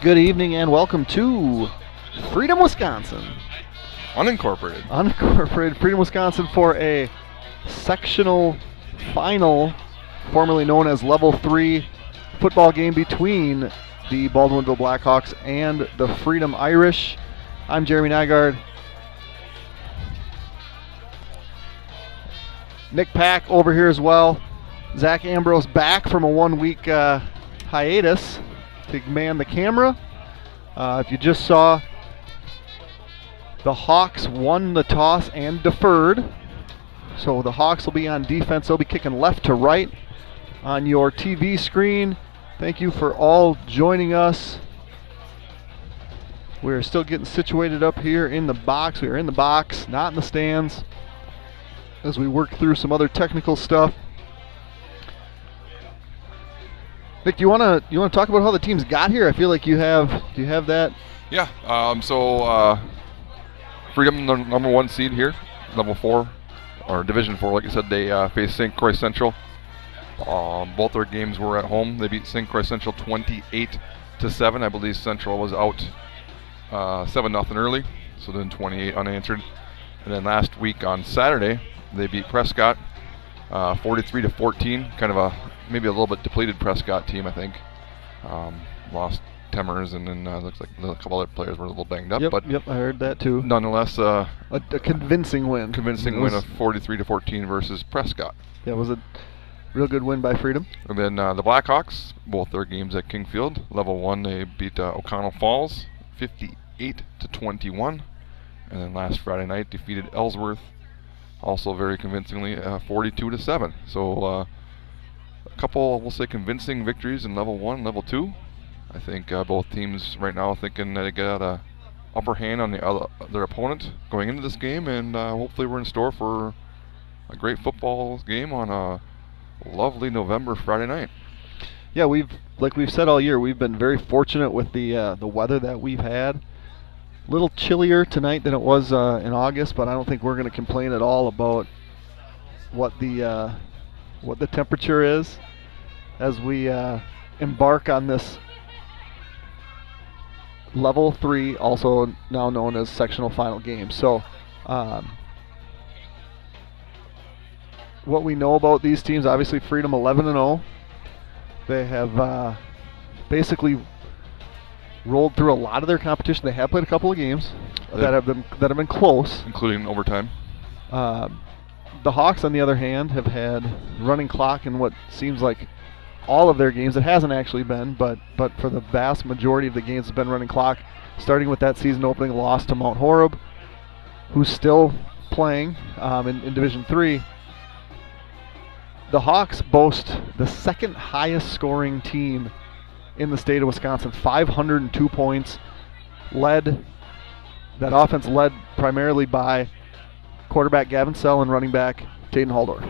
Good evening and welcome to Freedom, Wisconsin. Unincorporated. Freedom, Wisconsin for a sectional final, formerly known as Level 3 football game between the Baldwinville Blackhawks and the Freedom Irish. I'm Jeremy Nygaard. Nick Pack over here as well. Zach Ambrose back from a 1-week hiatus to man the camera. If you just saw, the Hawks won the toss and deferred. So the Hawks will be on defense. They'll be kicking left to right on your TV screen. Thank you for all joining us. We're still getting situated up here in the box. We are in the box, not in the stands, as we work through some other technical stuff. Nick, do you want to talk about how the teams got here? I feel like do you have that? Yeah. Freedom, the number 1 seed here, level 4 or Division 4. Like I said, they faced St. Croix Central. Both their games were at home. They beat St. Croix Central 28-7. I believe Central was out 7-0 early, so then 28 unanswered. And then last week on Saturday, they beat Prescott 43-14. Kind of maybe a little bit depleted Prescott team, I think. Lost Temers, and then looks like a couple other players were a little banged up. Yep, I heard that too. Nonetheless, a convincing win. Win of 43-14 versus Prescott. Yeah, it was a real good win by Freedom. And then the Blackhawks, both their games at Kingfield. Level 1, they beat O'Connell Falls 58-21. And then last Friday night defeated Ellsworth, also very convincingly, 42-7. So a couple, we'll say, convincing victories in Level 1 and Level 2. I think both teams right now are thinking that they get a upper hand on their opponent going into this game, and hopefully we're in store for a great football game on a lovely November Friday night. Yeah, like we've said all year, we've been very fortunate with the weather that we've had. A little chillier tonight than it was in August, but I don't think we're going to complain at all about what the temperature is as we embark on this Level 3, also now known as Sectional Final game. So what we know about these teams, obviously Freedom 11-0. They have basically rolled through a lot of their competition. They have played a couple of games that have been close, including overtime. The Hawks, on the other hand, have had running clock in what seems like all of their games. It hasn't actually been, but for the vast majority of the games, it's been running clock, starting with that season opening loss to Mount Horeb, who's still playing in Division 3. The Hawks boast the second highest scoring team in the state of Wisconsin, 502 points. That offense led primarily by quarterback Gavin Sell and running back Taden Haldor.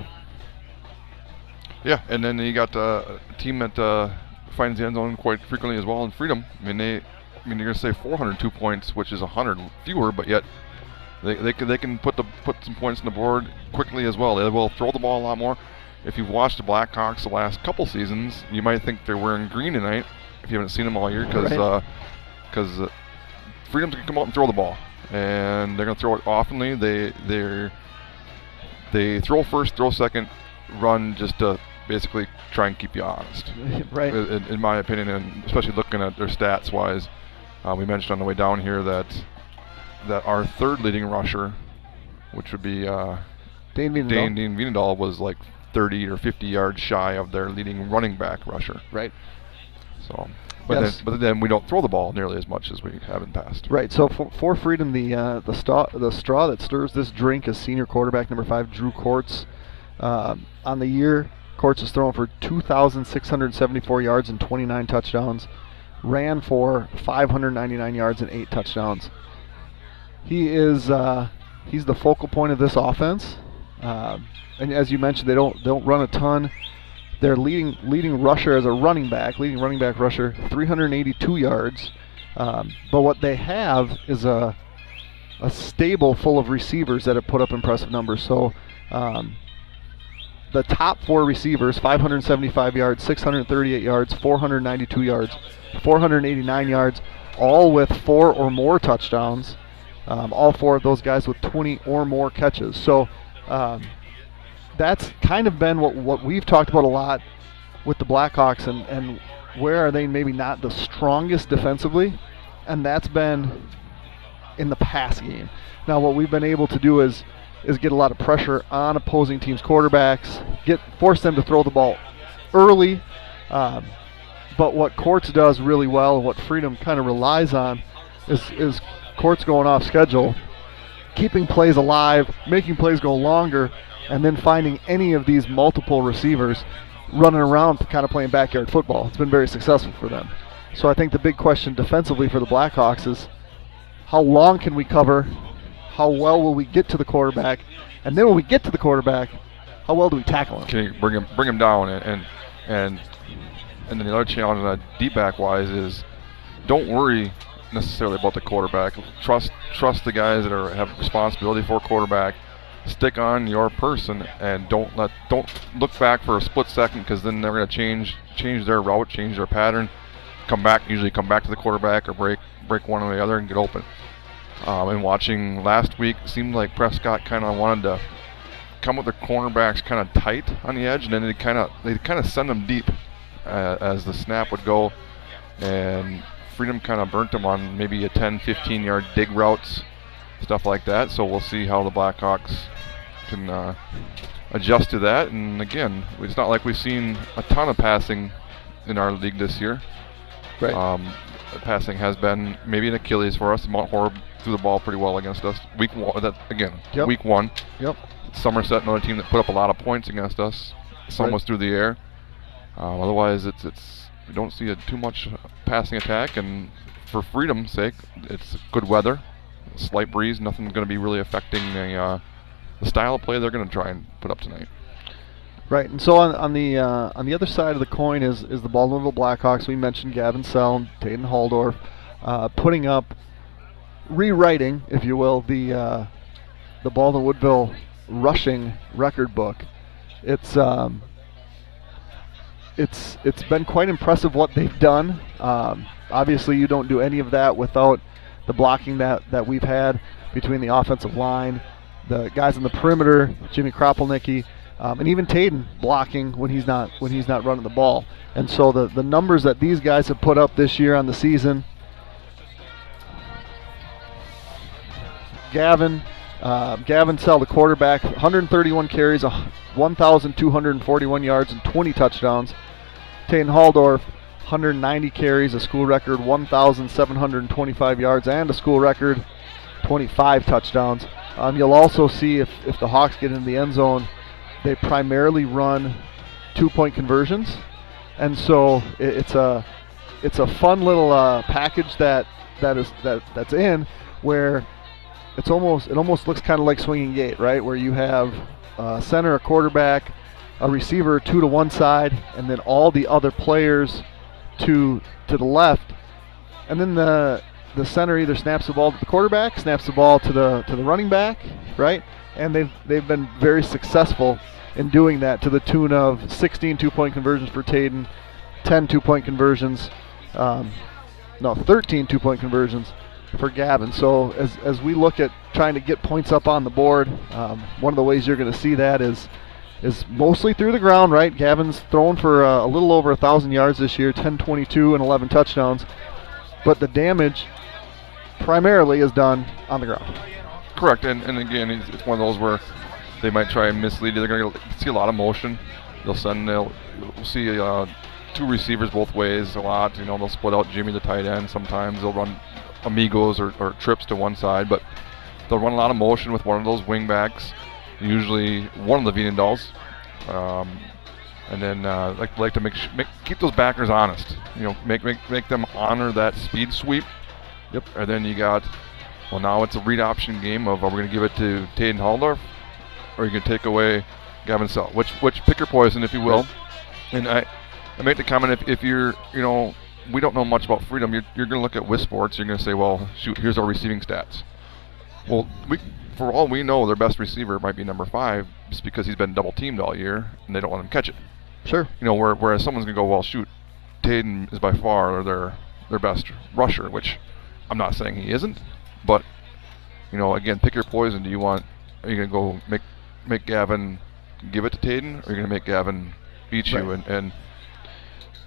Yeah, and then you got a team that finds the end zone quite frequently as well in Freedom. You're going to say 402 points, which is 100 fewer, but yet they can put some points on the board quickly as well. They will throw the ball a lot more. If you've watched the Blackhawks the last couple seasons, you might think they're wearing green tonight if you haven't seen them all year, because Freedom's going to come out and throw the ball, and they're going to throw it oftenly. They throw first, throw second, run just to basically try and keep you honest. Right. In my opinion, and especially looking at their stats wise, we mentioned on the way down here that our third leading rusher, which would be Dane Vienendahl, was like 30 or 50 yards shy of their leading running back rusher. Right. So, but then we don't throw the ball nearly as much as we have in the past. Right. So for Freedom, the straw that stirs this drink is senior quarterback number 5, Drew Courts. On the year, Courts has thrown for 2,674 yards and 29 touchdowns, ran for 599 yards and 8 touchdowns. He's the focal point of this offense, and as you mentioned, they don't run a ton. Their leading rusher as a leading running back rusher, 382 yards. But what they have is a stable full of receivers that have put up impressive numbers. So the top 4 receivers, 575 yards, 638 yards, 492 yards, 489 yards, all with 4 or more touchdowns. All 4 of those guys with 20 or more catches. So that's kind of been what we've talked about a lot with the Blackhawks, and where are they maybe not the strongest defensively, and that's been in the pass game. Now what we've been able to do is get a lot of pressure on opposing teams' quarterbacks, force them to throw the ball early. But what Courts does really well, and what Freedom kind of relies on, is Courts going off schedule, keeping plays alive, making plays go longer, and then finding any of these multiple receivers running around kind of playing backyard football. It's been very successful for them. So I think the big question defensively for the Blackhawks is how long can we cover, how well will we get to the quarterback, and then when we get to the quarterback, how well do we tackle him? Can you bring him down? And then the other challenge on deep back wise is don't worry necessarily about the quarterback. Trust the guys that have responsibility for quarterback. Stick on your person and don't look back for a split second, because then they're going to change their route, change their pattern, usually come back to the quarterback or break one or the other and get open. And watching last week, it seemed like Prescott kind of wanted to come with the cornerbacks kind of tight on the edge, and then they kind of send them deep as the snap would go, and Freedom kind of burnt them on maybe a 10-15 yard dig routes, stuff like that. So we'll see how the Blackhawks can adjust to that. And again, it's not like we've seen a ton of passing in our league this year. Right. Passing has been maybe an Achilles for us. Mount Horeb threw the ball pretty well against us. Week 1. Yep. Somerset, another team that put up a lot of points against us. Some was through the air. Otherwise, it's we don't see too much passing attack, and for Freedom's sake, it's good weather, slight breeze. Nothing's going to be really affecting the style of play they're going to try and put up tonight. Right, and so on the other side of the coin is the Baldwinville Blackhawks. We mentioned Gavin Sell and Taden Haldorf putting up, rewriting, if you will, the Baldwin-Woodville rushing record book. It's been quite impressive what they've done. Obviously, you don't do any of that without the blocking that we've had between the offensive line, the guys on the perimeter, Jimmy Kropelnicki, and even Taden blocking when he's not running the ball. And so the numbers that these guys have put up this year on the season, Gavin Sell, the quarterback, 131 carries, 1,241 yards, and 20 touchdowns. Taden Haldorf, 190 carries, a school record, 1,725 yards, and a school record, 25 touchdowns. You'll also see if the Hawks get into the end zone, they primarily run 2-point conversions, and so it's a fun little package that's in where it almost looks kind of like swinging gate, right? Where you have a center, a quarterback, a receiver, 2 to one side, and then all the other players to the left, and then the center either snaps the ball to the quarterback, snaps the ball to the running back, right? And they've been very successful in doing that, to the tune of 16 2-point conversions for Taden, 10 2-point conversions, 13 2-point conversions for Gavin. So as we look at trying to get points up on the board, one of the ways you're going to see that is mostly through the ground, right? Gavin's thrown for a little over 1,000 yards this year, 10-22 and 11 touchdowns, but the damage primarily is done on the ground. Correct, and again, it's one of those where they might try and mislead you. They're going to see a lot of motion. They'll see 2 receivers both ways a lot. They'll split out Jimmy, the tight end. Sometimes they'll run amigos or trips to one side, but they'll run a lot of motion with one of those wing backs, usually one of the Vienendals, and then like to keep those backers honest. Make them honor that speed sweep. Yep. And then you got, now it's a read option game of, are we going to give it to Taden Haldorf, or are you going to take away Gavin Sell? Which pick your poison, if you will. Right. And I make the comment, if you're, we don't know much about Freedom, you're going to look at WIS Sports, you're going to say, well, shoot, here's our receiving stats. Well, for all we know, their best receiver might be number 5 just because he's been double teamed all year and they don't let him catch it. Sure. You know, whereas someone's gonna go, well, shoot, Taden is by far their best rusher, which I'm not saying he isn't, but you know, again, pick your poison. Are you gonna go make Gavin give it to Taden, or are you gonna make Gavin beat you? And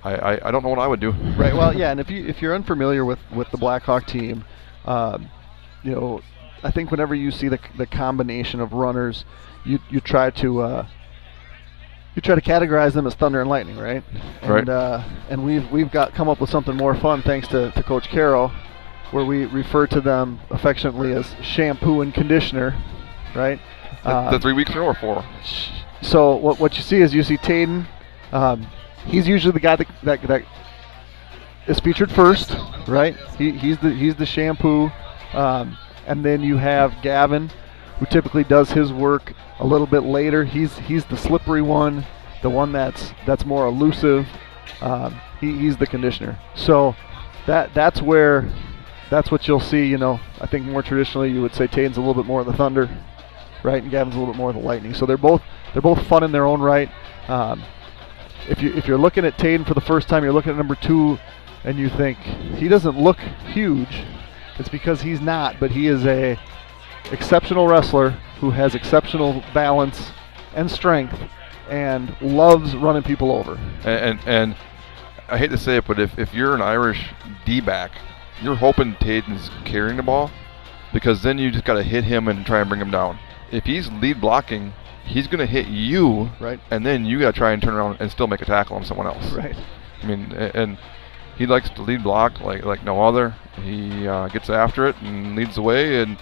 I don't know what I would do. Right. Well, yeah. And if you're unfamiliar with the Blackhawk team, you know, I think whenever you see the combination of runners, you try to categorize them as thunder and lightning, right? And, right. And we've come up with something more fun thanks to Coach Carroll, where we refer to them affectionately as shampoo and conditioner, right? The 3 weeks in a row or 4. So what you see is Taden. He's usually the guy that is featured first, right? He's the shampoo, and then you have Gavin, who typically does his work a little bit later. He's the slippery one, the one that's more elusive. He's the conditioner. So that's what you'll see. You know, I think more traditionally you would say Taden's a little bit more of the thunder, right, and Gavin's a little bit more of the lightning. So they're both fun in their own right. If you're looking at Taden for the first time, you're looking at number 2, and you think he doesn't look huge. It's because he's not, but he is a exceptional wrestler who has exceptional balance and strength and loves running people over. And I hate to say it, but if you're an Irish D-back, you're hoping Taden's carrying the ball, because then you just got to hit him and try and bring him down. If he's lead blocking, he's going to hit you, right, and then you got to try and turn around and still make a tackle on someone else. Right. I mean, and he likes to lead block like no other. He gets after it and leads the way, and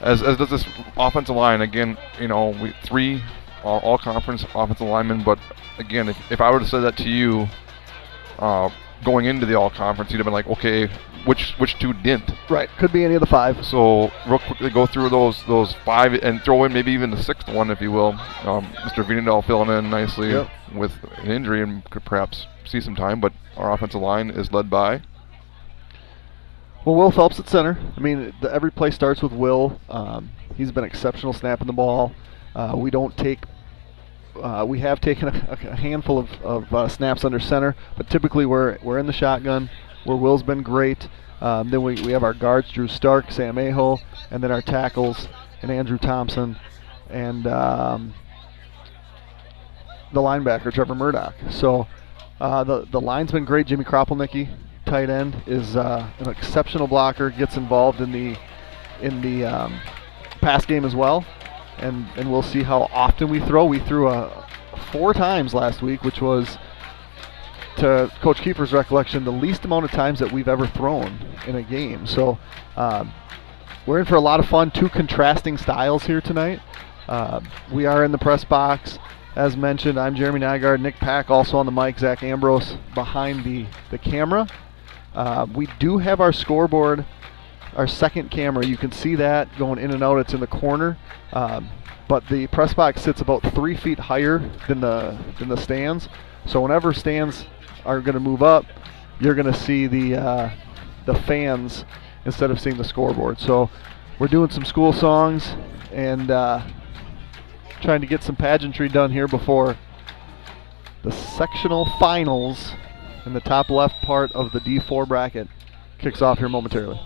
as does this offensive line. Again, you know, we 3 all conference offensive linemen, but again, if I would have said that to you going into the all conference, you'd have been like, okay, which 2 didn't? Right, could be any of the 5. So real quickly go through those 5 and throw in maybe even the 6th one, if you will. Mr. Vienendahl filling in nicely with an injury and could perhaps see some time, but our offensive line is led by. Well, Will Phelps at center. I mean, every play starts with Will. He's been exceptional snapping the ball. We have taken a handful of snaps under center, but typically we're in the shotgun, where Will's been great. Then we have our guards, Drew Stark, Sam Aho, and then our tackles, and Andrew Thompson, and the linebacker, Trevor Murdoch. So the line's been great. Jimmy Kropelnicki, tight end, is an exceptional blocker, gets involved in the pass game as well. And we'll see how often we throw. We threw 4 times last week, which was, to Coach Kiefer's recollection, the least amount of times that we've ever thrown in a game. So we're in for a lot of fun. 2 contrasting styles here tonight. We are in the press box. As mentioned, I'm Jeremy Nygaard, Nick Pack also on the mic, Zach Ambrose behind the camera. We do have our scoreboard, our second camera. You can see that going in and out. It's in the corner, but the press box sits about 3 feet higher than the stands. So whenever stands are going to move up, you're going to see the fans instead of seeing the scoreboard. So we're doing some school songs and trying to get some pageantry done here before the sectional finals in the top left part of the D4 bracket kicks off here momentarily.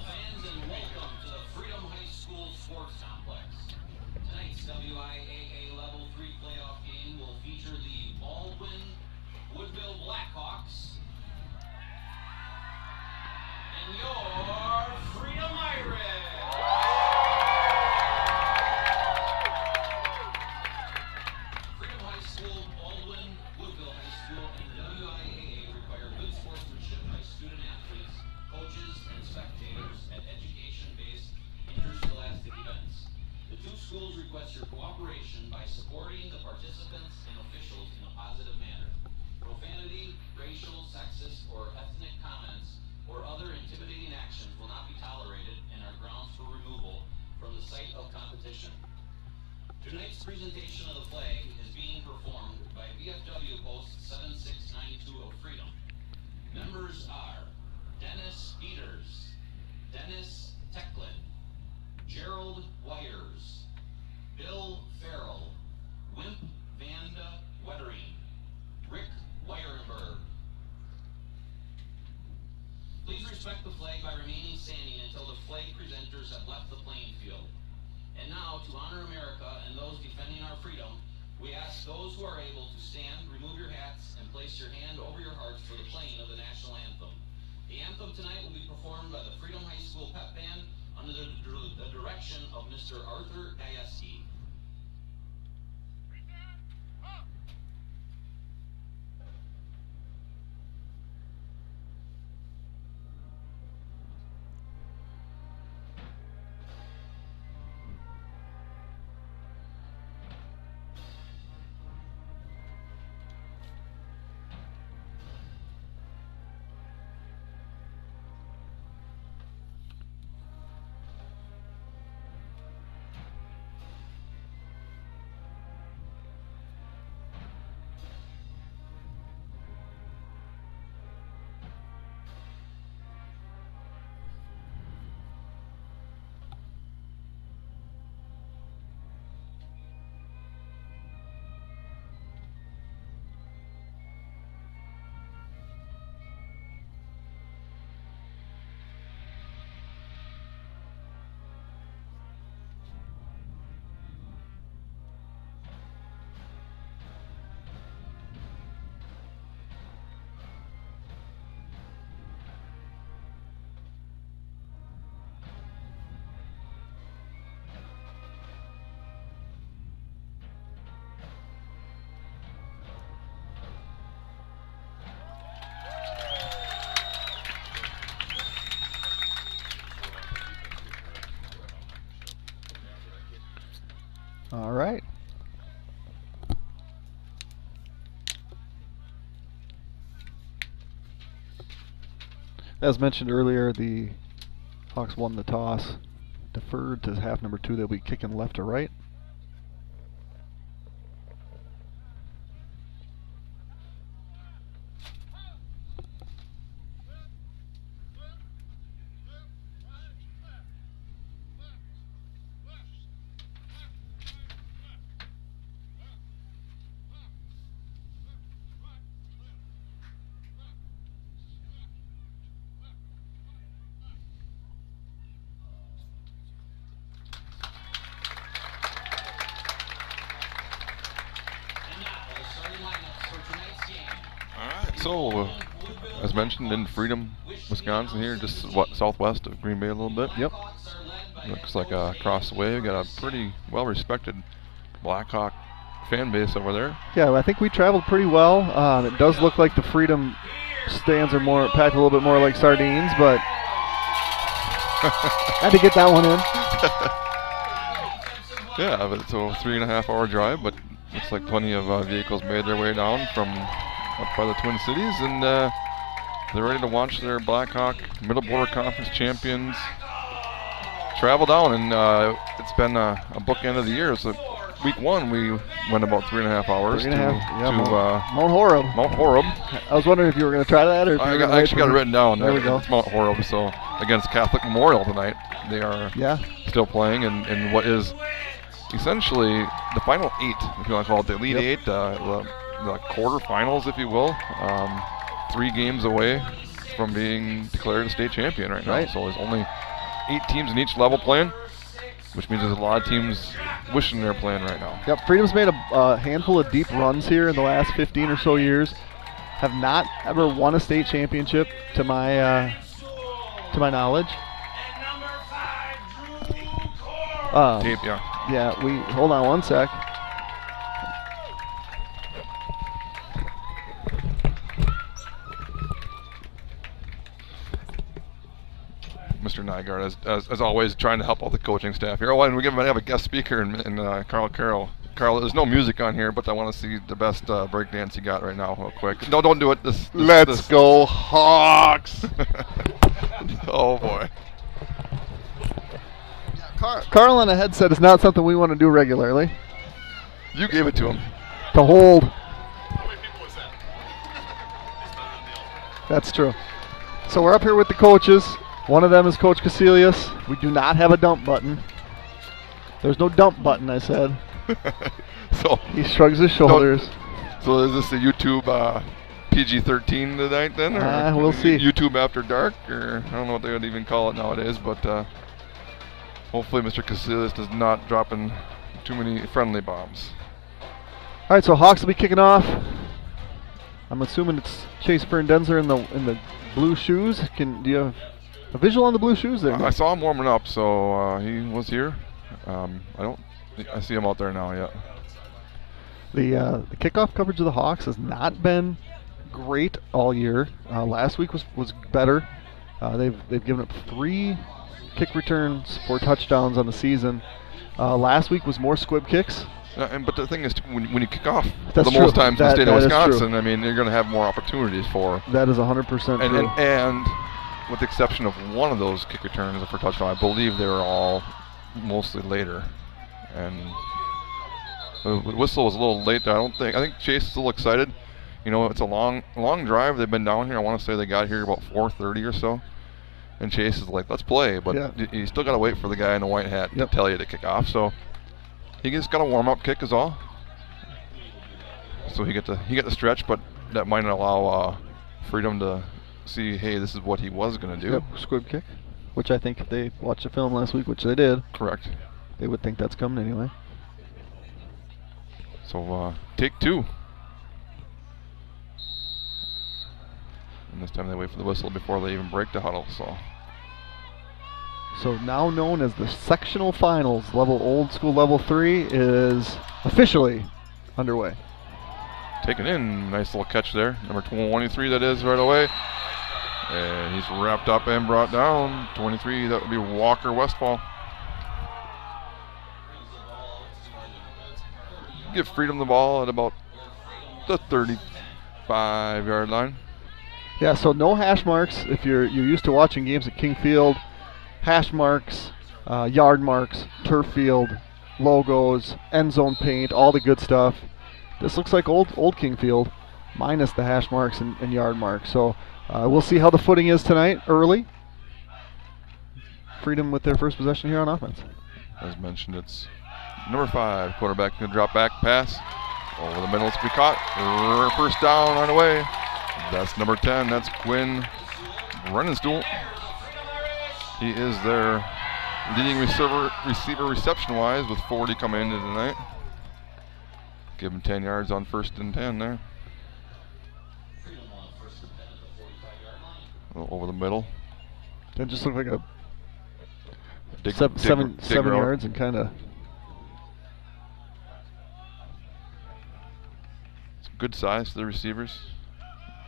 respect the flag by remaining standing until the flag presenters have left the playing field. And now, to honor America and those defending our freedom, we ask those who are able to stand, remove your hats, and place your hand over your hearts for the playing of the national anthem. The anthem tonight will be performed by the Freedom High School Pep Band under the direction of Mr. Arthur Gajewski. All right. As mentioned earlier, the Hawks won the toss, deferred to half number 2. They'll be kicking left to right. So, as mentioned, in Freedom, Wisconsin here, just southwest of Green Bay a little bit. Yep. Looks like across the way, we got a pretty well-respected Blackhawk fan base over there. Yeah, I think we traveled pretty well. It does look like the Freedom stands are more packed a little bit more like sardines, but had to get that one in. Yeah, but so 3.5 hour drive, but looks like plenty of vehicles made their way down from up by the Twin Cities, and they're ready to watch their Blackhawk Middle Border Conference champions travel down. And it's been a bookend of the year. So week 1 we went about 3.5 hours to Mount Horeb. Mount Horeb. I was wondering if you were going to try that, or if I actually got it written down. There we go. It's Mount Horeb. So against Catholic Memorial tonight, they are still playing in what is essentially the final 8, if you want to call it the Elite 8, the quarterfinals, if you will. 3 games away from being declared a state champion right now. So there's only 8 teams in each level playing, which means there's a lot of teams wishing they're playing right now. Yep, Freedom's made a handful of deep runs here in the last 15 or so years. Have not ever won a state championship to my knowledge. Tape, yeah. Yeah, hold on one sec. Mr. Nygaard, as always, trying to help out the coaching staff here. Oh, and we have a guest speaker in Carl Carroll. Carl, there's no music on here, but I want to see the best breakdance you got right now, real quick. No, don't do it. Let's go Hawks! Oh boy. Carl on a headset is not something we want to do regularly. You gave it to him. To hold. How many people is that? That's true. So we're up here with the coaches. One of them is Coach Casilius. We do not have a dump button. There's no dump button, I said. So he shrugs his shoulders. So is this the YouTube PG-13 tonight then? Or We'll see. YouTube After Dark, or I don't know what they would even call it nowadays, but hopefully Mr. Casillas does not drop in too many friendly bombs. All right, so Hawks will be kicking off. I'm assuming it's Chase Ferndenzer in the blue shoes. Do you have a visual on the blue shoes there? I saw him warming up, so he was here. I see him out there now. Yeah. The kickoff coverage of the Hawks has not been great all year. Last week was better. They've given up 3 kick returns for touchdowns on the season. Last week was more squib kicks. But the thing is, when you kick off, That's most times in the state of is Wisconsin, true. I mean, you're going to have more opportunities for. That is 100% true. And with the exception of one of those kick returns for touchdown, I believe they were all mostly later. And the whistle was a little late. I think Chase is a little excited. You know, it's a long drive. They've been down here. I want to say they got here about 4:30 or so. And Chase is like, let's play. But you still got to wait for the guy in the white hat to tell you to kick off. So he just got a warm-up kick is all. So he get the stretch, but that might allow Freedom to see, hey, this is what he was going to do. Yep, squib kick, which I think if they watched the film last week, which they did. Correct. They would think that's coming anyway. So take 2. And this time they wait for the whistle before they even break the huddle. So now known as the Sectional Finals, old school level 3 is officially underway. Taken in, nice little catch there. Number 23 that is right away. And he's wrapped up and brought down. 23, that would be Walker Westfall. Give Freedom the ball at about the 35-yard line. Yeah, so no hash marks. If you're used to watching games at King Field, hash marks, yard marks, turf field, logos, end zone paint, all the good stuff. This looks like old King Field, minus the hash marks and yard marks. So we'll see how the footing is tonight early. Freedom with their first possession here on offense. As mentioned, it's number 5, quarterback going to drop back pass. Over the middle, it's to be caught. First down on the way. That's number 10. That's Quinn Brennenstuhl. He is their leading receiver reception-wise with 40 coming into tonight. Give him 10 yards on 1st and 10 there. Over the middle. That just looked like a dig 7 route. yards and kind of. It's good size to the receivers.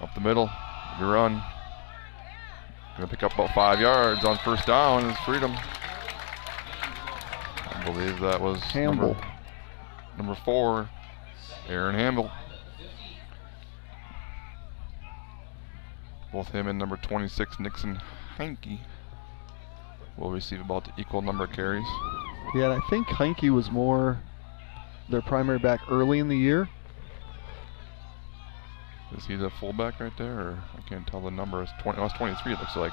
Up the middle, good run. Gonna pick up about 5 yards on 1st down is Freedom. I believe that was Hamble. Number 4, Aaron Hamble. Both him and number 26, Nixon Heinke, will receive about the equal number of carries. Yeah, and I think Heinke was more their primary back early in the year. Is he the fullback right there? Or I can't tell the number. It's 23, it looks like.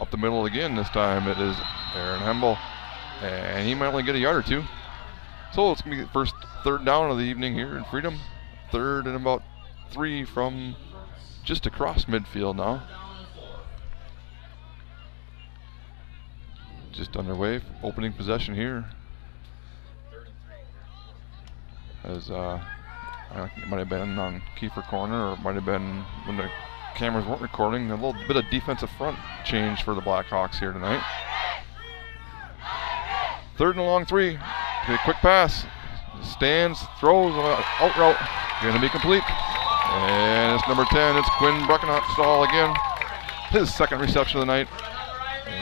Up the middle again this time, it is Aaron Hemble. And he might only get a yard or 2. So it's going to be the first 3rd down of the evening here in Freedom. 3rd and about 3 from just across midfield now. Just underway, opening possession here. As it might have been on Kiefer corner, or it might have been when the cameras weren't recording. A little bit of defensive front change for the Blackhawks here tonight. 3rd and a long 3. A quick pass. Stands, throws, out route. Going to be complete. And it's number 10. It's Quinn Bruckenstall again. His 2nd reception of the night.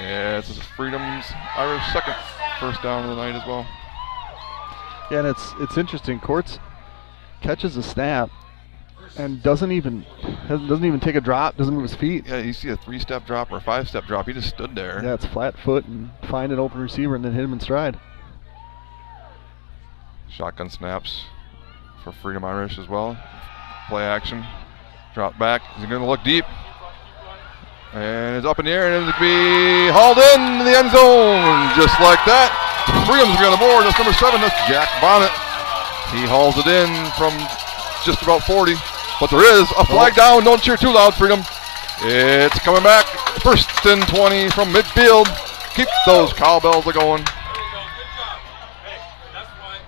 And it's Freedom's Irish 2nd first down of the night as well. Yeah, and it's interesting. Courts catches a snap and doesn't even take a drop, doesn't move his feet. Yeah, you see a 3-step drop or a 5-step drop. He just stood there. Yeah, it's flat foot and find an open receiver and then hit him in stride. Shotgun snaps for Freedom Irish as well. Play action. Drop back. He's going to look deep. And it's up in the air and it'll be hauled in the end zone. Just like that. Freedom's going to the board. That's number 7. That's Jack Bonnet. He hauls it in from just about 40. But there is a flag down. Don't cheer too loud, Freedom. It's coming back. First and 20 from midfield. Keep those cowbells a-going.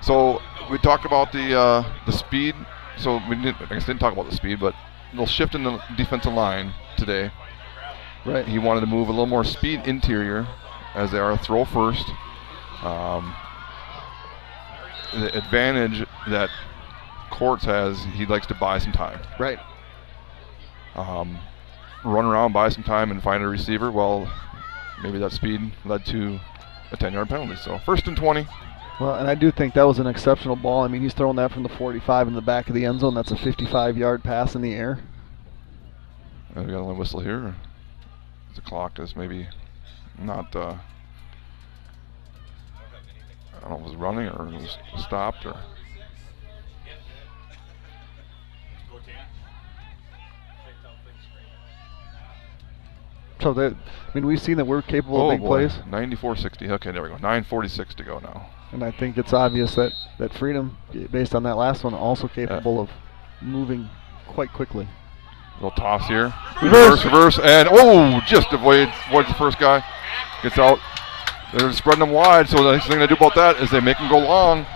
So we talked about the speed. So we didn't talk about the speed, but they'll shift in the defensive line today. Right. He wanted to move a little more speed interior, as they are throw first. The advantage that Courts has, he likes to buy some time. Right. Run around, buy some time, and find a receiver. Well, maybe that speed led to a 10-yard penalty. So first and 20. Well, and I do think that was an exceptional ball. I mean, he's throwing that from the 45 in the back of the end zone. That's a 55-yard pass in the air. We got a little whistle here. The clock is maybe not, I don't know if it was running or it was stopped or. So that, I mean, we've seen that we're capable of big plays. 94-60. Okay, there we go. 9:46 to go now. And I think it's obvious that Freedom, based on that last one, also capable of moving quite quickly. Little toss here. Reverse, and just avoids the first guy. Gets out. They're spreading them wide, so the next thing they do about that is they make him go long.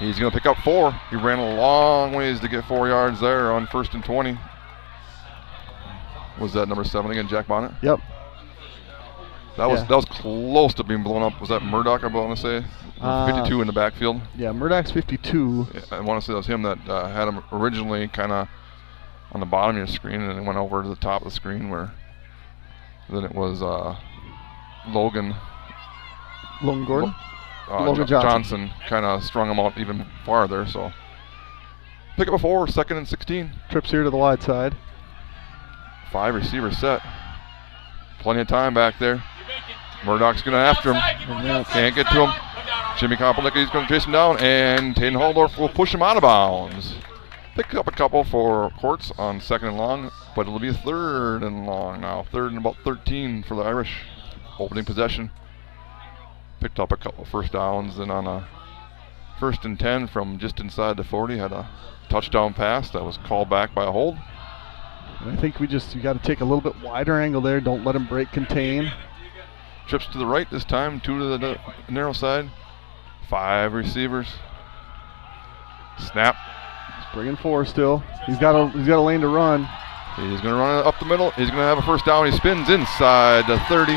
He's going to pick up 4. He ran a long ways to get 4 yards there on first and 20. Was that number 7 again, Jack Bonnet? Yep. That was close to being blown up. Was that Murdoch, I want to say? 52 in the backfield. Yeah, Murdoch's 52. Yeah, I want to say that was him that had him originally kind of on the bottom of your screen, and then it went over to the top of the screen where then it was Logan Gordon? Logan Johnson kind of strung him out even farther. So pick up a 4, 2nd and 16. Trips here to the wide side. 5 receivers set. Plenty of time back there. Murdoch's going to after him. Can't get to him. Jimmy Kompolinicki's going to chase him down, and Taden Halldorf will push him out of bounds. Pick up a couple for Courts on 2nd and long, but it'll be a 3rd and long now. 3rd and about 13 for the Irish. Opening possession. Picked up a couple first downs, and on a 1st and 10 from just inside the 40, had a touchdown pass that was called back by a hold. And I think you got to take a little bit wider angle there. Don't let him break contain. Trips to the right this time, 2 to the narrow side. 5 receivers. Snap. He's bringing 4 still. He's got a lane to run. He's going to run it up the middle. He's going to have a first down. He spins inside the 30,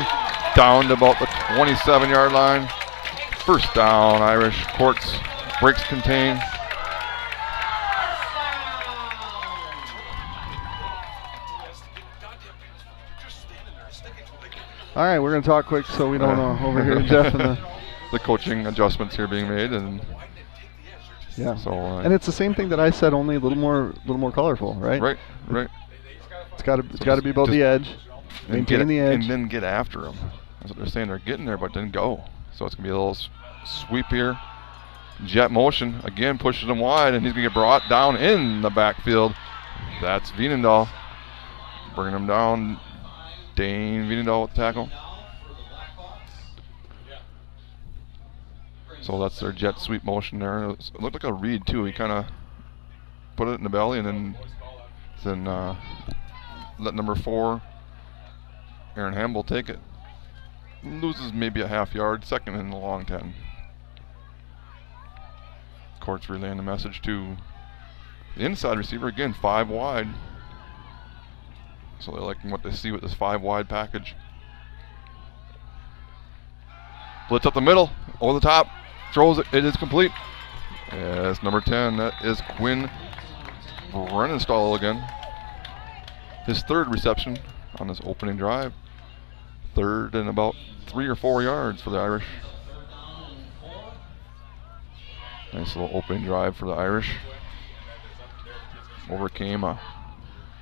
down to about the 27-yard line. First down, Irish. Courts breaks contain. All right, we're going to talk quick so we don't overhear Jeff and the coaching adjustments here being made, and yeah. So and it's the same thing that I said, only a little more colorful, right? Right. It's got to be about the edge, maintaining the edge, and then get after them. That's what they're saying. They're getting there, but then go. So it's gonna be a little sweep here. Jet motion again, pushes him wide, and he's gonna get brought down in the backfield. That's Veenendahl bringing him down. Dane Veenendahl with the tackle. So that's their jet sweep motion there. It looked like a read too. He kind of put it in the belly and then let number 4, Aaron Hamble, take it. Loses maybe a half yard, 2nd and a long 10. Courts relaying the message to the inside receiver again, 5 wide. So they're liking what they see with this 5 wide package. Blitz up the middle, over the top, throws it, it is complete. Yes, number 10, that is Quinn Brennenstall again. His 3rd reception on this opening drive. 3rd and about 3 or 4 yards for the Irish. Nice little opening drive for the Irish. Overcame a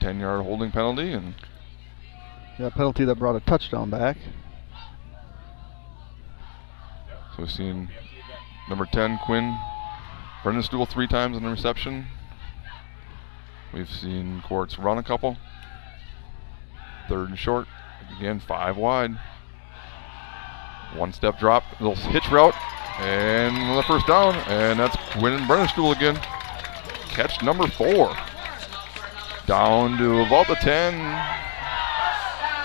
10-yard holding penalty, and penalty that brought a touchdown back. So we've seen number 10, Quinn Brennenstall, 3 times in the reception. We've seen Courts run a couple. 3rd and short. Again, 5 wide. 1-step drop, little hitch route, and the first down, and that's Quinn Brennenstall again. Catch number 4. Down to about the 10.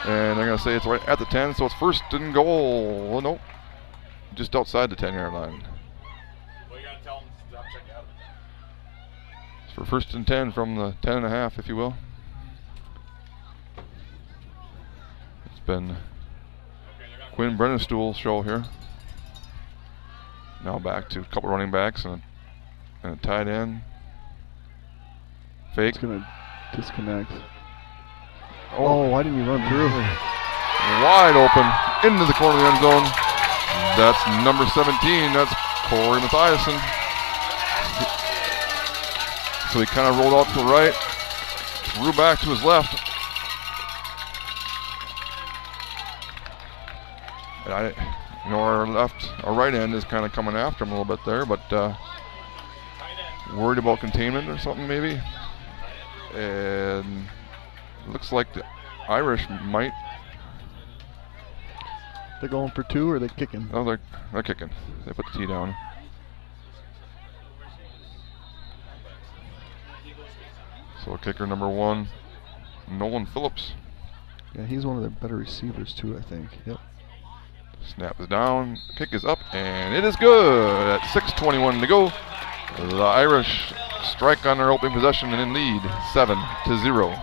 And they're going to say it's right at the 10, so it's first and goal. Well, nope. Just outside the 10-yard line. It's for first and 10 from the 10.5, if you will. It's been Quinn Brennenstuhl's show here. Now back to a couple running backs and a tight end. Fake. It's going to disconnect. Oh, why didn't you run through? Wide open into the corner of the end zone. That's number 17. That's Corey Mathiasen. So he kind of rolled out to the right, threw back to his left. And our right end is kind of coming after him a little bit there, but worried about containment or something maybe. And looks like the Irish might. They're going for 2 or are they kicking? Oh, they're kicking. They put the tee down. So kicker number 1, Nolan Phillips. Yeah, he's one of their better receivers too, I think. Yep. Snap is down, kick is up, and it is good. At 6:21 to go, the Irish strike on their opening possession and in lead, 7-0.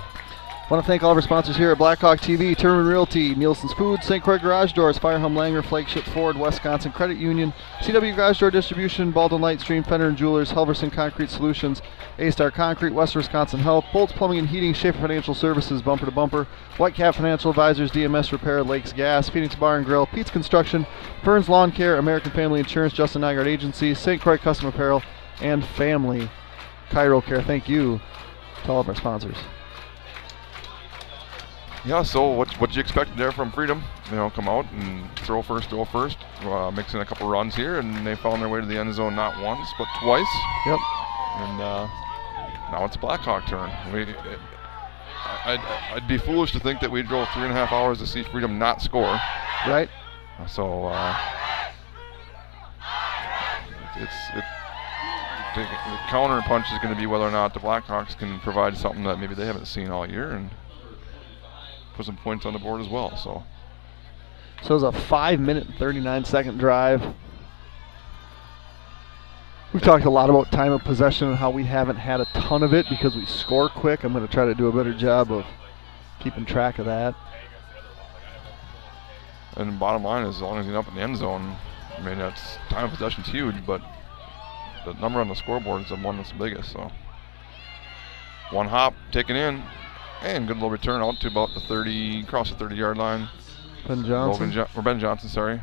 I want to thank all of our sponsors here at Blackhawk TV, Turman Realty, Nielsen's Foods, St. Croix Garage Doors, Firehelm Langer, Flagship Ford, Wisconsin Credit Union, CW Garage Door Distribution, Baldwin Lightstream, Fender and Jewelers, Helverson Concrete Solutions, A-Star Concrete, West Wisconsin Health, Bolts Plumbing and Heating, Schaefer Financial Services, Bumper to Bumper, Whitecap Financial Advisors, DMS Repair, Lakes Gas, Phoenix Bar and Grill, Pete's Construction, Burns Lawn Care, American Family Insurance, Justin Nygaard Agency, St. Croix Custom Apparel, and Family Chiro Care. Thank you to all of our sponsors. Yeah, so what you expect there from Freedom? You know, come out and throw first, mix in a couple runs here, and they found their way to the end zone not once, but twice. Yep. And now it's Blackhawk turn. I'd be foolish to think that we drove 3.5 hours to see Freedom not score. Right. So the counter punch is going to be whether or not the Blackhawks can provide something that maybe they haven't seen all year and put some points on the board as well. So it was a 5-minute and 39-second drive. We've talked a lot about time of possession and how we haven't had a ton of it because we score quick. I'm going to try to do a better job of keeping track of that. And the bottom line is, as long as you're up in the end zone, I mean, that's time of possession's huge, but the number on the scoreboard is the one that's the biggest. So one hop taken in, and good little return out to about the 30, across the 30-yard line. Ben Johnson. Ben Johnson, sorry.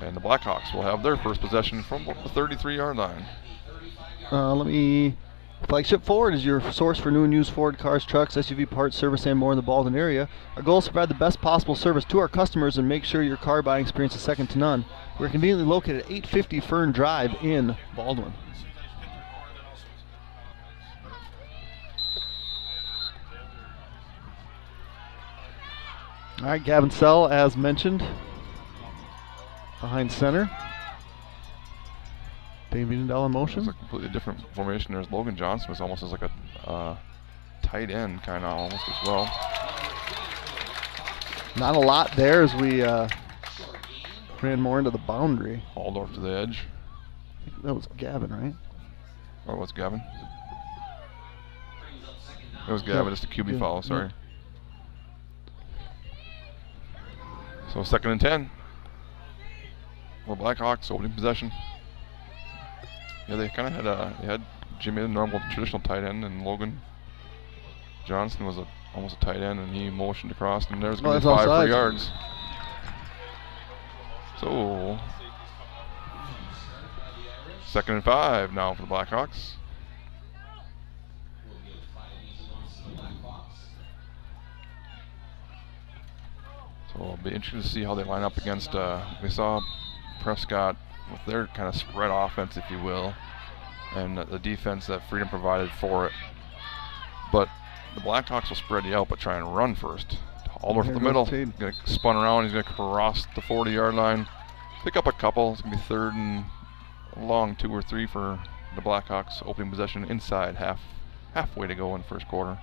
And the Blackhawks will have their first possession from the 33-yard line. Flagship Ford is your source for new and used Ford cars, trucks, SUV parts, service, and more in the Baldwin area. Our goal is to provide the best possible service to our customers and make sure your car buying experience is second to none. We're conveniently located at 850 Fern Drive in Baldwin. All right, Gavin Sell, as mentioned, behind center. Dave Edendell in motion. It's a completely different formation. There's Logan Johnson was almost as like a tight end kind of almost as well. Not a lot there as we ran more into the boundary. Hauled off to the edge. I think that was Gavin, right? Or was Gavin? It was Gavin, just a QB foul, sorry. Yep. So 2nd and 10. We're Blackhawks, opening possession. Yeah, they kind of had Jimmy, the normal traditional tight end, and Logan Johnson was almost a tight end, and he motioned across, and there's going to be 5 free yards. So 2nd and 5 now for the Blackhawks. So it'll be interesting to see how they line up against, we saw Prescott with their kind of spread offense, if you will, and the defense that Freedom provided for it. But the Blackhawks will spread you out, but try and run first. All over the middle, going to spun around, he's going to cross the 40-yard line, pick up a couple. It's going to be 3rd and long, 2 or 3 for the Blackhawks, opening possession inside half halfway to go in first quarter.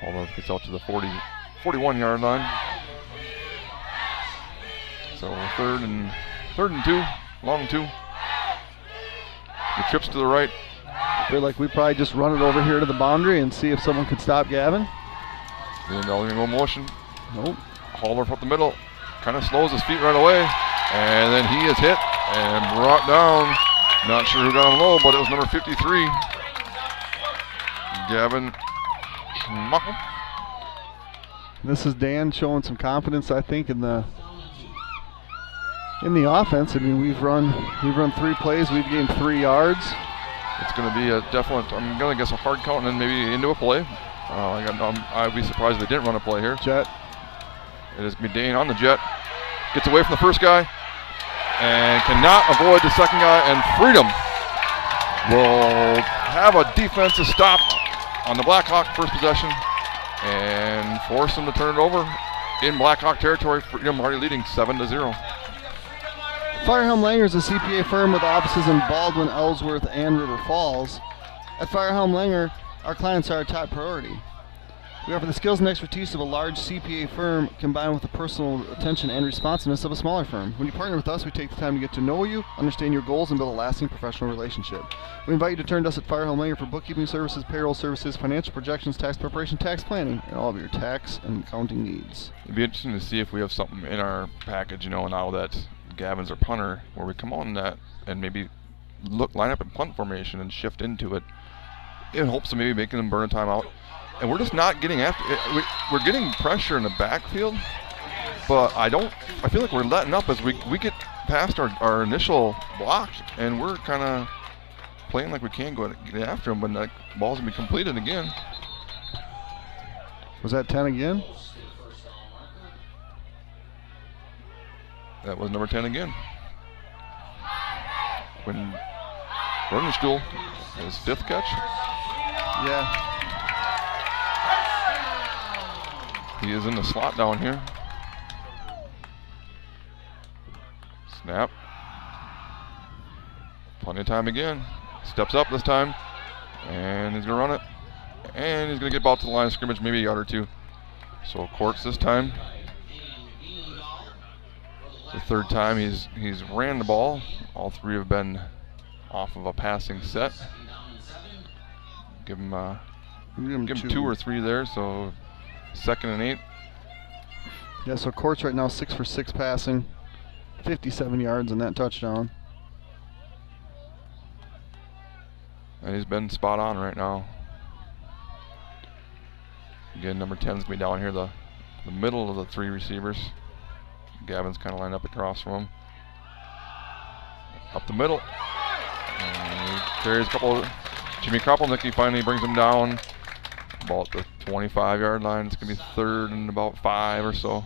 Holdorf gets out to the 41-yard line. So third and 2, long 2. The trips to the right. I feel like we probably just run it over here to the boundary and see if someone could stop Gavin. Then no motion. Nope. Holdorf up the middle. Kind of slows his feet right away. And then he is hit and brought down. Not sure who got him low, but it was number 53. Gavin Schmuckel. This is Dan showing some confidence, I think, in the offense. I mean, we've run 3 plays. We've gained 3 yards. It's going to be a definite, I'm going to guess a hard count and then maybe into a play. I'd be surprised if they didn't run a play here. Jet. It is going to be Dane on the jet. Gets away from the first guy and cannot avoid the second guy, and Freedom will have a defensive stop on the Blackhawk first possession and force them to turn it over in Blackhawk territory. Freedom already leading 7-0. Firehelm Langer is a CPA firm with offices in Baldwin, Ellsworth, and River Falls. At Firehelm Langer, our clients are our top priority. We offer the skills and expertise of a large CPA firm combined with the personal attention and responsiveness of a smaller firm. When you partner with us, we take the time to get to know you, understand your goals, and build a lasting professional relationship. We invite you to turn to us at Firehelm Langer for bookkeeping services, payroll services, financial projections, tax preparation, tax planning, and all of your tax and accounting needs. It'd be interesting to see if we have something in our package, now that Gavin's our punter, where we come on that and maybe line up in punt formation and shift into it in hopes of maybe making them burn a timeout. And we're just not getting after it. We're getting pressure in the backfield, but I feel like we're letting up as we get past our initial block, and we're kind of playing like we can't go get after them when that ball's going to be completed again. Was that 10 again? That was number 10 again. When Rodenstuhl, his 5th catch. Yeah. He is in the slot down here. Snap. Plenty of time again. Steps up this time. And he's going to run it. And he's going to get about to the line of scrimmage, maybe a yard or 2. So Courts this time. The 3rd time he's ran the ball. All 3 have been off of a passing set. Give him 2 or 3 there, so 2nd and 8. Yeah, so Courts right now 6 for 6 passing, 57 yards in that touchdown. And he's been spot on right now. Again, number 10 is going to be down here, the middle of the 3 receivers. Gavin's kind of lined up across from him. Up the middle. And he carries a couple. Jimmy Kropelnicki finally brings him down about the 25-yard line. It's going to be 3rd and about 5 or so.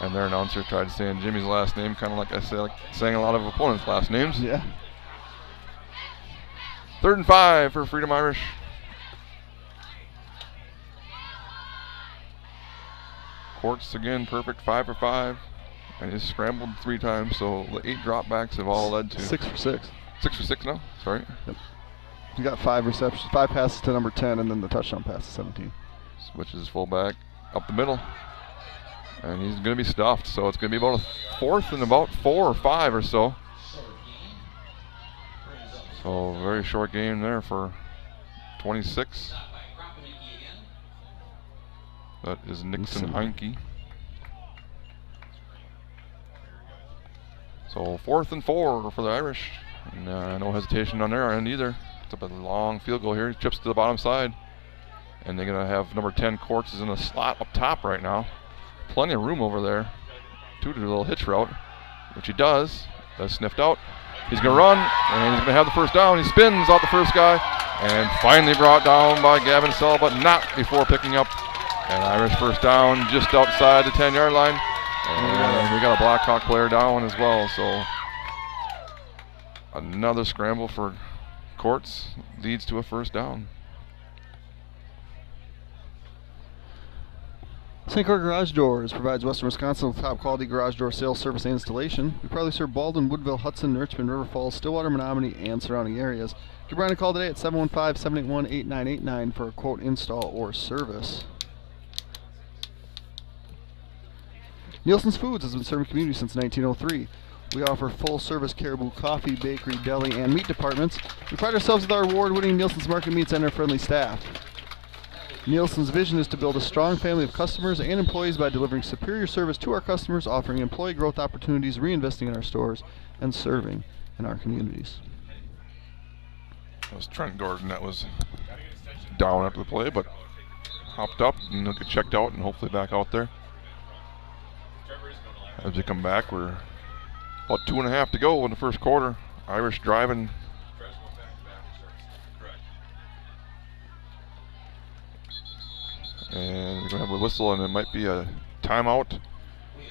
And their announcer tried saying Jimmy's last name, kind of like I say, like saying a lot of opponents' last names. Yeah. 3rd and 5 for Freedom Irish. Courts again, perfect, 5 for 5. And he's scrambled 3 times, so the 8 dropbacks have all led to 6 for 6. 6 for 6 now. Sorry. Yep. He got 5 receptions, 5 passes to number 10, and then the touchdown pass to 17. Switches fullback up the middle, and he's going to be stuffed. So it's going to be about a 4th and about 4 or 5 or so. So very short game there for 26. That is Nixon Heinke. So 4th and 4 for the Irish. And no hesitation on their end either. It's up a long field goal here. He chips to the bottom side. And they're going to have number 10 Courts is in a slot up top right now. Plenty of room over there to do a little hitch route, which he does. That's sniffed out. He's going to run, and he's going to have the first down. He spins out the first guy, and finally brought down by Gavin Sell, but not before picking up an Irish first down just outside the 10-yard line. And we got a Blackhawk player down as well, so another scramble for Courts leads to a first down. St. Clair Garage Doors provides Western Wisconsin with top quality garage door sales, service, and installation. We proudly serve Baldwin, Woodville, Hudson, Richmond, River Falls, Stillwater, Menominee, and surrounding areas. Give Brian a call today at 715-781-8989 for a quote, install, or service. Nielsen's Foods has been serving community since 1903. We offer full-service caribou coffee, bakery, deli, and meat departments. We pride ourselves with our award-winning Nielsen's Market Meats and our friendly staff. Nielsen's vision is to build a strong family of customers and employees by delivering superior service to our customers, offering employee growth opportunities, reinvesting in our stores, and serving in our communities. That was Trent Gordon that was down after the play, but hopped up and he'll get checked out and hopefully back out there. As we come back, we're about 2.5 to go in the first quarter. Irish driving. And we're going to have a whistle, and it might be a timeout.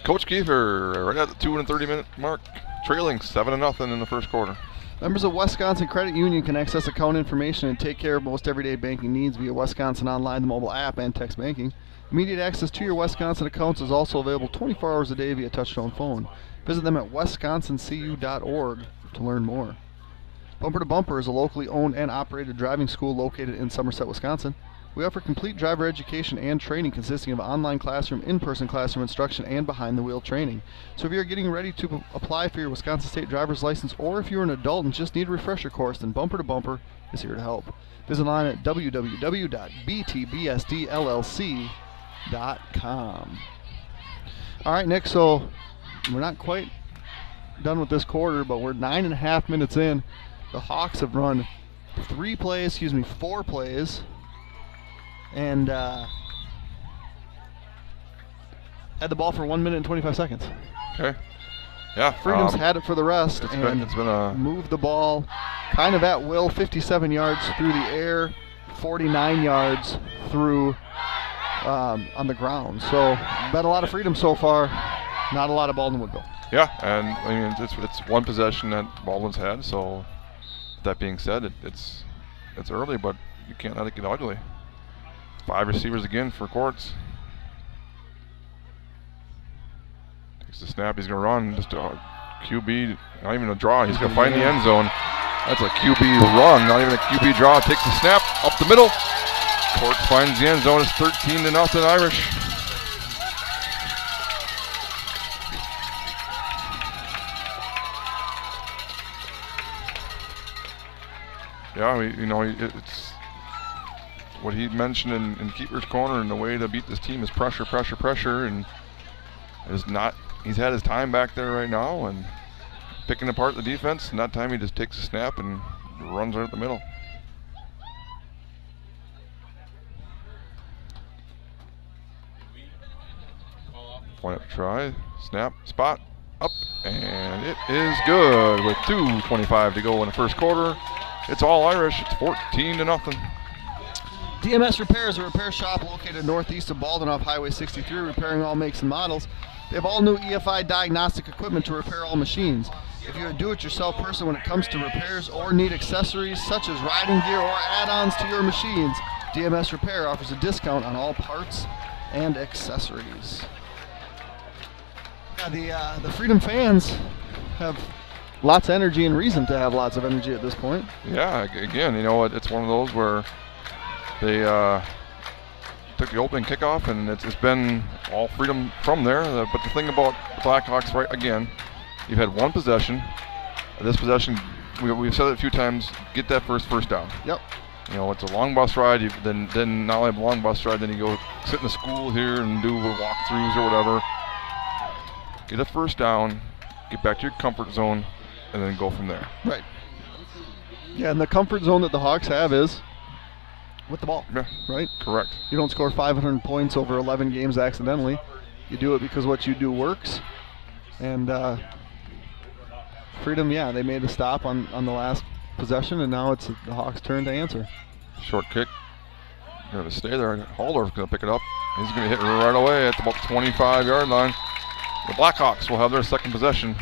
Coach Kiefer, right at the 2 and 30-minute mark, trailing 7-0 in the first quarter. Members of Wisconsin Credit Union can access account information and take care of most everyday banking needs via Wisconsin Online, the mobile app, and text banking. Immediate access to your Wisconsin accounts is also available 24 hours a day via touchtone phone. Visit them at wisconsincu.org to learn more. Bumper to Bumper is a locally owned and operated driving school located in Somerset, Wisconsin. We offer complete driver education and training consisting of online classroom, in-person classroom instruction, and behind-the-wheel training. So if you're getting ready to apply for your Wisconsin State driver's license, or if you're an adult and just need a refresher course, then Bumper to Bumper is here to help. Visit online at www.btbsdllc.com. All right, Nick, so we're not quite done with this quarter, but we're 9.5 minutes in. The Hawks have run 4 plays. And had the ball for 1 minute and 25 seconds. Okay. Yeah. Freedom's had it for the rest and moved the ball kind of at will, 57 yards through the air, 49 yards through on the ground. So, been a lot of freedom so far, not a lot of Baldwin Woodville. Yeah, and I mean it's one possession that Baldwin's had. So, that being said, it's early, but you can't let it get ugly. 5 receivers again for Quartz. Takes the snap. He's going to run. Just a QB, not even a draw. He's going to find the end zone. That's a QB run, not even a QB draw. Takes the snap up the middle. Quartz finds the end zone. It's 13-0 Irish. Yeah, it's what he mentioned in Keeper's Corner, and the way to beat this team is pressure, and he's had his time back there right now and picking apart the defense, and that time he just takes a snap and runs right at the middle. Point up try, snap, spot, up, and it is good with 2:25 to go in the first quarter. It's all Irish. It's 14-0. DMS Repair is a repair shop located northeast of Baldwin off Highway 63, repairing all makes and models. They have all new EFI diagnostic equipment to repair all machines. If you're a do-it-yourself person when it comes to repairs or need accessories such as riding gear or add-ons to your machines, DMS Repair offers a discount on all parts and accessories. Yeah, the Freedom fans have lots of energy and reason to have lots of energy at this point. Yeah, again, it's one of those where they took the opening kickoff, and it's been all Freedom from there. But the thing about the Blackhawks, right, again, you've had one possession. This possession, we've said it a few times, get that first down. Yep. It's a long bus ride. Then not only a long bus ride, then you go sit in the school here and do walkthroughs or whatever. Get a first down, get back to your comfort zone, and then go from there. Right. Yeah, and the comfort zone that the Hawks have is with the ball, yeah, right? Correct. You don't score 500 points over 11 games accidentally. You do it because what you do works. And Freedom, yeah, they made a stop on the last possession, and now it's the Hawks' turn to answer. Short kick. Going to stay there. Haldorf's going to pick it up. He's going to hit right away at about the 25-yard line. The Blackhawks will have their second possession,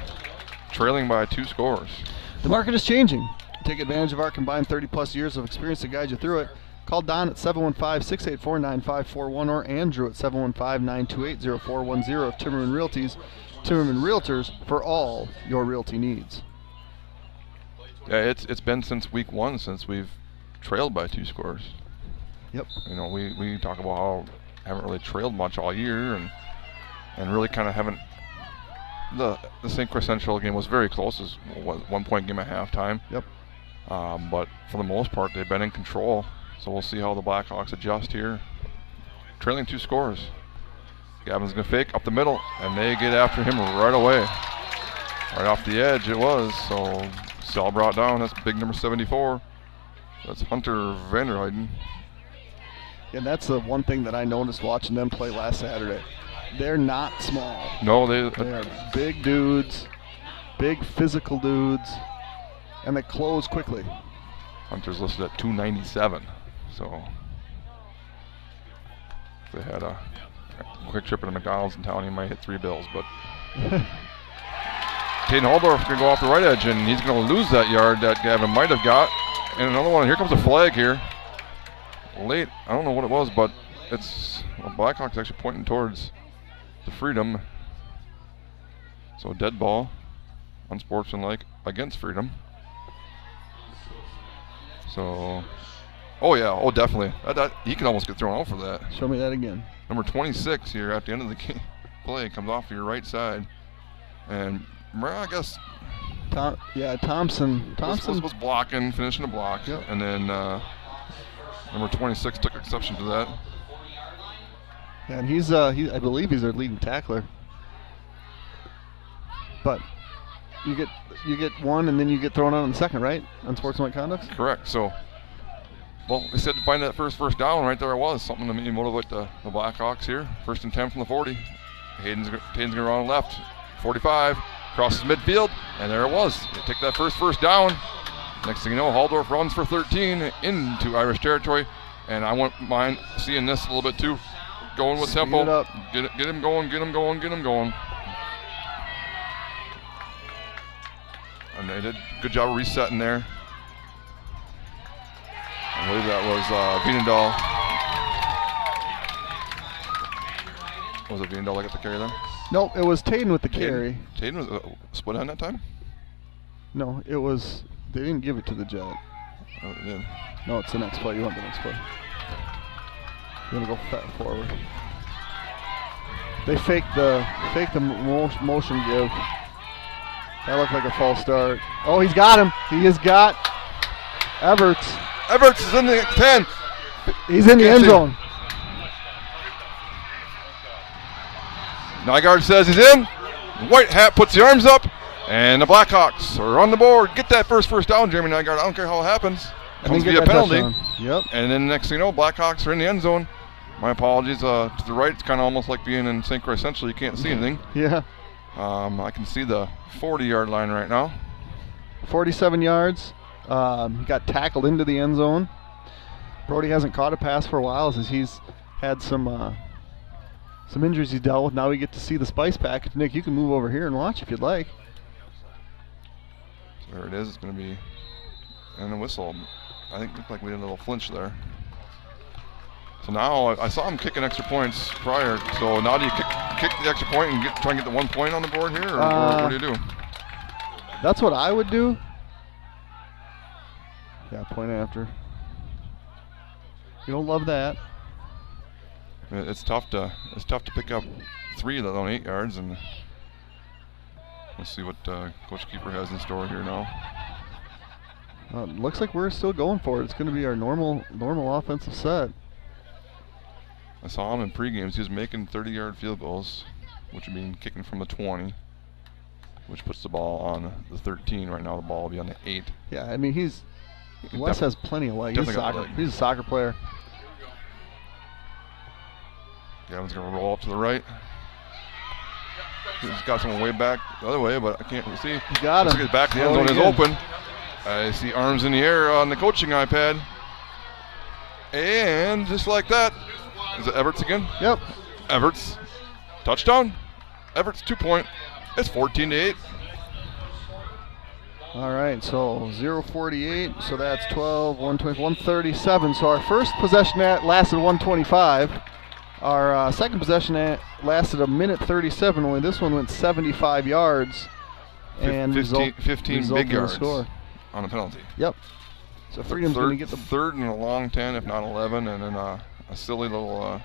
trailing by 2 scores. The market is changing. Take advantage of our combined 30-plus years of experience to guide you through it. Call Don at 715-684-9541 or Andrew at 715-928-0410 of Timmerman Realtors for all your realty needs. Yeah, it's been since week 1 since we've trailed by 2 scores. Yep. You know, we talk about how haven't really trailed much all year and really kind of haven't. The St. Croix Central game was very close. It was 1 point game at halftime. Yep. But for the most part, they've been in control. So we'll see how the Blackhawks adjust here. Trailing 2 scores. Gavin's going to fake up the middle, and they get after him right away. Right off the edge it was. So Sal brought down. That's big number 74. That's Hunter Vanderheiden. And that's the one thing that I noticed watching them play last Saturday. They're not small. No, they are big dudes, big physical dudes, and they close quickly. Hunter's listed at 297. So if they had a quick trip to McDonald's in town, he might hit 3 bills. But Caden Holdorf going to go off the right edge, and he's going to lose that yard that Gavin might have got. And another one. Here comes a flag here. Late. I don't know what it was, but it's Blackhawks actually pointing towards the Freedom. So dead ball, unsportsmanlike against Freedom. So, oh yeah, oh definitely. That he can almost get thrown out for that. Show me that again. Number 26 here at the end of the game play comes off your right side, and I guess Thompson was blocking, finishing the block, yep. And then number 26 took exception to that. Yeah, and he's I believe he's their leading tackler. But you get one, and then you get thrown out in the second, right? Unsportsmanlike conduct. Correct. So, well, we said to find that first down right there. It was something to maybe motivate the Blackhawks here. 1st and 10 from the 40. Hayden's going to run left. 45 crosses midfield, and there it was. They take that first down. Next thing you know, Haldorf runs for 13 into Irish territory, and I wouldn't mind seeing this a little bit too. Going with tempo. It up. Get him going. And they did a good job of resetting there. I believe that was Vienendahl. Was it Vienendahl that got the carry there? No, it was Taden with the carry. Taden was split on that time? No, it was. They didn't give it to the Jet. Oh, they did. No, it's the next play. You want the next play. You want to go forward. They faked the motion give. That looked like a false start. Oh, he's got him. He has got Everts. Everts is in the 10. He's in the end zone. Nygaard says he's in. White hat puts the arms up, and the Blackhawks are on the board. Get that first down, Jeremy Nygaard. I don't care how it happens. It comes via penalty. Yep. And then next thing you know, Blackhawks are in the end zone. My apologies. To the right, it's kind of almost like being in St. Croix Central. You can't see anything. Yeah. I can see the 40-yard line right now. 47 yards. He got tackled into the end zone. Brody hasn't caught a pass for a while as he's had some injuries he's dealt with. Now we get to see the spice package. Nick, you can move over here and watch if you'd like. So there it is. It's going to be and a whistle. I think it looked like we had a little flinch there. So now I saw him kicking extra points prior. So now do you kick the extra point and try and get the 1 point on the board here, or what do you do? That's what I would do. Yeah, point after. You don't love that. It's tough to pick up 3 of that on 8 yards, and let's see what Coach Keeper has in store here now. Looks like we're still going for it. It's going to be our normal offensive set. I saw him in pre-games. He was making 30-yard field goals, which would mean kicking from the 20, which puts the ball on the 13. Right now the ball will be on the 8. Yeah, I mean Wes has plenty of legs. He's a soccer player. Gavin's going to roll up to the right. He's got someone way back the other way, but I can't really see. He got him. His back of the end zone is open. I see arms in the air on the coaching iPad. And just like that, is it Everts again? Yep. Everts. Touchdown. Everts 2 point. It's 14-8. All right, so 0:48, so that's 12, 120, 137. So our first possession lasted 125. Our second possession lasted a minute 37. Only this one went 75 yards and 15 big yards score on a penalty. Yep. So Freedom's going to get the third and a long 10, if not 11, and then a silly little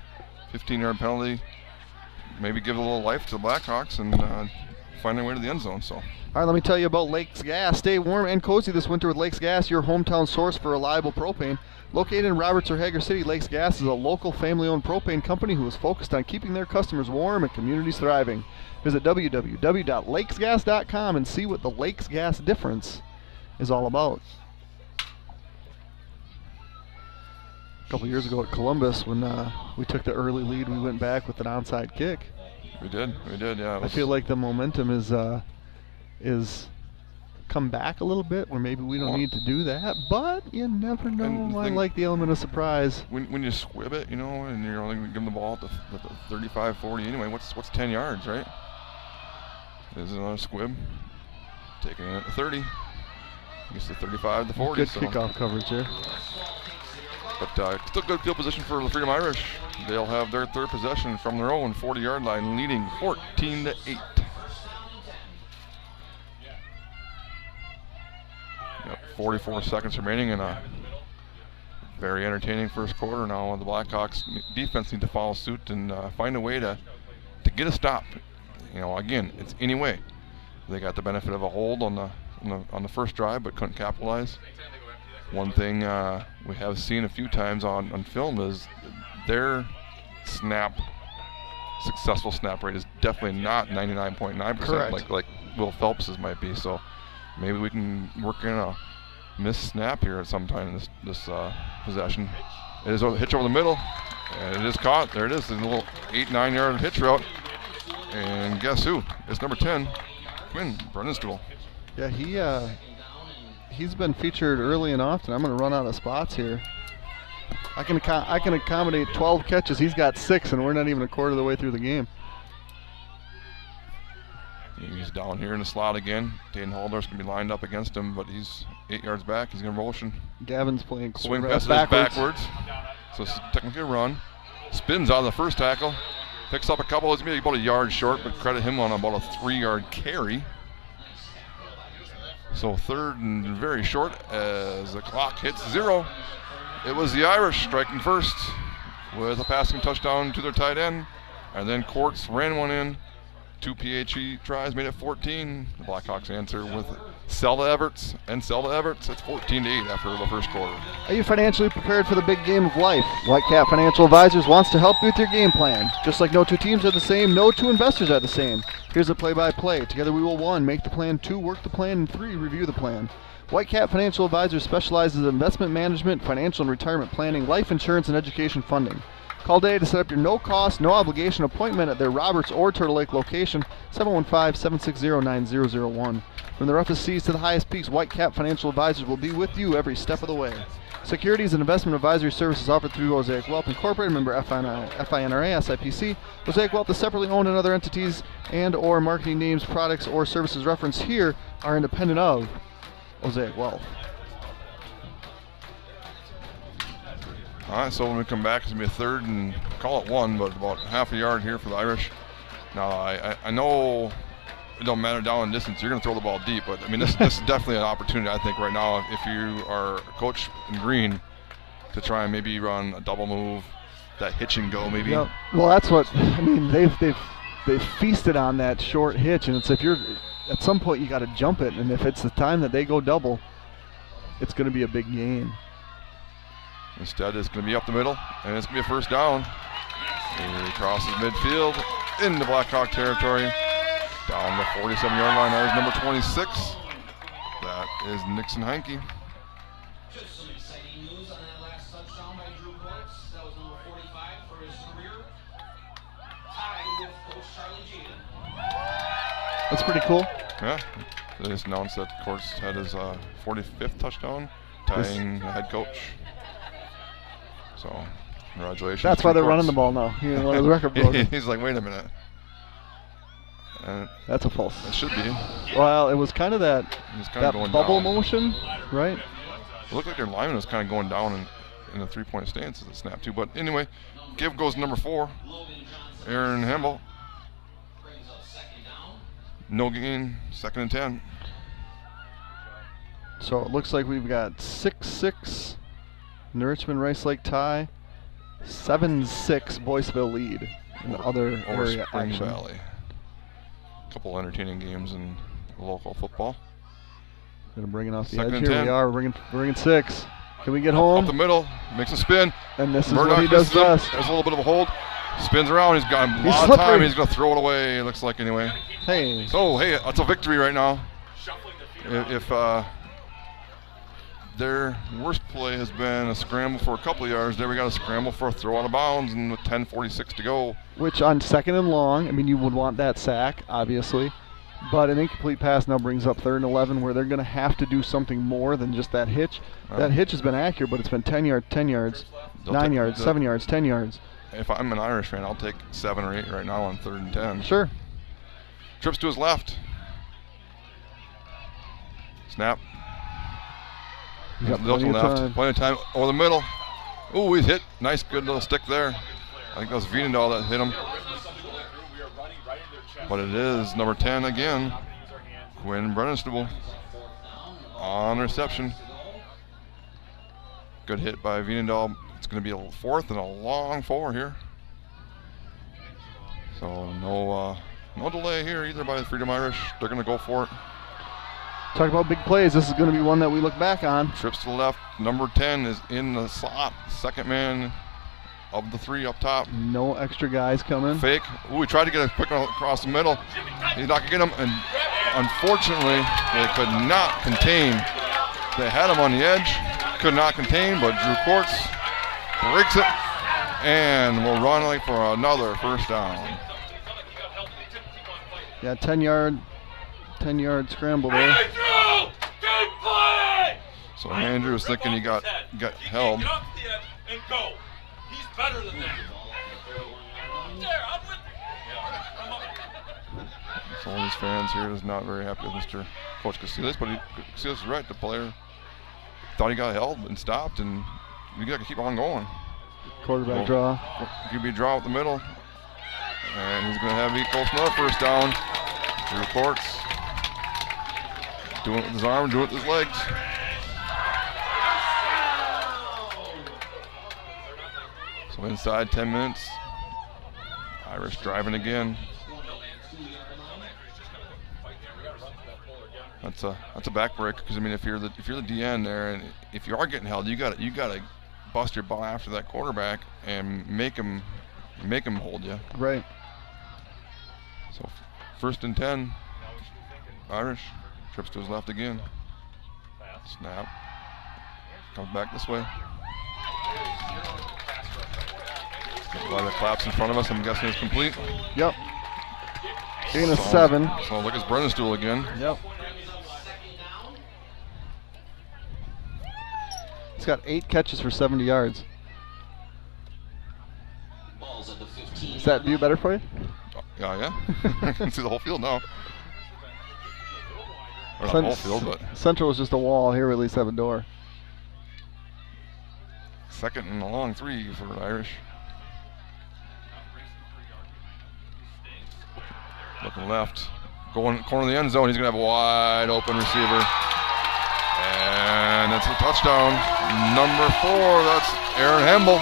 15-yard penalty. Maybe give a little life to the Blackhawks and find their way to the end zone. So. All right, let me tell you about Lakes Gas. Stay warm and cozy this winter with Lakes Gas, your hometown source for reliable propane. Located in Roberts or Hager City, Lakes Gas is a local family-owned propane company who is focused on keeping their customers warm and communities thriving. Visit www.lakesgas.com and see what the Lakes Gas difference is all about. A couple years ago at Columbus, when we took the early lead, we went back with an onside kick. We did, yeah. I feel like the momentum is come back a little bit, where maybe we don't need to do that, but you never know. I like the element of surprise. When you squib it, and you're only giving the ball at the 35, 40 anyway, what's 10 yards, right? There's another squib. Taking it at the 30. Gets the 35, the 40. Good kickoff coverage there. But still good field position for the Freedom Irish. They'll have their third possession from their own 40-yard line, leading 14-8. Yep, 44 seconds remaining in a very entertaining first quarter. Now the Blackhawks defense need to follow suit and find a way to get a stop. Again, it's any way. They got the benefit of a hold on the first drive, but couldn't capitalize. One thing we have seen a few times on film is their successful snap rate is definitely not 99.9%, like Will Phelps's might be. So maybe we can work in a missed snap here at some time in this possession. It is a hitch over the middle, and it is caught. There it is, a little 8-9 yard hitch route. And guess who? It's number 10, Quinn Brunenstuhl. Yeah, he's been featured early and often. I'm going to run out of spots here. I can accommodate 12 catches. He's got 6, and we're not even a quarter of the way through the game. He's down here in the slot again. Dane Halldorf's going to be lined up against him, but he's 8 yards back. He's going to motion. Gavin's playing swing pass backwards. So it's technically a run. Spins out of the first tackle. Picks up a couple. He's going to be about a yard short, but credit him on about a 3-yard carry. So third and very short as the clock hits 0. It was the Irish striking first with a passing touchdown to their tight end. And then Quartz ran one in. 2 PHE tries made it 14. The Blackhawks answer with Selda Everts. And Selda Everts, it's 14-8 after the first quarter. Are you financially prepared for the big game of life? Whitecap Financial Advisors wants to help you with your game plan. Just like no two teams are the same, no two investors are the same. Here's a play-by-play. Together we will 1, make the plan, 2, work the plan, and 3, review the plan. Whitecap Financial Advisors specializes in investment management, financial and retirement planning, life insurance, and education funding. Call today to set up your no-cost, no-obligation appointment at their Roberts or Turtle Lake location, 715-760-9001. From the roughest seas to the highest peaks, Whitecap Financial Advisors will be with you every step of the way. Securities and investment advisory services offered through Mosaic Wealth Incorporated, member FINRA, SIPC. Mosaic Wealth is separately owned, and other entities and or marketing names, products, or services referenced here are independent of Mosaic Wealth. All right, so when we come back, it's going to be a third and call it 1, but about half a yard here for the Irish. Now, I know it don't matter down in distance. You're going to throw the ball deep, but, I mean, this is definitely an opportunity, I think, right now, if you are a coach in green, to try and maybe run a double move, that hitch and go maybe. Yep. Well, that's what, I mean, they've feasted on that short hitch, and it's if you're, at some point you got to jump it, and if it's the time that they go double, it's going to be a big gain. Instead, it's going to be up the middle, and it's going to be a first down. He crosses midfield into Blackhawk territory. Down the 47-yard line, there's number 26. That is Nixon Heinke. Just some exciting news on that last touchdown by Drew Quartz. That was number 45 for his career. Tied with Coach Charlie Jaden. That's pretty cool. Yeah. They just announced that Quartz had his 45th touchdown, tying the head coach. So, congratulations. That's why they're running the ball now. You know, his record broken. He's like, wait a minute. And That's a false. it should be. Well, it was kind of that Going bubble down. motion, right? It looked like their lineman was kind of going down in the three-point stance as it snapped too. But anyway, give goes number 4. Aaron Hemble. No gain, 2nd and 10. So it looks like we've got 6-6 Richmond Rice Lake tie, 7-6 Boyceville lead in the other Over area Spring action. Valley. Couple entertaining games in local football. Gonna bring it off the 2nd edge and here. 10. We are. We're bringing 6. Can we get Up home? the middle, makes a spin. And this is Murdoch what he does misses him. best. There's a little bit of a hold. Spins around. He's got a He's lot of time. slippery. He's going to throw it away, it looks like, anyway. Hey. So, hey, that's a victory right now. If their worst play has been a scramble for a couple of yards, there we got a scramble for a throw out of bounds, and with 10:46 to go. Which on 2nd and long, I mean, you would want that sack, obviously. But an incomplete pass now brings up 3rd and 11, where they're going to have to do something more than just that hitch. That hitch has been accurate, but it's been 10 yards, 10 yards, 9 yards, 7 yards, 10 yards. If I'm an Irish fan, I'll take 7 or 8 right now on 3rd and 10. Sure. Trips to his left. Snap. He's got Looking plenty of left. time. Plenty of time over the middle. Ooh, he's hit. Nice, good little stick there. I think that was Vienendahl that hit him. But it is number 10 again. Quinn Brennenstubel on reception. Good hit by Vienendahl. It's going to be a 4th and a long 4 here. So no delay here either by the Freedom Irish. They're going to go for it. Talk about big plays. This is going to be one that we look back on. Trips to the left. Number 10 is in the slot. 2nd man of the 3 up top. No extra guys coming. Fake. Ooh, he tried to get a quick one across the middle. He's not going to get him. And unfortunately, they could not contain. They had him on the edge. Could not contain, but Drew Quartz breaks it. And will run like for another 1st down. Yeah, 10-yard scramble there. So Andrew was thinking he got held. Get off the edge and go. He's better than that. There, I'm with you. So all these fans here is not very happy with Mr. Coach Casillas, but Casillas is right. The player thought he got held and stopped, and we got to keep on going. Quarterback draw. QB draw up the middle, and he's going to have equals another 1st down. Drew Quartz doing it with his arm, doing it with his legs. So inside 10 minutes, Irish driving again. That's a back break, because I mean if you're the DN there, and if you are getting held, you got to bust your ball after that quarterback and make him hold you. Right. So 1st and 10, Irish trips to his left again. Snap. Comes back this way. A lot of claps in front of us. I'm guessing it's complete. Yep. Gain of 7. So look, it's Brennenstubel again. Yep. He's got 8 catches for 70 yards. Is that view better for you? Yeah. I can see the whole field now. Or not the whole field, but Central is just a wall. Here we at least have a door. 2nd and a long 3 for the Irish. Looking left. Going corner of the end zone. He's going to have a wide open receiver. And it's a touchdown. Number 4, that's Aaron Hemble.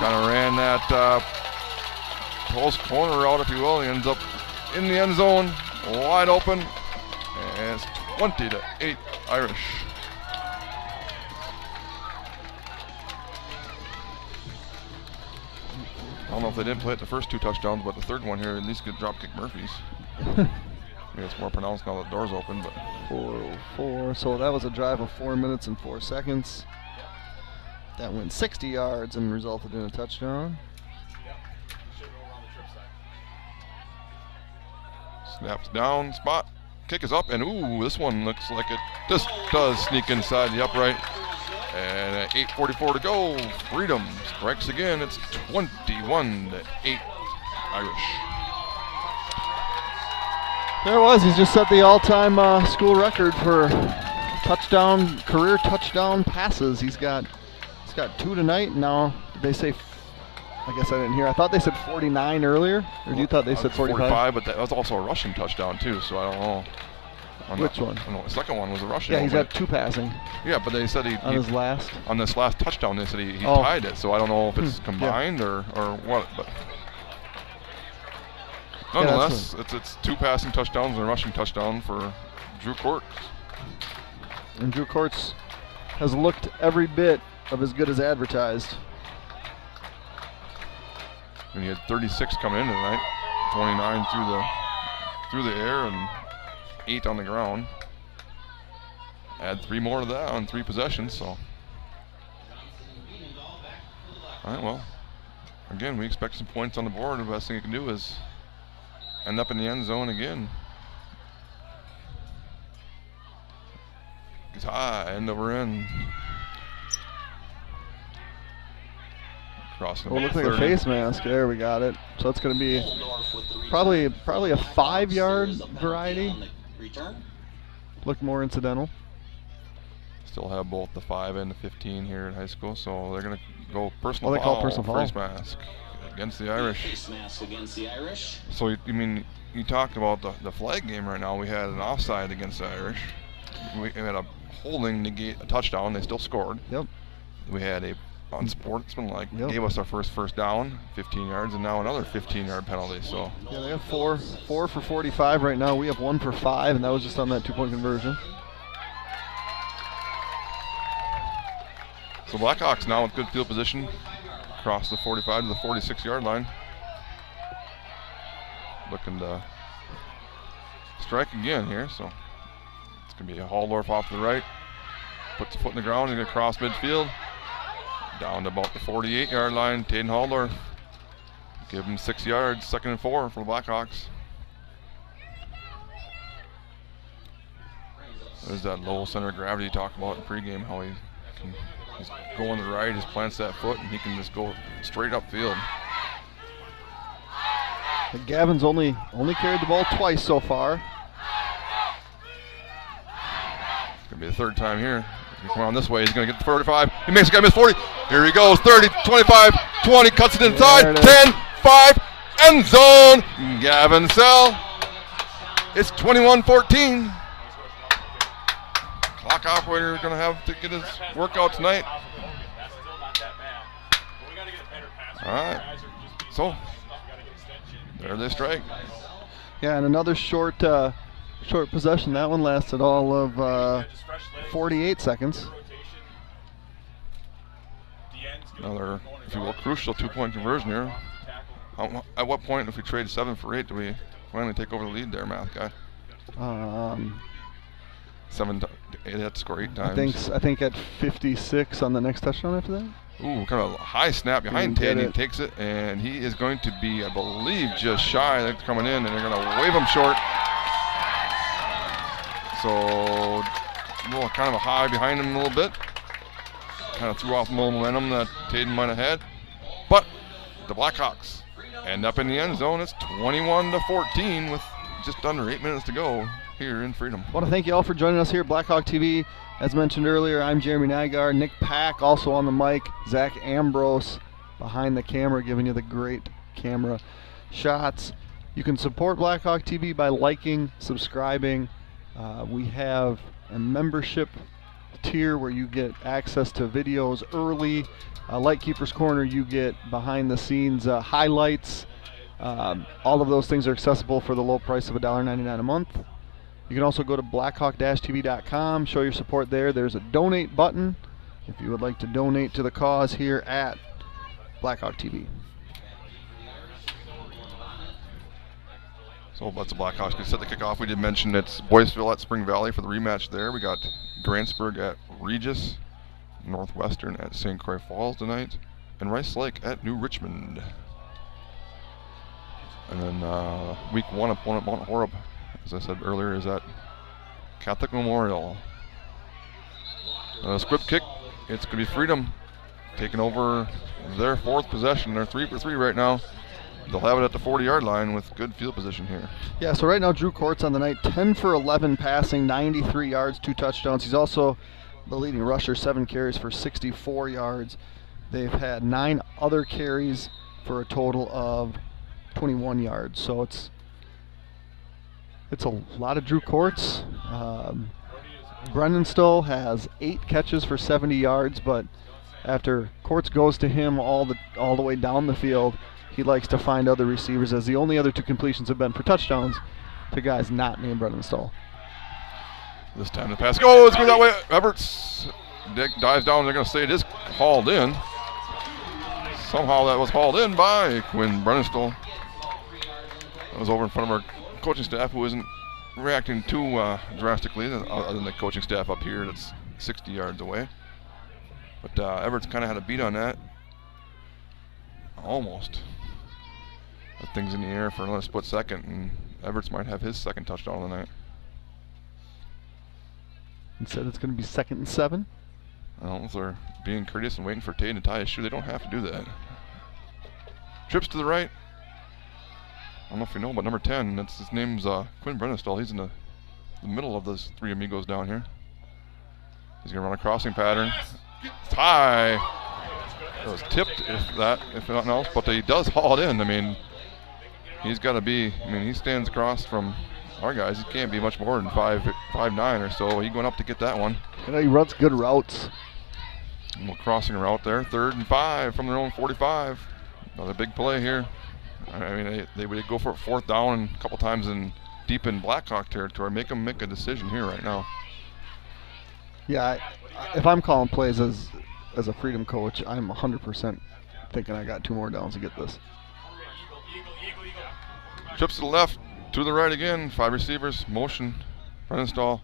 Kind of ran that post corner route, if you will. He ends up in the end zone, wide open. And it's 20-8 Irish. I don't know if they didn't play it the first 2 touchdowns, but the 3rd one here at least could drop kick Murphy's. Maybe it's more pronounced now that the door's open, but 4-4. So that was a drive of 4 minutes and 4 seconds. That went 60 yards and resulted in a touchdown. snaps down, spot, kick is up, and ooh, this one looks like it just does sneak inside the upright. And at 8:44 to go, Freedom strikes again. It's 21-8 Irish. There it was. He's just set the all-time school record for career touchdown passes. He's got 2 tonight. Now they say, I guess I didn't hear. I thought they said 49 earlier, or you thought they said 45? 45, but that was also a rushing touchdown too. So I don't know. Which one? No, the second one was a rushing. Yeah, he's one, got 2 passing. Yeah, but they said on his last. On this last touchdown, they said he tied it. So I don't know if it's combined or what. But nonetheless, it's 2 passing touchdowns and a rushing touchdown for Drew Courts. And Drew Courts has looked every bit of as good as advertised. And he had 36 coming in tonight, 29 through the air and 8 on the ground. Add 3 more to that on 3 possessions. So, all right. Well, again, we expect some points on the board. The best thing you can do is end up in the end zone again. Gets high, end over end. Crossing. Oh, looks like a face mask. There, we got it. So it's going to be probably a 5-yard variety. Look more incidental. Still have both the 5 and the 15 here in high school, so they're going to go personal they call personal foul. Face mask against the Irish. Face mask against the Irish. So you talked about the flag game right now. We had an offside against the Irish. We had a holding negate a touchdown. They still scored. Yep. We had a unsportsmanlike gave us our first down, 15 yards, and now another 15-yard penalty. So yeah, they have 4 for 45 right now. We have 1 for 5, and that was just on that 2-point conversion. So Blackhawks now with good field position across the 45 to the 46-yard line. Looking to strike again here, so it's going to be a Halldorf off to the right. Puts the foot in the ground and going to cross midfield. Down to about the 48-yard line, Taden Halldorf. Give him 6 yards, 2nd and 4 for the Blackhawks. There's that low center of gravity you talked about in pregame, how he's going to the right, he just plants that foot, and he can just go straight upfield. Gavin's only carried the ball twice so far. It's going to be the 3rd time here. He's going to come around this way. He's going to get the 35. He makes the guy miss 40. Here he goes. 30, 25, 20. Cuts it inside. 10, 5. End zone. Gavin Sell. It's 21-14. Clock operator going to have to get his workout tonight. All right. So, there they strike. Yeah, and another short possession. That one lasted all of 48 seconds. Another, if you will, crucial 2-point conversion here. At what point, if we trade 7 for 8, do we finally take over the lead there, math guy? 8 had to score 8 times. I think at 56 on the next touchdown after that. Ooh, kind of a high snap behind Tate. He takes it, and he is going to be, I believe, just shy. They're coming in, and they're going to wave him short. So, a little kind of a high behind him a little bit. Kind of threw off a little momentum that Tatum might have had. But the Blackhawks end up in the end zone. It's 21-14 with just under 8 minutes to go here in Freedom. I want to thank you all for joining us here at Blackhawk TV. As mentioned earlier, I'm Jeremy Nygaard. Nick Pack also on the mic. Zach Ambrose behind the camera giving you the great camera shots. You can support Blackhawk TV by liking, subscribing. We have a membership tier where you get access to videos early. Like Keeper's Corner, you get behind the scenes highlights. All of those things are accessible for the low price of $1.99 a month. You can also go to blackhawk-tv.com, show your support there. There's a donate button if you would like to donate to the cause here at Blackhawk TV. So that's the Blackhawks going to set the kickoff. We did mention it's Boyceville at Spring Valley for the rematch there. We got Grantsburg at Regis, Northwestern at St. Croix Falls tonight, and Rice Lake at New Richmond. And then week 1 opponent Mount Horeb, as I said earlier, is at Catholic Memorial. Squib kick, it's going to be Freedom taking over their 4th possession. They're 3 for 3 right now. they'll have it at the 40-yard line with good field position here. Yeah, so right now Drew Court's on the night, 10 for 11 passing, 93 yards, 2 touchdowns. He's also the leading rusher, 7 carries for 64 yards. They've had 9 other carries for a total of 21 yards. So it's a lot of Drew Courts. Brendan Stoll has 8 catches for 70 yards, but after Courts goes to him all the way down the field, he likes to find other receivers, as the only other 2 completions have been for touchdowns to guys not named Brendan Stoll. This time the pass goes, go that way. Everts dives down. They're going to say it is hauled in. Somehow that was hauled in by Quinn Brennan-Stoll. That was over in front of our coaching staff, who isn't reacting too drastically, other than the coaching staff up here that's 60 yards away. But Everts kind of had a beat on that. Almost. That thing's in the air for another split second, and Everts might have his second touchdown of the night. Instead, it's going to be 2nd and 7. Well, if they're being courteous and waiting for Tate to tie his shoe, they don't have to do that. Trips to the right. I don't know if you know, but number 10, his name's Quinn Brennan-Stoll. He's in the middle of those 3 amigos down here. He's going to run a crossing pattern. It's high. It was tipped, if nothing else, but he does haul it in. I mean, he's got to be, he stands across from our guys. He can't be much more than 5'9" or so. He's going up to get that one. You know, he runs good routes. A little crossing route there. 3rd and 5 from their own 45. Another big play here. I mean, they would go for a 4th down a couple times deep in Blackhawk territory. Make them make a decision here right now. Yeah, if I'm calling plays as a Freedom coach, I'm 100% thinking I got 2 more downs to get this. Trips to the left, to the right again. 5 receivers, motion. Brennan-Stoll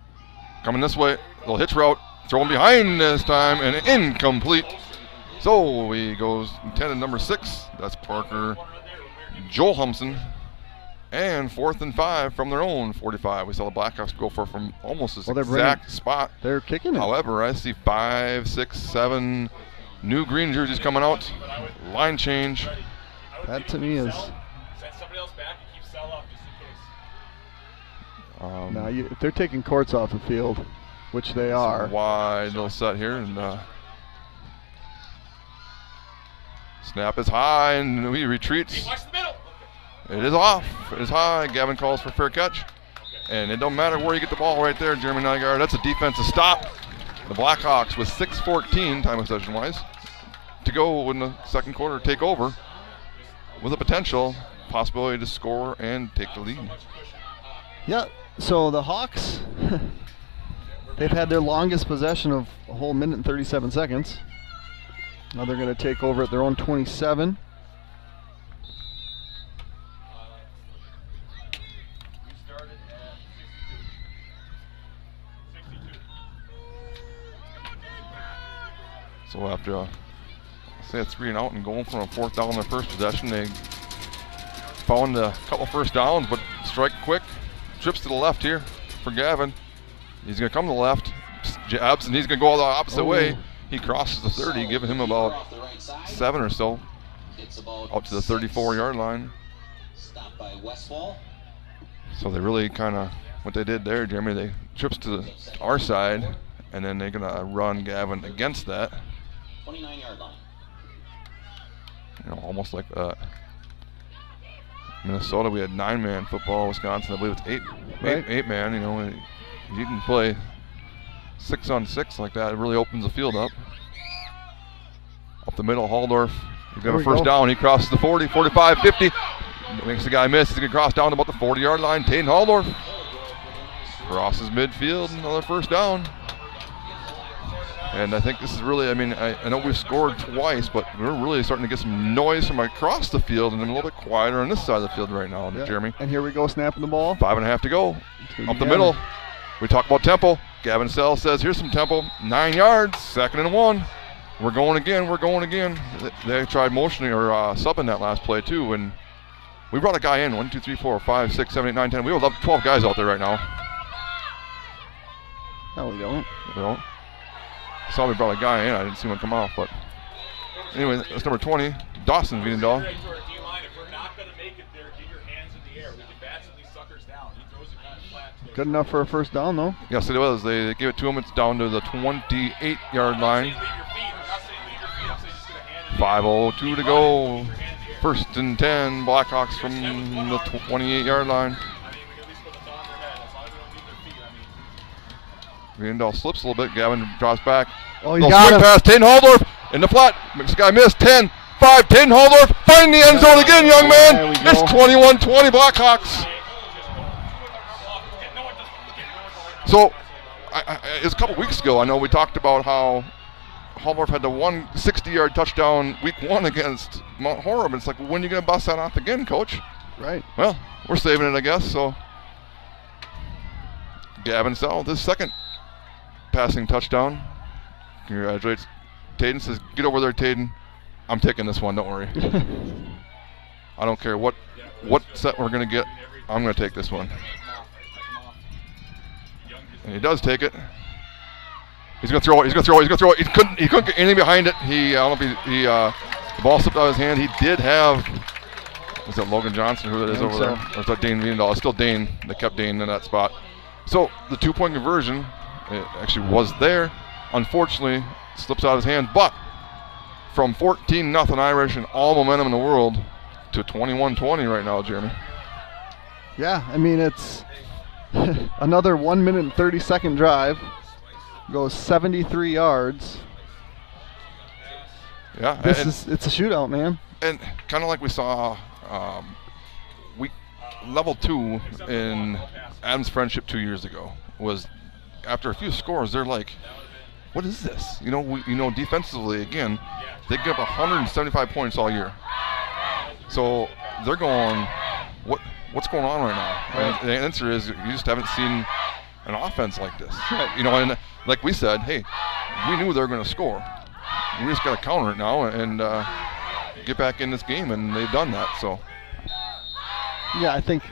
coming this way. Little hitch route. Throwing behind this time and incomplete. So he goes intended number 6. That's Parker Joelhamson. And 4th and 5 from their own 45. We saw the Blackhawks go for from almost this exact spot. They're kicking it. However, I see 5, 6, 7 new green jerseys coming out. Line change. That to me is. Send somebody else back and keep Sell up just in case. Now, if they're taking Courts off the field, which they are. Wide little set here, and snap is high, and he retreats. Watch the middle. It is off. It is high. Gavin calls for fair catch. And it don't matter where you get the ball right there, Jeremy Nygaard. That's a defensive stop. The Blackhawks with 6:14 time of possession-wise to go in the second quarter, take over with a potential possibility to score and take the lead. Yeah, so the Hawks, they've had their longest possession of a whole minute and 37 seconds. Now they're going to take over at their own 27. So after say a 3 and out and going from a 4th down on their first possession, they found a couple first downs, but strike quick. Trips to the left here for Gavin. He's going to come to the left, jabs, and he's going to go the opposite way. He crosses the 30, giving him about 7 or so, up to the 34-yard line. So they really kind of, what they did there, Jeremy, they trips to our side, and then they're going to run Gavin against that. 29-yard line. Almost like Minnesota, we had 9-man football. Wisconsin, I believe it's 8-man. You can play 6-on-6 like that. It really opens the field up. Up the middle, Halldorf. He's got a first down. He crosses the 40, 45, 50. Makes the guy miss. He's going to cross down to about the 40-yard line. Taden Halldorf crosses midfield. Another first down. And I think this is really, I know we've scored twice, but we're really starting to get some noise from across the field, and a little bit quieter on this side of the field right now, Jeremy. And here we go, snapping the ball. 5.5 to go. Up the middle. We talk about tempo. Gavin Sell says, here's some tempo. 9 yards, 2nd and 1. We're going again. They tried motioning or subbing that last play, too, and we brought a guy in. 1, 2, 3, 4, 5, 6, 7, 8, 9, 10. We have 12 guys out there right now. No, we don't. We don't. I saw we brought a guy in. I didn't see one come off, but anyway, that's number 20, Dawson Viendahl. Do you mind if we're not going to Good enough for a first down, though. Yes, it was. They gave it to him. It's down to the 28-yard line. 5:02 to go. First and 10. Blackhawks from the 28-yard line. Riendahl slips a little bit. Gavin drops back. Oh, he No, got swing him. pass. Taden Haldorf in the flat. Makes the guy miss. 10, 5. Taden Haldorf. Find the end zone again, young There man. we It's go. 21-20 Blackhawks. So, it was a couple weeks ago. I know we talked about how Haldorf had the 160-yard touchdown week 1 against Mount Horeb. It's like, well, when are you going to bust that off again, Coach? Right. Well, we're saving it, I guess. So, Gavin Sell with his second passing touchdown. Congratulates Taden. Says, get over there, Taden. I'm taking this one. Don't worry. I don't care what set we're going to get. I'm going to take this one. And he does take it. He's going to throw it. He's going to throw it. He's going to throw it. He couldn't get anything behind it. I don't know if the ball slipped out of his hand. He did have. Is that Logan Johnson who that is over there? Or is that Dane Riendahl? It's still Dane. They kept Dane in that spot. So the 2-point conversion, it actually was there. Unfortunately, slips out of his hand. But from 14-0 Irish and all momentum in the world to 21-20 right now, Jeremy. Yeah, I mean, it's another 1 minute and 30-second drive. Goes 73 yards. Yeah, It's a shootout, man. and kind of like we saw level 2 in Adams Friendship 2 years ago, was after a few scores, they're like, what is this? Defensively, again, they give up 175 points all year. So they're going, what's going on right now? And the answer is, you just haven't seen an offense like this. And like we said, hey, we knew they were going to score. We just got to counter it now and get back in this game, and they've done that. So. Yeah, I think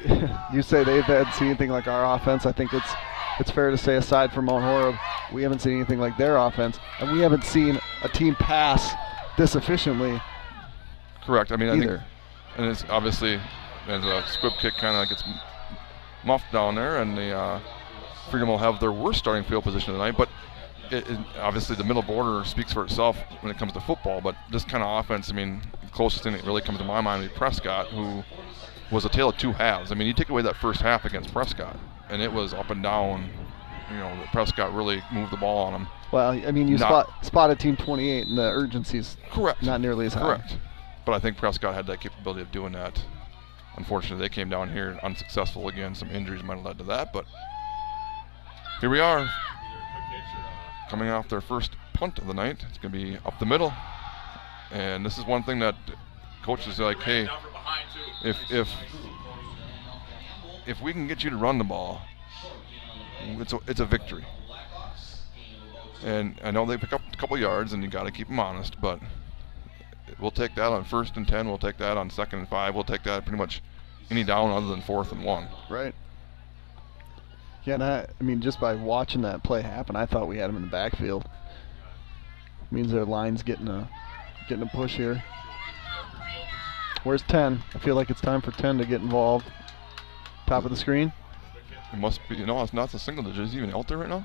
you say they haven't seen anything like our offense. I think it's fair to say, aside from Mount Horeb, we haven't seen anything like their offense, and we haven't seen a team pass this efficiently. Correct. I mean, either. I think, and it's obviously, as a squib kick kind of gets muffed down there, and the Freedom will have their worst starting field position tonight. But obviously, the middle border speaks for itself when it comes to football. But this kind of offense, I mean, the closest thing that really comes to my mind would be Prescott, who was a tale of two halves. I mean, you take away that first half against Prescott, and it was up and down. Prescott really moved the ball on him. Well, I mean, you spotted Team 28, and the urgency's correct, not nearly as high. Correct. But I think Prescott had that capability of doing that. Unfortunately, they came down here unsuccessful again. Some injuries might have led to that, but here we are, coming off their first punt of the night. It's going to be up the middle, and this is one thing that coaches are like, hey, if we can get you to run the ball, it's a victory. And I know they pick up a couple yards, and you got to keep them honest, but we'll take that on 1st and 10. We'll take that on 2nd and 5. We'll take that pretty much any down other than 4th and 1. Right. Yeah, and I mean, just by watching that play happen, I thought we had him in the backfield. Means their line's getting a push here. Where's 10? I feel like it's time for 10 to get involved. Top of the screen. It must be. No, it's not. It's a single digit. Is he even out there right now?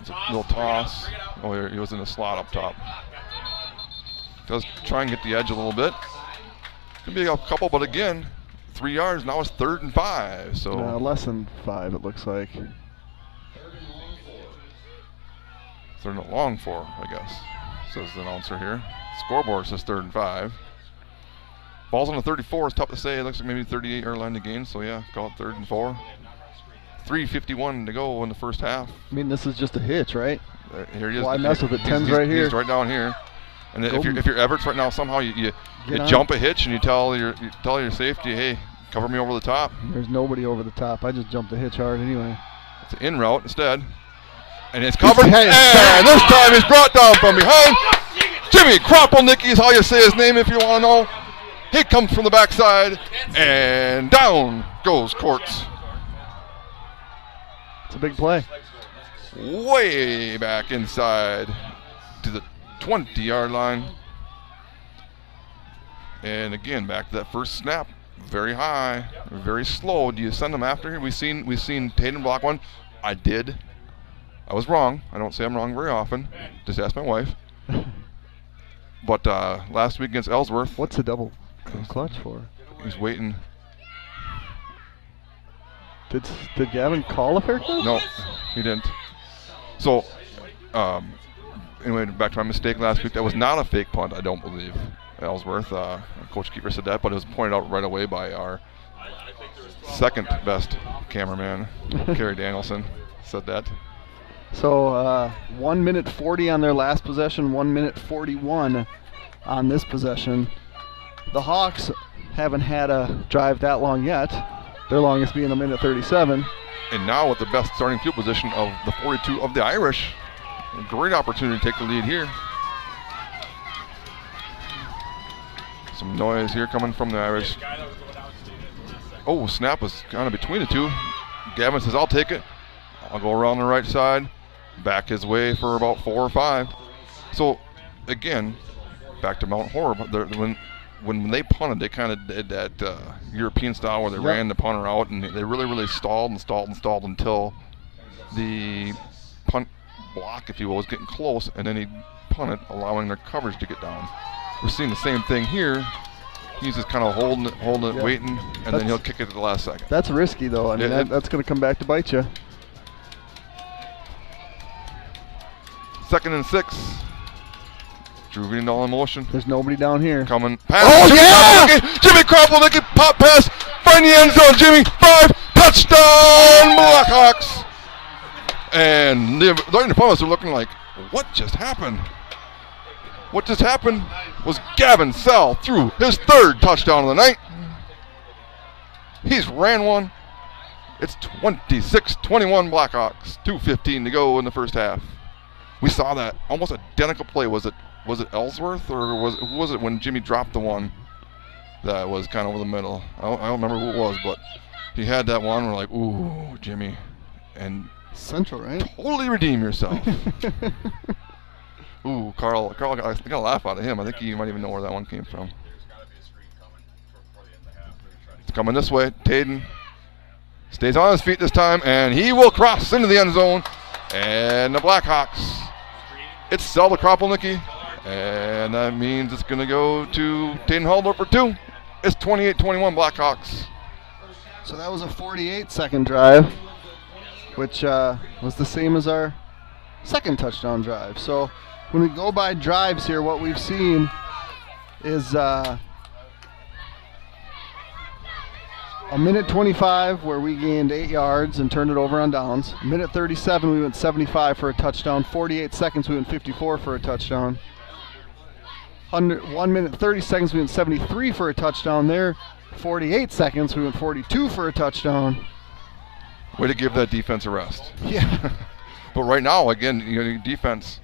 It's a little toss. Oh, he was in the slot up top. Does try and get the edge a little bit. Could be a couple, but again, 3 yards. Now it's 3rd and 5. So less than 5, it looks like. 3rd and long 4, I guess, says the announcer here. Scoreboard says 3rd and 5. Ball's on the 34. It's tough to say. It looks like maybe 38-yard line to gain. So yeah, call it 3rd and 4. 3:51 to go in the first half. I mean, this is just a hitch, right? Here he is. Why mess with it? 10's right here. He's right down here. And if you're Everts right now, somehow you jump a hitch and you tell your safety, hey, cover me over the top. There's nobody over the top. I just jumped the hitch hard anyway. It's an in route instead. And it's covered. Hey, and this time he's brought down from behind. Jimmy Kropelnicki is how you say his name if you want to know. He comes from the backside, and down goes Courts. It's a big play. Way back inside to the 20-yard line. And again, back to that first snap. very high, very slow. Do you send them after here? We've seen Tatum block one. I did. I was wrong. I don't say I'm wrong very often. Just ask my wife. But last week against Ellsworth, What's the double clutch for? he's waiting. Did Gavin call a fair catch? No, he didn't. So, anyway, back to my mistake last week. That was not a fake punt, I don't believe. Ellsworth, Coach Keeper said that, but it was pointed out right away by our second best cameraman, Kerry Danielson, said that. So 1 minute 40 on their last possession, 1 minute 41 on this possession. The Hawks haven't had a drive that long yet, their longest being a minute 37. And now with the best starting field position of the 42 of the Irish, a great opportunity to take the lead here. Some noise here coming from the Irish. Oh, snap was kind of between the two. Gavin says, I'll take it. I'll go around the right side, back his way for about 4 or 5. So, again, back to Mount Horeb. When they punted, they kind of did that European style where they ran the punter out, and they really stalled until the punt block, if you will, was getting close, and then he punted, allowing their coverage to get down. We're seeing the same thing here. He's just kind of holding it, waiting, and then he'll kick it at the last second. That's risky, though. I mean, that's going to come back to bite you. 2nd and 6. Drew Green all in motion. There's nobody down here. Coming. Pass. Oh, yeah! Jimmy Kropelnicki, pop pass. Find the end zone, Jimmy. 5. Touchdown, Blackhawks. And right in front of us are looking like, what just happened? What just happened was Gavin Sell threw his 3rd touchdown of the night. He's ran one. It's 26-21 Blackhawks. 2:15 to go in the first half. We saw that almost identical play. Was it Ellsworth, or was it when Jimmy dropped the one that was kind of over the middle? I don't remember who it was, but he had that one. We're like, ooh, Jimmy, and Central, right? Totally redeem yourself. Ooh, Carl, I got a laugh out of him. I think you might even know where that one came from. It's coming this way. Taden stays on his feet this time, and he will cross into the end zone. And the Blackhawks, it's Selda Kropelnicki, and that means it's going to go to Taden Haldor for 2. It's 28-21 Blackhawks. So that was a 48-second drive, which was the same as our second touchdown drive. So when we go by drives here, what we've seen is a minute 25 where we gained 8 yards and turned it over on downs. Minute 37 we went 75 for a touchdown. 48 seconds we went 54 for a touchdown. 1 minute 30 seconds we went 73 for a touchdown there. 48 seconds we went 42 for a touchdown. Way to give that defense a rest. Yeah. But right now, again, defense,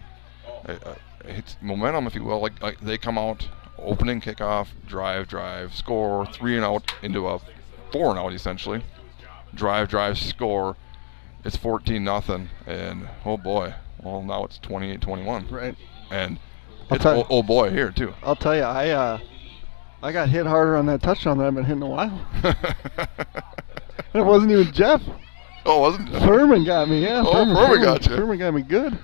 it's momentum, if you will. Like they come out, opening kickoff, drive, score, 3 and out into a 4 and out essentially. Drive, score. It's 14-0, and oh boy, well now it's 28-21. Right. And it's oh boy here too. I'll tell you, I got hit harder on that touchdown than I've been hitting in a while. It wasn't even Jeff. Oh, wasn't it? Furman got me, yeah. Oh, Furman got you. Furman got me good.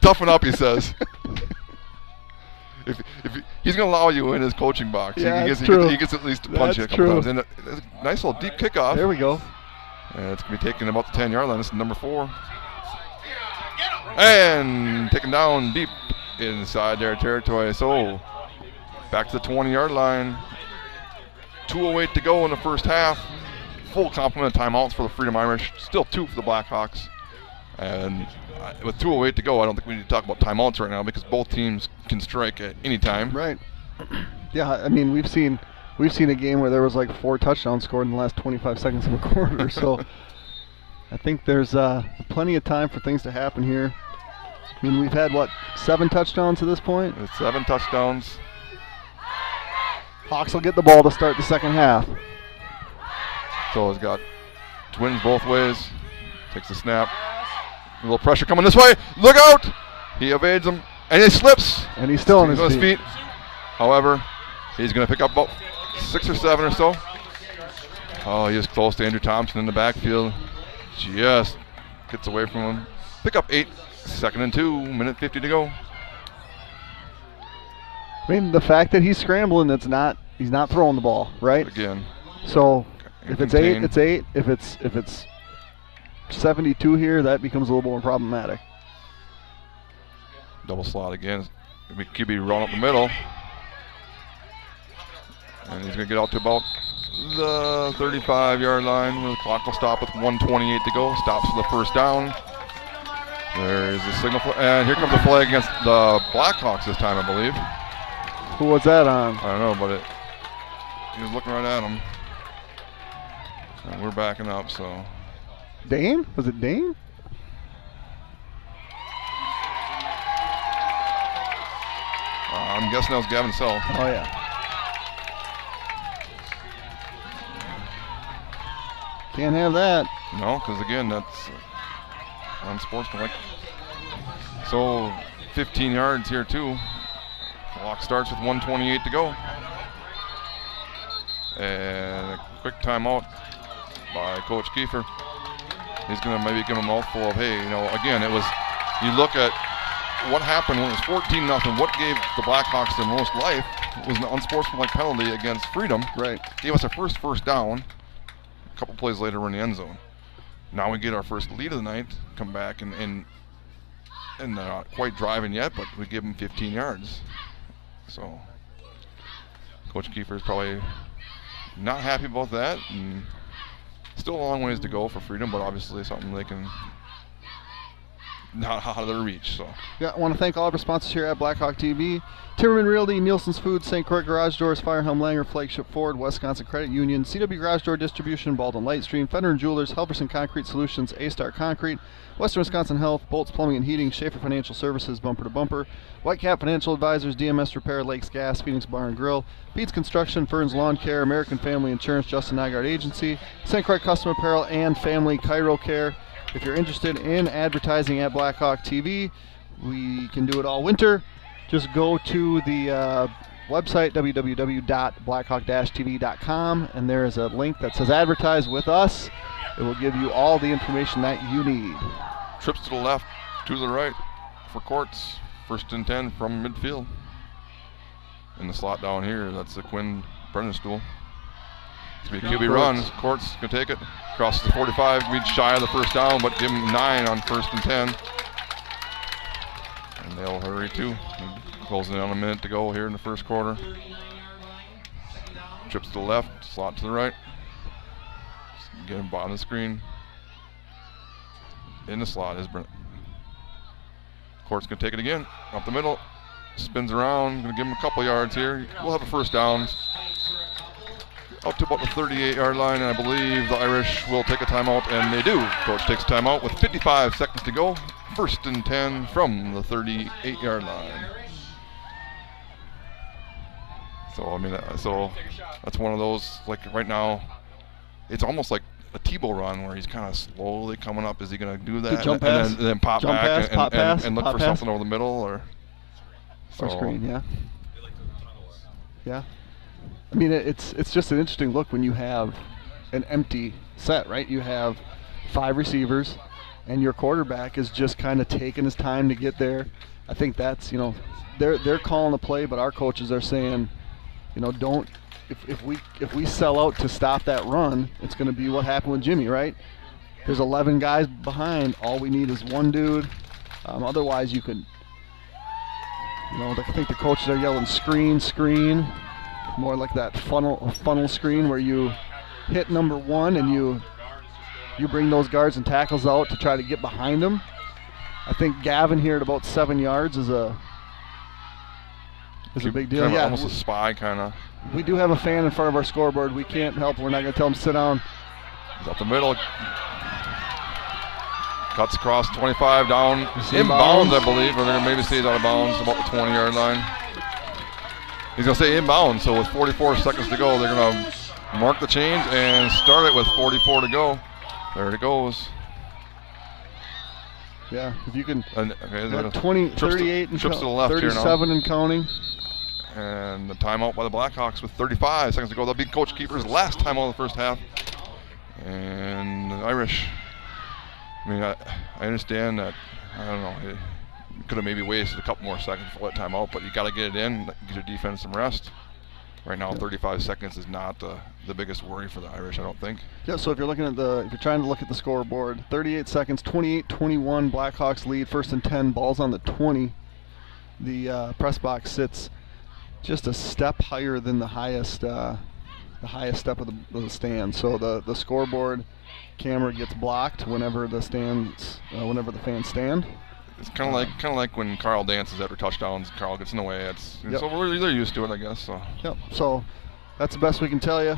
Toughen up, he says. If he's going to allow you in his coaching box, yeah, he gets at least to punch you a couple times. And a nice little deep kickoff. There we go. And it's going to be taken about the 10-yard line. This is number 4. And taken down deep inside their territory. So back to the 20-yard line. 2:08 to go in the first half. Full complement of timeouts for the Freedom Irish. Still 2 for the Blackhawks. And with 2:08 to go, I don't think we need to talk about timeouts right now because both teams can strike at any time. Right. Yeah, I mean we've seen a game where there was like 4 touchdowns scored in the last 25 seconds of a quarter. So I think there's plenty of time for things to happen here. I mean we've had 7 touchdowns to this point. It's 7 touchdowns. Hawks will get the ball to start the second half. So he's got twins both ways. Takes the snap. A little pressure coming this way. Look out! He evades him, and he slips. And he's still on his feet. However, He's going to pick up about 6 or 7 or so. Oh, he is close to Andrew Thompson in the backfield. Just gets away from him. Pick up 8, 2nd and 2, minute 50 to go. I mean, the fact that he's scrambling, he's not throwing the ball, right? Again. So if it's 8, contain. it's 8. If it's 72 here, that becomes a little more problematic. Double slot again. QB run up the middle. And he's going to get out to about the 35-yard line. The clock will stop with 1:28 to go. Stops for the first down. There is the signal. And here comes the flag against the Blackhawks this time, I believe. Who was that on? I don't know, but he was looking right at him. And we're backing up, so. Dane? Was it Dane? I'm guessing that was Gavin Sell. Oh, yeah. Can't have that. No, because again, that's unsportsmanlike. So 15 yards here too. Clock starts with 1:28 to go. And a quick timeout by Coach Kiefer. He's going to maybe give him a mouthful of, hey, again, it was, you look at what happened when it was 14-0. What gave the Blackhawks their most life was an unsportsmanlike penalty against Freedom. Right. Gave us our first down. A couple plays later, we're in the end zone. Now we get our first lead of the night, come back and they're not quite driving yet, but we give them 15 yards. So Coach Kiefer is probably not happy about that. And still a long ways to go for Freedom, but obviously something they can not out of their reach. So Yeah, I want to thank all of our sponsors here at Blackhawk TV. Timmerman Realty, Nielsen's Foods, St. Croix Garage Doors, Firehelm Langer, Flagship Ford, Wisconsin Credit Union, CW Garage Door Distribution, Baldwin Lightstream, Fender & Jewelers, Helverson Concrete Solutions, A-Star Concrete, Western Wisconsin Health, Bolts Plumbing and Heating, Schaefer Financial Services, Bumper to Bumper, Whitecap Financial Advisors, DMS Repair, Lakes Gas, Phoenix Bar and Grill, Beats Construction, Ferns Lawn Care, American Family Insurance, Justin Nygaard Agency, St. Croix Custom Apparel and Family Chiro Care. If you're interested in advertising at Blackhawk TV, we can do it all winter. Just go to the website, www.blackhawk-tv.com, and there is a link that says advertise with us. It will give you all the information that you need. trips to the left, to the right for Courts. 1st and 10 from midfield. In the slot down here, that's the Quinn Brennerstool. It's going to be a QB run. Courts can take it. Crosses the 45, reach shy of the first down, but give him 9 on 1st and 10. And they'll hurry too. Closing in on a minute to go here in the first quarter. Trips to the left, slot to the right. Get him bottom of the screen. In the slot is Brent. Court's going to take it again. Up the middle. Spins around. Going to give him a couple yards here. We'll have a first down. Up to about the 38-yard line, and I believe the Irish will take a timeout, and they do. Coach takes a timeout with 55 seconds to go. 1st and 10 from the 38-yard line. So, I mean, so that's one of those, like right now, it's almost like a Tebow run where he's kind of slowly coming up. Is he going to do that? Jump and pass. then pop Jump back pass, and look pop for pass. something over the middle? Or Screen, yeah. Yeah. I mean, it's just an interesting look when you have an empty set, right? You have 5 receivers, and your quarterback is just kind of taking his time to get there. I think that's, they're calling the play, but our coaches are saying, don't. If we sell out to stop that run, it's going to be what happened with Jimmy, right? There's 11 guys behind. All we need is one dude. Otherwise, you could. I think the coaches are yelling screen, screen. More like that funnel screen where you hit number 1 and you bring those guards and tackles out to try to get behind them. I think Gavin here at about 7 yards is a big deal. Kind of Yeah, almost a spy kind of. we do have a fan in front of our scoreboard. We can't help. We're not going to tell him to sit down. He's up the middle. Cuts across 25 down. Inbounds, I believe, or they're going to maybe say he's out of bounds about the 20-yard line. He's going to say inbound, so with 44 seconds to go, they're going to mark the change and start it with 44 to go. There it goes. Yeah, if you can. And, okay, 20, 38 and trips to the left 37 here now. and counting. And the timeout by the Blackhawks with 35 seconds to go. That'll be Coach Keeper's last timeout of the first half. And the Irish, I mean, I understand that, I don't know, it could have maybe wasted a couple more seconds for that timeout, but you got to get it in, give your defense some rest. Right now, 35 seconds is not the biggest worry for the Irish, I don't think. Yeah, so if you're looking at if you're trying to look at the scoreboard, 38 seconds, 28-21, Blackhawks lead, 1st and 10, ball's on the 20. The press box sits just a step higher than the highest step of the stand. So the scoreboard camera gets blocked whenever the fans stand. It's kind of like when Carl dances after touchdowns. Carl gets in the way. So they're used to it, I guess. So. Yep. So that's the best we can tell you.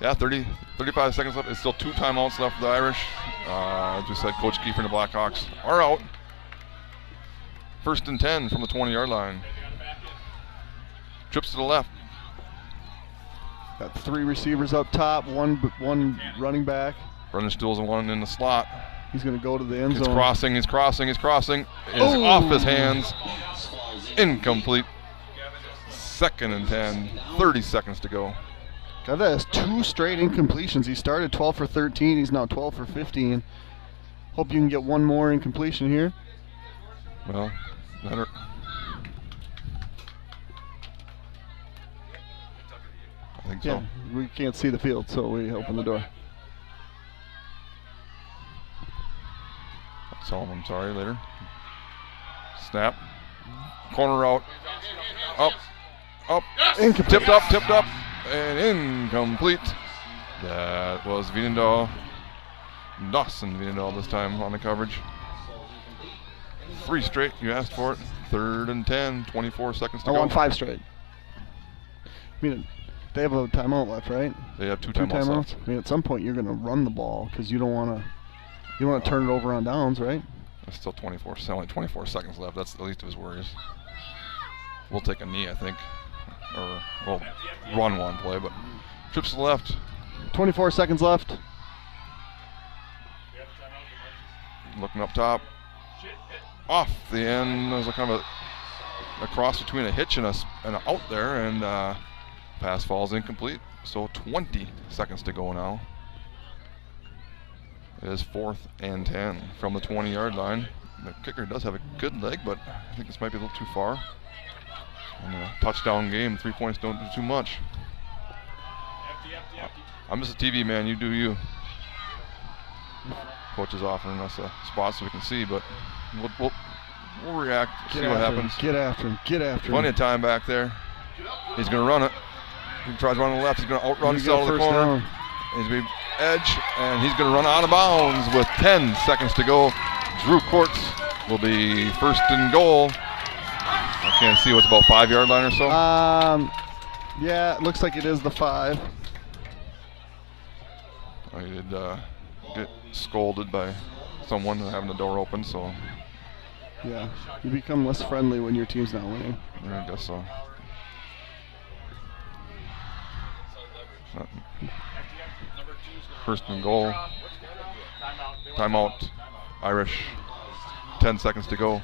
Yeah, 35 seconds left. It's still 2 timeouts left for the Irish. As we said, Coach Kiefer and the Blackhawks are out. 1st and 10 from the 20-yard line. Trips to the left. Got 3 receivers up top, one running back. Brendan Stools and 1 in the slot. He's going to go to the end zone. He's crossing. It's off his hands. Incomplete. 2nd and 10. 30 seconds to go. God, that is 2 straight incompletions. He started 12 for 13. He's now 12 for 15. Hope you can get one more incompletion here. Well, better. I think so. We can't see the field, so we open the door. Tell him I'm sorry later. Snap. Corner route. Up. Tipped up, and incomplete. That was Dawson Vienendahl this time on the coverage. 3 straight, you asked for it. 3rd and 10, 24 seconds to go. I want 5 straight. I mean, they have a timeout left, right? They have 2 timeouts left. I mean, at some point you're going to run the ball because you don't want to turn it over on downs, right? There's still only 24 seconds left. That's the least of his worries. We'll take a knee, I think. Or we'll run one play, but trips to the left. 24 seconds left. Looking up top. Off the end. There's a kind of a cross between a hitch and an out there, and pass falls incomplete. So 20 seconds to go now. It is 4th and 10 from the 20-yard line. The kicker does have a good leg, but I think this might be a little too far. In a touchdown game, 3 points don't do too much. I'm just a TV man. You do you. Coach is offering us a spot so we can see, but we'll react, see what happens. Get after him. Plenty of time back there. He's going to run it. He tries running to the left. He's going to outrun the cell to the corner. Down. He's going to be edge, and he's going to run out of bounds with 10 seconds to go. Drew Courts will be 1st and goal. I can't see what's about 5-yard line or so. Yeah, it looks like it is the 5. I did get scolded by someone having the door open, so. Yeah, you become less friendly when your team's not winning. I guess so. First and goal. Timeout. Irish. 10 seconds to go.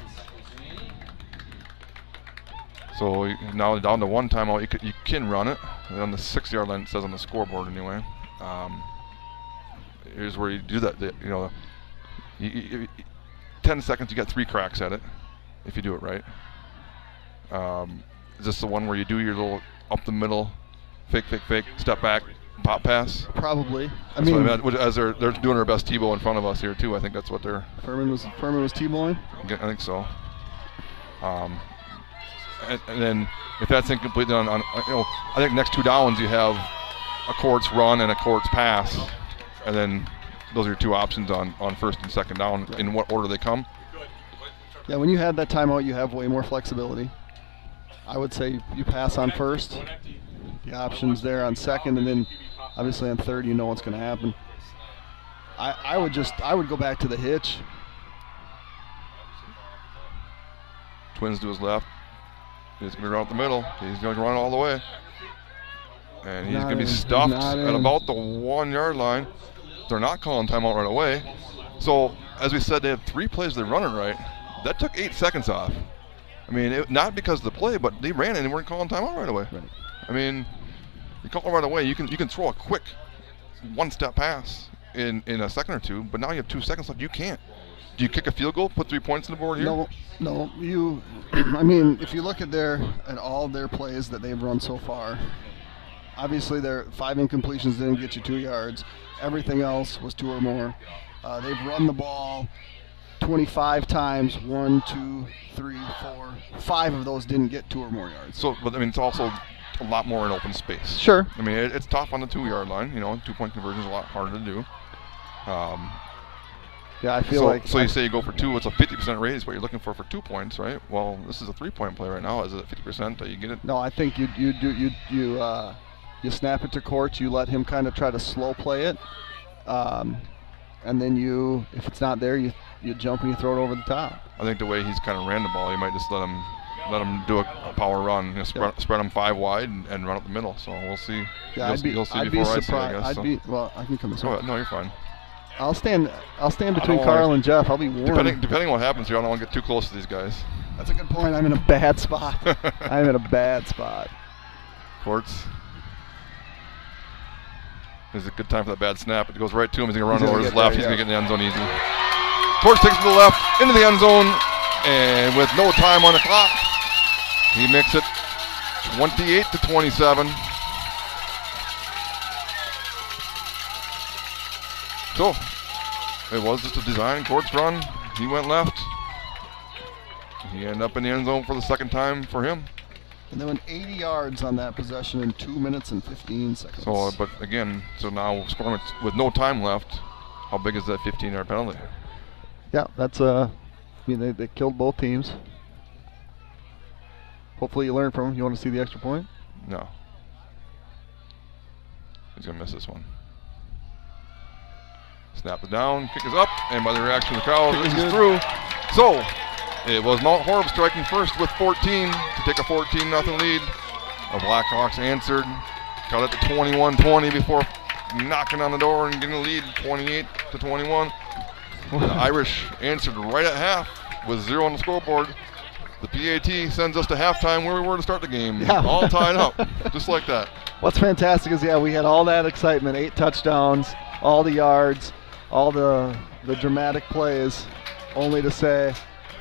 So now down to 1 timeout. You can run it. And on the 6-yard line, it says on the scoreboard anyway. Here's where you do that. 10 seconds, you got 3 cracks at it if you do it right. Is this the one where you do your little up the middle, fake, step back, pop pass? Probably. I That's mean, what I meant, as they're doing their best T-bow in front of us here too. I think that's what they're. Furman was T-bowing? I think so. And then if that's incomplete, then I think next 2 downs you have a Courts run and a Courts pass, and then those are your 2 options on 1st and 2nd down. Right. In what order they come. Yeah, when you had that timeout, you have way more flexibility. I would say you pass on 1st, the options there on 2nd, and then obviously on 3rd, you know what's going to happen. I would go back to the hitch. Twins to his left. He's going to run out the middle. He's going to run all the way. And he's going to be stuffed at about the 1-yard line. They're not calling timeout right away. So, as we said, they had 3 plays they run it right. That took 8 seconds off. I mean, not because of the play, but they ran it and weren't calling timeout right away. Right. I mean, you call it right away. You can throw a quick one-step pass in a second or two, but now you have 2 seconds left. You can't. Do you kick a field goal, put 3 points on the board here? No. You, I mean, if you look at all their plays that they've run so far, obviously their 5 incompletions didn't get you 2 yards. Everything else was 2 or more. They've run the ball 25 times. 1, 2, 3, 4. 5 of those didn't get 2 or more yards. So, but I mean, it's also a lot more in open space. Sure. I mean, it's tough on the 2-yard line. 2-point conversion is a lot harder to do. Yeah, I feel like. So you say you go for 2, it's a 50% rate is what you're looking for 2 points, right? Well, this is a 3-point play right now. Is it 50% that you get it? No, I think you snap it to Courts. You let him kind of try to slow play it, and then if it's not there, you jump and you throw it over the top. I think the way he's kind of ran the ball, you might just let him do a power run, spread him 5 wide and run up the middle. So we'll see. Yeah, you'll see I'd before be I see, I surprised. guess. Well, I can come this Go way. ahead. No, you're fine. I'll stand between Carl and Jeff. I'll be warm. Depending on what happens here, I don't want to get too close to these guys. That's a good point. I'm in a bad spot. I'm in a bad spot. Courts. This is a good time for that bad snap. It goes right to him. He's going to run over his left. He's going to get in the end zone easy. Courts takes it to the left, into the end zone, and with no time on the clock, he makes it 28-27. So, it was just a design. Courts run. He went left. He ended up in the end zone for the second time for him. And they went 80 yards on that possession in 2 minutes and 15 seconds. So, but again, now scoring with no time left, how big is that 15-yard penalty? Yeah, that's they killed both teams. Hopefully you learn from them. You want to see the extra point? No. He's going to miss this one. Snap it down, kick is up, and by the reaction of the crowd, this is through. So, it was Mount Horeb striking first with 14 to take a 14-0 lead. The Blackhawks answered, cut it to 21-20 before knocking on the door and getting a lead 28-21. The Irish answered right at half with 0 on the scoreboard. The PAT sends us to halftime where we were to start the game. Yeah. All tied up, just like that. What's fantastic is, we had all that excitement, 8 touchdowns, all the yards, all the dramatic plays, only to say,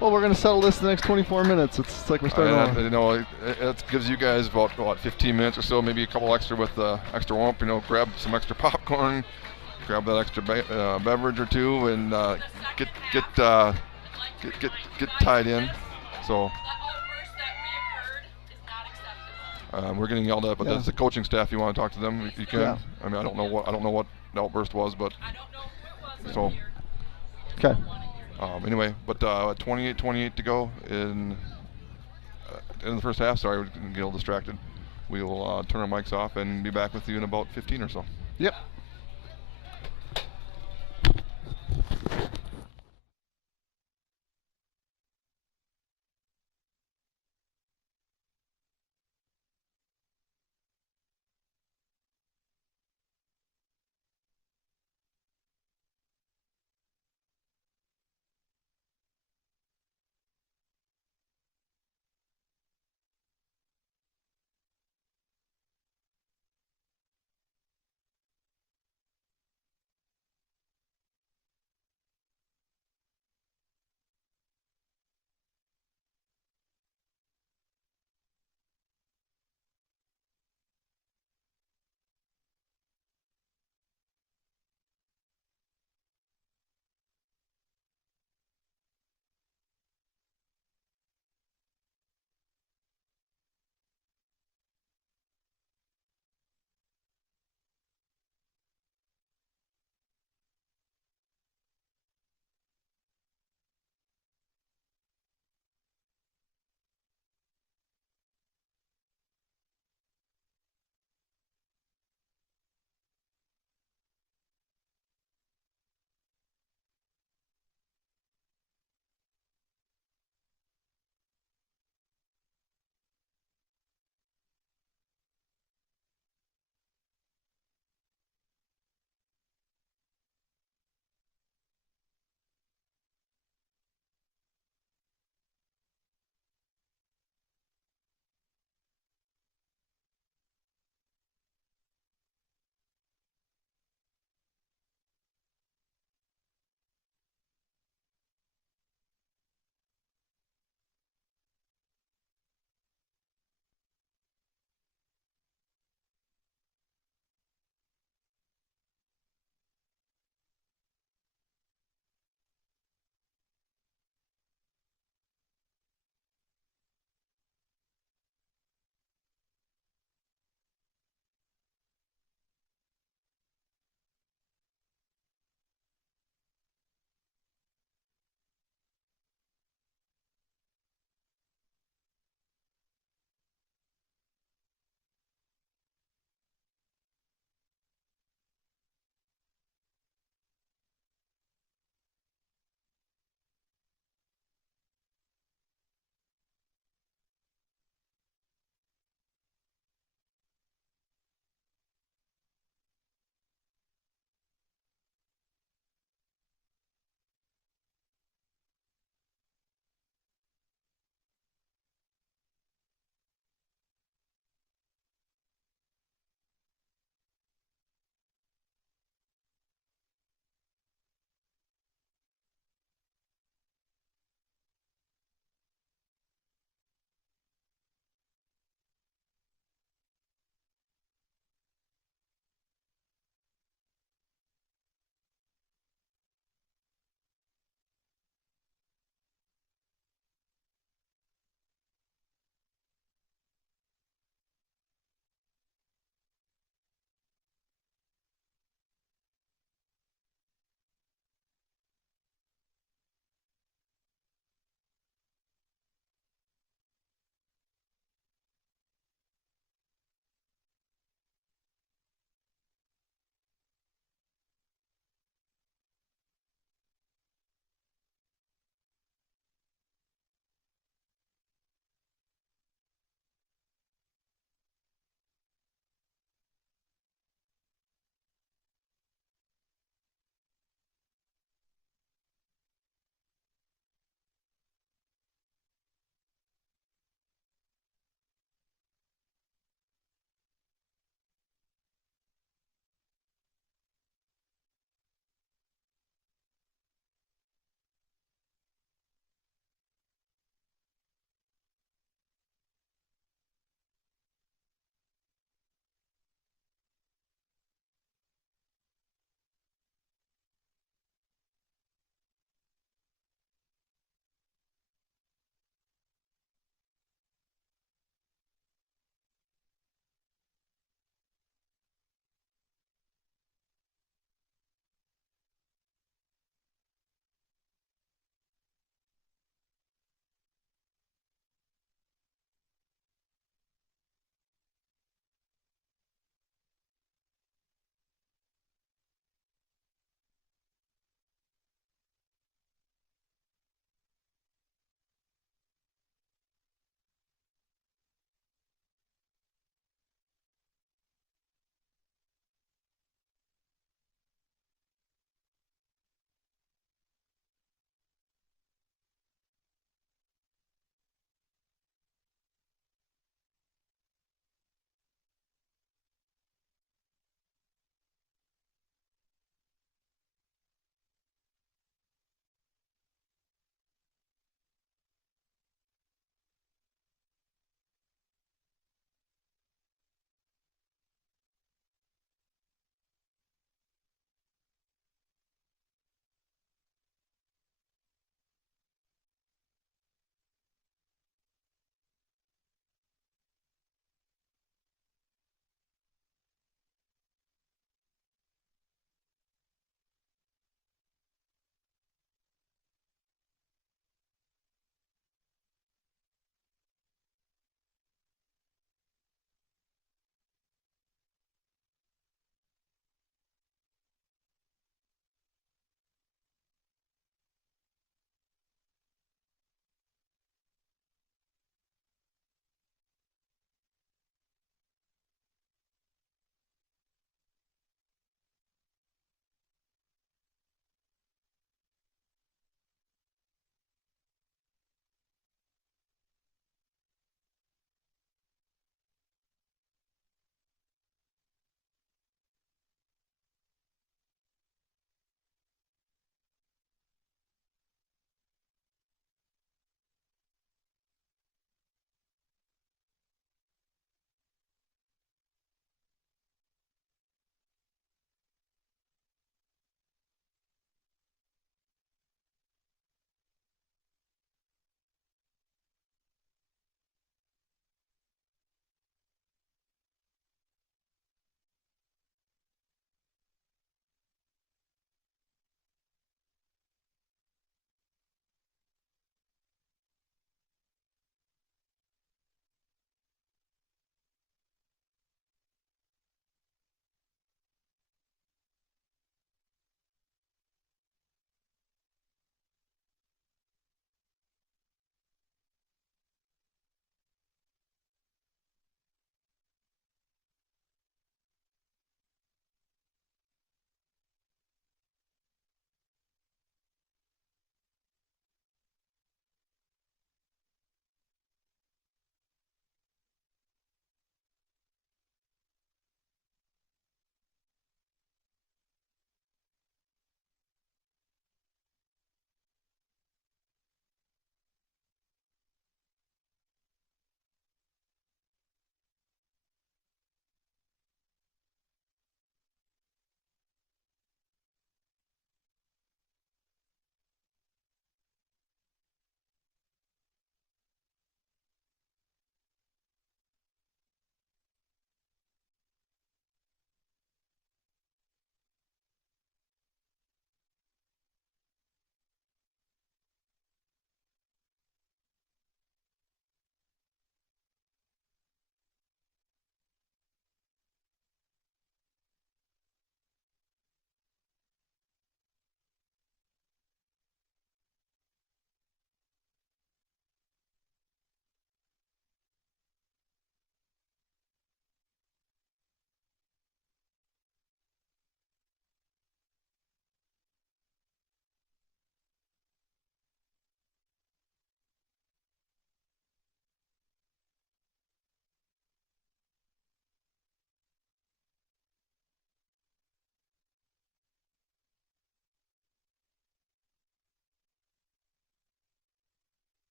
well, we're going to settle this in the next 24 minutes. It's like we're starting over. It gives you guys about 15 minutes or so, maybe a couple extra with extra warmth. Grab some extra popcorn, grab that extra beverage or two, and get tied in. So we're getting yelled at, but that's the coaching staff. You want to talk to them? You can. Yeah. I mean, I don't know what the outburst was, but so. Okay. Anyway, but 28-28 to go in the first half. Sorry, we're getting a little distracted. We will turn our mics off and be back with you in about 15 or so. Yep.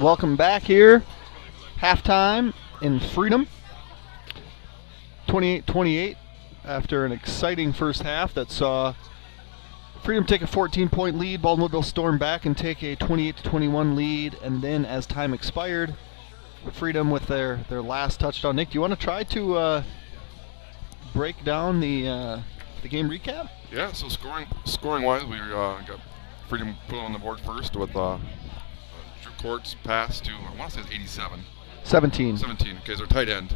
welcome back here. Halftime in Freedom. 28-28 after an exciting first half that saw Freedom take a 14-point lead. Baldwin-Woodville storm back and take a 28-21 lead. And then as time expired, Freedom with their last touchdown. Nick, do you want to try to break down the game recap? Yeah, so scoring wise, we got Freedom put on the board first with Drew Court's pass to, I want to say it's 87. 17. 17, okay, so tight end.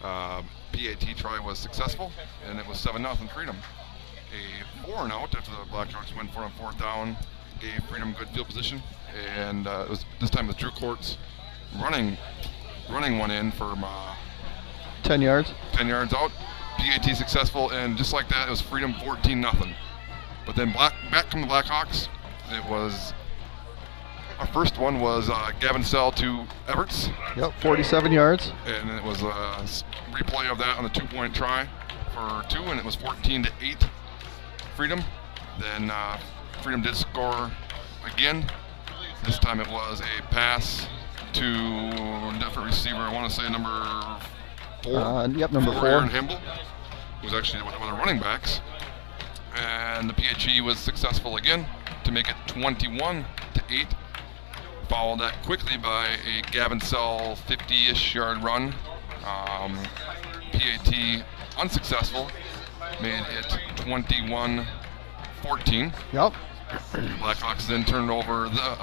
PAT try was successful, and it was 7-0 Freedom. A 4-and-out after the Blackhawks went for on 4th down, gave Freedom good field position, and it was this time with Drew Court's running one in from 10 yards. 10 yards out. PAT successful, and just like that, it was Freedom 14-0. But then back from the Blackhawks, it was our first one was Gavin Sell to Everts. Yep, 47 yards. And it was a replay of that on the 2-point try for 2, and it was 14-8 Freedom. Then Freedom did score again. This time it was a pass to a different receiver. I want to say number 4. Yep, number 4. Aaron Himble was actually one of the running backs. And the PHE was successful again to make it 21-8. Followed that quickly by a Gavin Sell 50-ish yard run. PAT unsuccessful, made it 21-14. Yep. Blackhawks then turned over the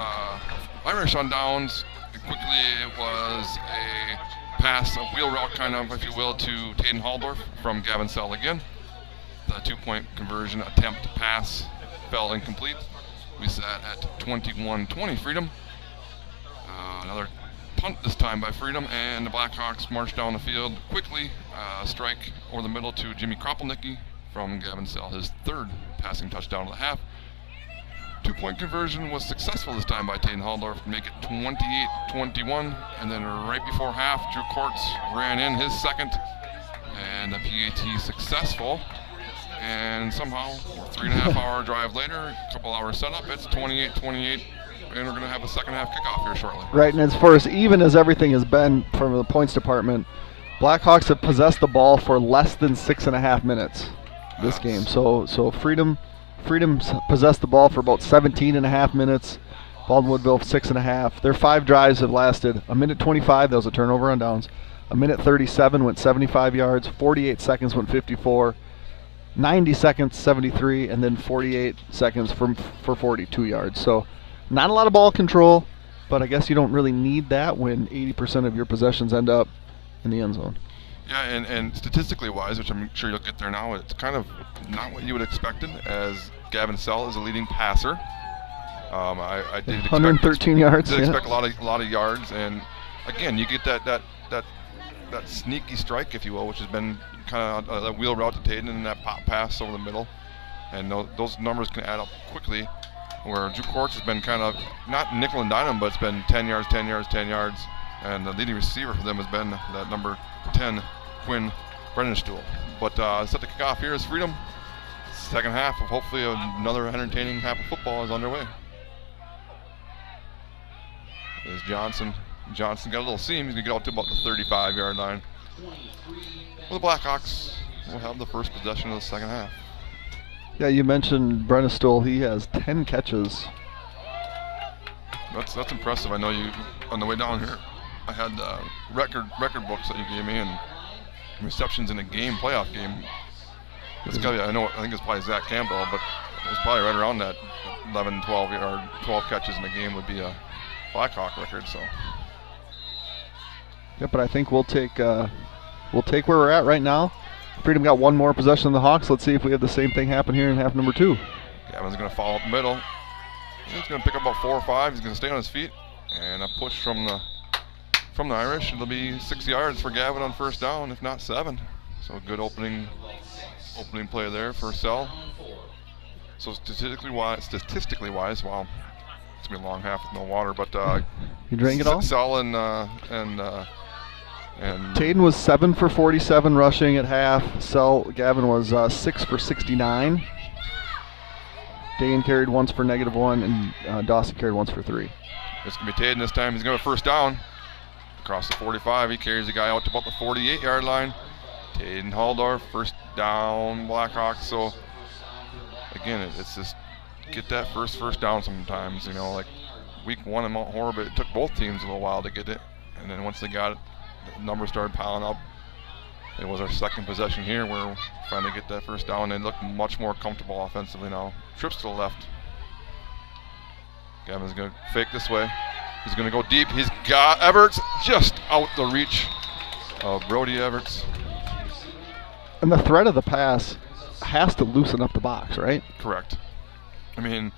Irish on downs. Quickly it was a pass, a wheel route kind of, if you will, to Taden Haldorf from Gavin Sell again. The 2-point conversion attempt pass fell incomplete. We sat at 21-20 Freedom. Another punt this time by Freedom, and the Blackhawks marched down the field quickly. Strike over the middle to Jimmy Kropelnicki from Gavin Sell, his 3rd passing touchdown of the half. 2-point conversion was successful this time by Taden Haldorf to make it 28-21, and then right before half, Drew Courts ran in his 2nd, and the PAT successful. And somehow, 3.5 hour drive later, a couple hours setup, it's 28-28. And we're going to have a second half kickoff here shortly. Right, and as far as even as everything has been from the points department, Blackhawks have possessed the ball for less than 6.5 minutes this game. So Freedom possessed the ball for about 17.5 minutes. Baldwin-Woodville 6.5. Their 5 drives have lasted a minute 25. That was a turnover on downs. A minute 37 went 75 yards. 48 seconds went 54. 90 seconds 73, and then 48 seconds for 42 yards. So not a lot of ball control, but I guess you don't really need that when 80% of your possessions end up in the end zone. Yeah, and statistically wise, which I'm sure you'll get there now, it's kind of not what you would have expected, as Gavin Sell is a leading passer. I did 113 yards. Did expect a lot of yards, and again, you get that sneaky strike, if you will, which has been kind of a wheel route to Taden and that pop pass over the middle, and those numbers can add up quickly. Where Drew Courts has been kind of not nickel and dime, but it's been 10 yards, 10 yards, 10 yards, and the leading receiver for them has been that number 10, Quinn Brendenstuhl. But set to kick off here is Freedom. Second half of hopefully another entertaining half of football is underway. There's Johnson. Johnson got a little seam. He's going to get out to about the 35-yard line. Well, the Blackhawks will have the first possession of the second half. Yeah, you mentioned Brendenstuhl. He has 10 catches. That's impressive. I know you, on the way down here, I had record books that you gave me and receptions in a game, playoff game. It's gotta be, I think it's probably Zach Campbell, but it was probably right around that 11, 12 catches in a game would be a Blackhawk record. So. Yeah, but I think we'll take where we're at right now. Freedom got one more possession of the Hawks. Let's see if we have the same thing happen here in half number 2. Gavin's going to follow up the middle. He's going to pick up about 4 or 5. He's going to stay on his feet. And a push from the Irish. It'll be 6 yards for Gavin on first down, if not 7. So a good opening play there for Sell. So statistically wise, wow, it's going to be a long half with no water. But you drank it all? Sell and Taden was 7 for 47 rushing at half. Gavin was 6 for 69. Dagan carried once for -1, and Dawson carried once for 3. It's going to be Taden this time. He's going to first down. Across the 45, he carries the guy out to about the 48-yard line. Taden Halldorf, first down, Blackhawks. So, again, it's just get that first down sometimes. You know, like week 1 in Mount Horeb, it took both teams a little while to get it. And then once they got it, the numbers started piling up. It was our second possession here where we're trying to get that first down. They look much more comfortable offensively now. Trips to the left. Gavin's going to fake this way. He's going to go deep. He's got Everts just out the reach of Brody Everts. And the threat of the pass has to loosen up the box, right? Correct. I mean,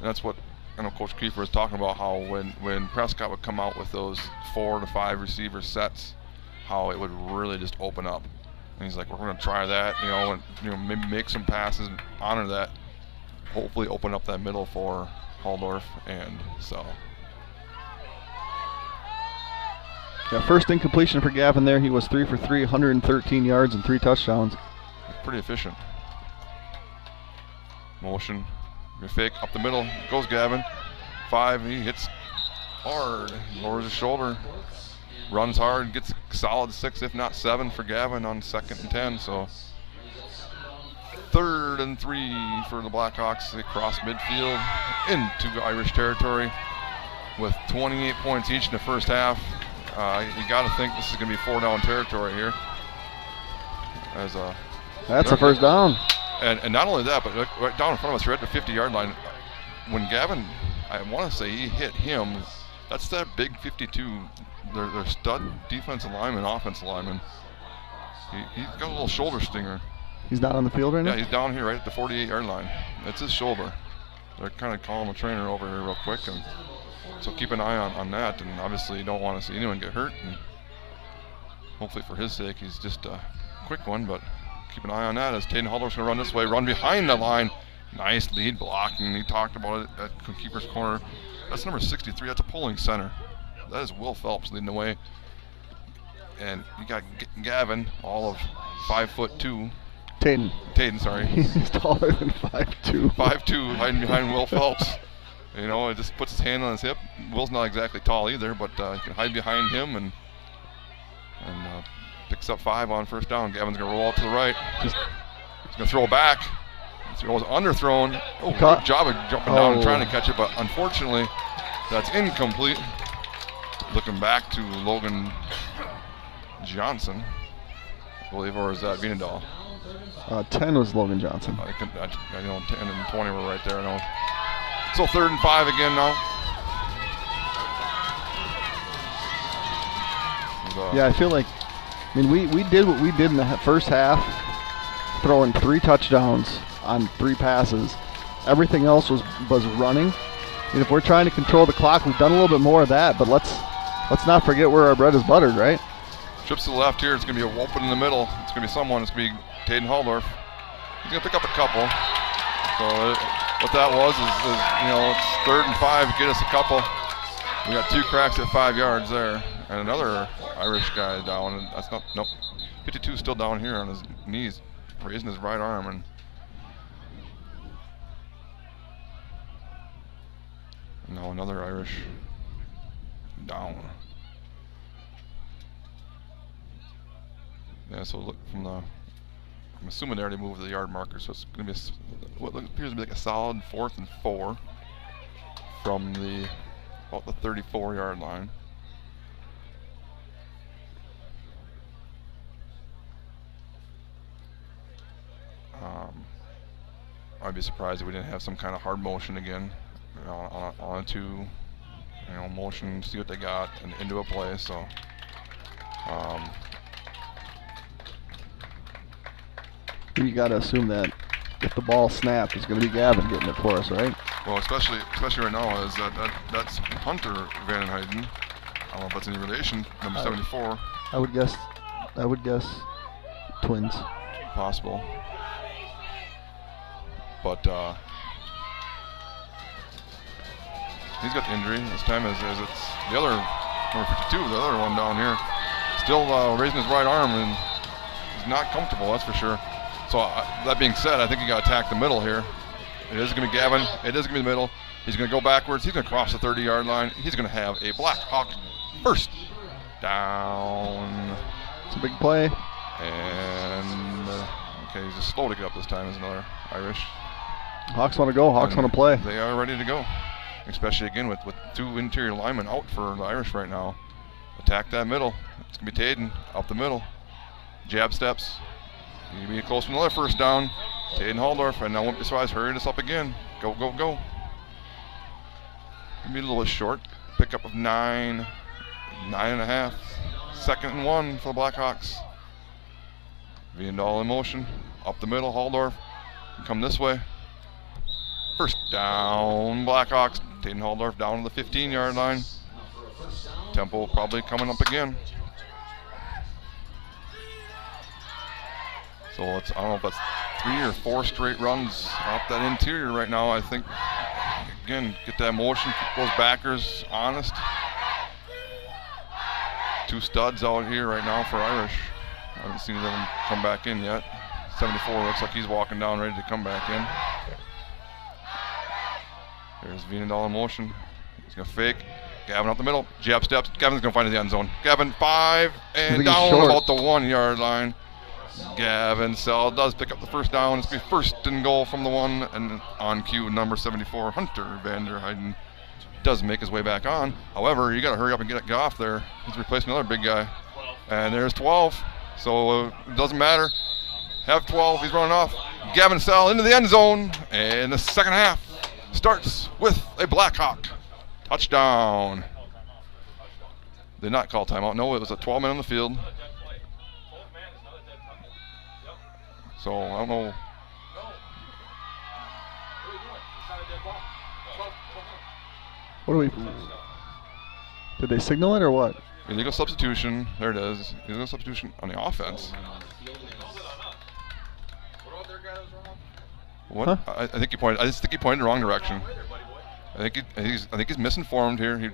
that's what I know Coach Kiefer was talking about, how when Prescott would come out with those 4 to 5 receiver sets, how it would really just open up. And he's like, we're going to try that, and maybe make some passes, honor that, hopefully open up that middle for Halldorf and Sell. Yeah, first incompletion for Gavin there. He was 3 for 3, 113 yards and 3 touchdowns. Pretty efficient. Motion, fake up the middle, goes Gavin. 5, he hits hard, lowers his shoulder, runs hard, gets a solid 6, if not 7 for Gavin on 2nd and 10. So 3rd and 3 for the Blackhawks. They cross midfield into Irish territory with 28 points each in the first half. You got to think this is going to be 4-down territory here. That's a first down. And not only that, but right down in front of us, right at the 50-yard line, when Gavin, I want to say he hit him, that's that big 52, their stud defensive lineman, offensive lineman. He's got a little shoulder stinger. He's not on the field right now? Yeah, he's down here right at the 48-yard line. That's his shoulder. They're kind of calling the trainer over here real quick, and so keep an eye on that. And obviously you don't want to see anyone get hurt, and hopefully for his sake he's just a quick one, but keep an eye on that as Taden Halldorf's going to run this way, run behind the line. Nice lead blocking. He talked about it at keeper's corner. That's number 63. That's a pulling center. That is Will Phelps leading the way. And you got Gavin, all of 5'2". Taden, sorry. He's taller than 5'2". 5'2", hiding behind Will Phelps. It just puts his hand on his hip. Will's not exactly tall either, but he can hide behind him and picks up 5 on first down. Gavin's going to roll out to the right. He's going to throw back. It was underthrown. Oh, good job of jumping down and trying to catch it, but unfortunately, that's incomplete. Looking back to Logan Johnson, I believe, or is that Viendahl? 10 was Logan Johnson. 10 and 20 were right there. No. So 3rd and 5 again now. Yeah, I feel like, we did what we did in the first half, throwing 3 touchdowns on 3 passes. Everything else was running. If we're trying to control the clock, we've done a little bit more of that, but let's not forget where our bread is buttered, right? Trips to the left here. It's going to be a open in the middle. It's going to be someone. It's going to be Taden Halldorf. He's going to pick up a couple. So what that was is it's 3rd and 5. Get us a couple. We got 2 cracks at 5 yards there, and another Irish guy down. And that's not, nope. 52 still down here on his knees, raising his right arm, and now another Irish down. Yeah, so look I'm assuming they already moved the yard marker, so it's going to be what appears to be like a solid 4th and 4 from about the 34-yard line. I'd be surprised if we didn't have some kind of hard motion again onto motion, see what they got, and into a play. So you got to assume that if the ball snapped, it's going to be Gavin getting it for us, right? Well, especially right now, is that's Hunter Vandenheiden. I don't know if that's any relation. Number 74. I would guess twins. Possible. But he's got the injury this time, as it's the other number 52, the other one down here, still raising his right arm, and he's not comfortable, that's for sure. So that being said, I think you got to attack the middle here, It is going to be Gavin. It is going to be the middle. He's going to go backwards. He's going to cross the 30-yard line. He's going to have a Black Hawk first down. It's a big play. And, okay, he's just slow to get up this time. Is another Irish. Hawks want to go. Hawks want to play. They are ready to go. Especially, again, with 2 interior linemen out for the Irish right now. Attack that middle. It's going to be Taden up the middle. Jab steps. You can be close to another first down. Taden Haldorf, and I won't be surprised. Hurry this up again. Go, go, go. Gonna be a little bit short. Pickup of 9.5. 2nd and 1 for the Blackhawks. Viendal in motion. Up the middle, Haldorf. Come this way. First down, Blackhawks. Taden Haldorf down to the 15-yard line. Tempo probably coming up again. So I don't know if that's 3 or 4 straight runs off that interior right now. I think, again, get that motion, keep those backers honest. 2 studs out here right now for Irish. I haven't seen them come back in yet. 74 looks like he's walking down ready to come back in. There's Viendal in motion. He's going to fake. Gavin up the middle. Jab steps. Gavin's going to find the end zone. Gavin 5 and down about the 1-yard line. Gavin Sell does pick up the first down. It's going to be first and goal from the 1, and on cue, number 74, Hunter Vanderheiden does make his way back on. However, you got to hurry up and get off there. He's replacing another big guy. And there's 12, so it doesn't matter. Have 12, he's running off. Gavin Sell into the end zone, and the second half starts with a Blackhawk touchdown. Did not call timeout. No, it was a 12-man on the field. So I don't know. What do we? Did they signal it or what? Illegal substitution. There it is. Illegal substitution on the offense. What? Huh? I think he pointed. I just think he pointed the wrong direction. I think he's misinformed here. He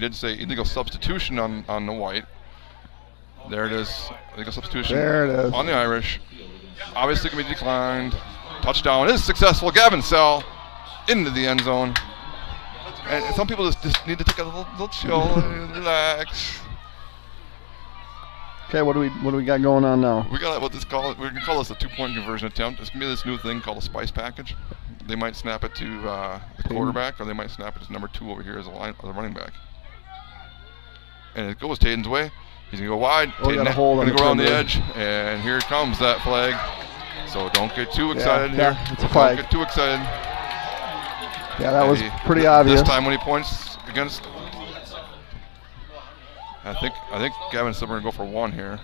did say illegal substitution on the white. There it is. Illegal substitution. There it is. On the Irish. Obviously can be declined. Touchdown is successful. Gavin Sell into the end zone. And some people just need to take a little chill and relax. Okay, what do we got going on now? We got what this call it. We're gonna call this a 2-point conversion attempt. It's gonna be this new thing called a spice package. They might snap it to the quarterback, or they might snap it to number 2 over here as a running back. And it goes Taden's way. He's gonna go wide. Taden gonna go around the edge, and here comes that flag. So don't get too excited here. Yeah, it's a flag. Don't get too excited. Yeah, that was pretty obvious. This time when he points against, I think Gavin said we're gonna go for 1 here.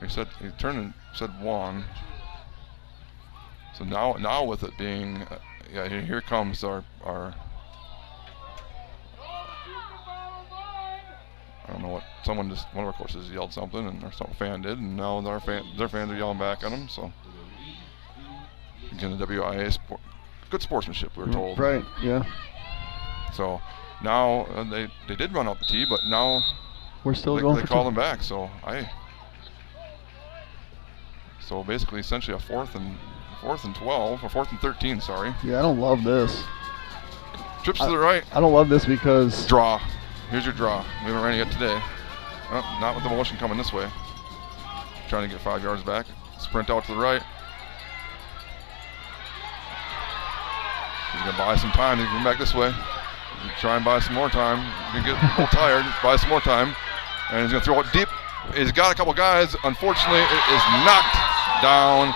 He turned and said 1. So now with it being, here comes our. I don't know what one of our coaches yelled something, and our fan did, and now their fans are yelling back at them. So again, the WIA good sportsmanship, we were told. Right. Yeah. So now they did run out the tee, but now we're still going. They call them back. So basically, essentially a 4th and 12 or 4th and 13. Sorry. Yeah, I don't love this. Trips to the right. I don't love this because draw. Here's your draw. We haven't ran it yet today. Oh, not with the motion coming this way. Trying to get 5 yards back. Sprint out to the right. He's going to buy some time. He's going back this way. Try and buy some more time. He's going to get a little tired. Buy some more time. And he's going to throw it deep. He's got a couple guys. Unfortunately, it is knocked down.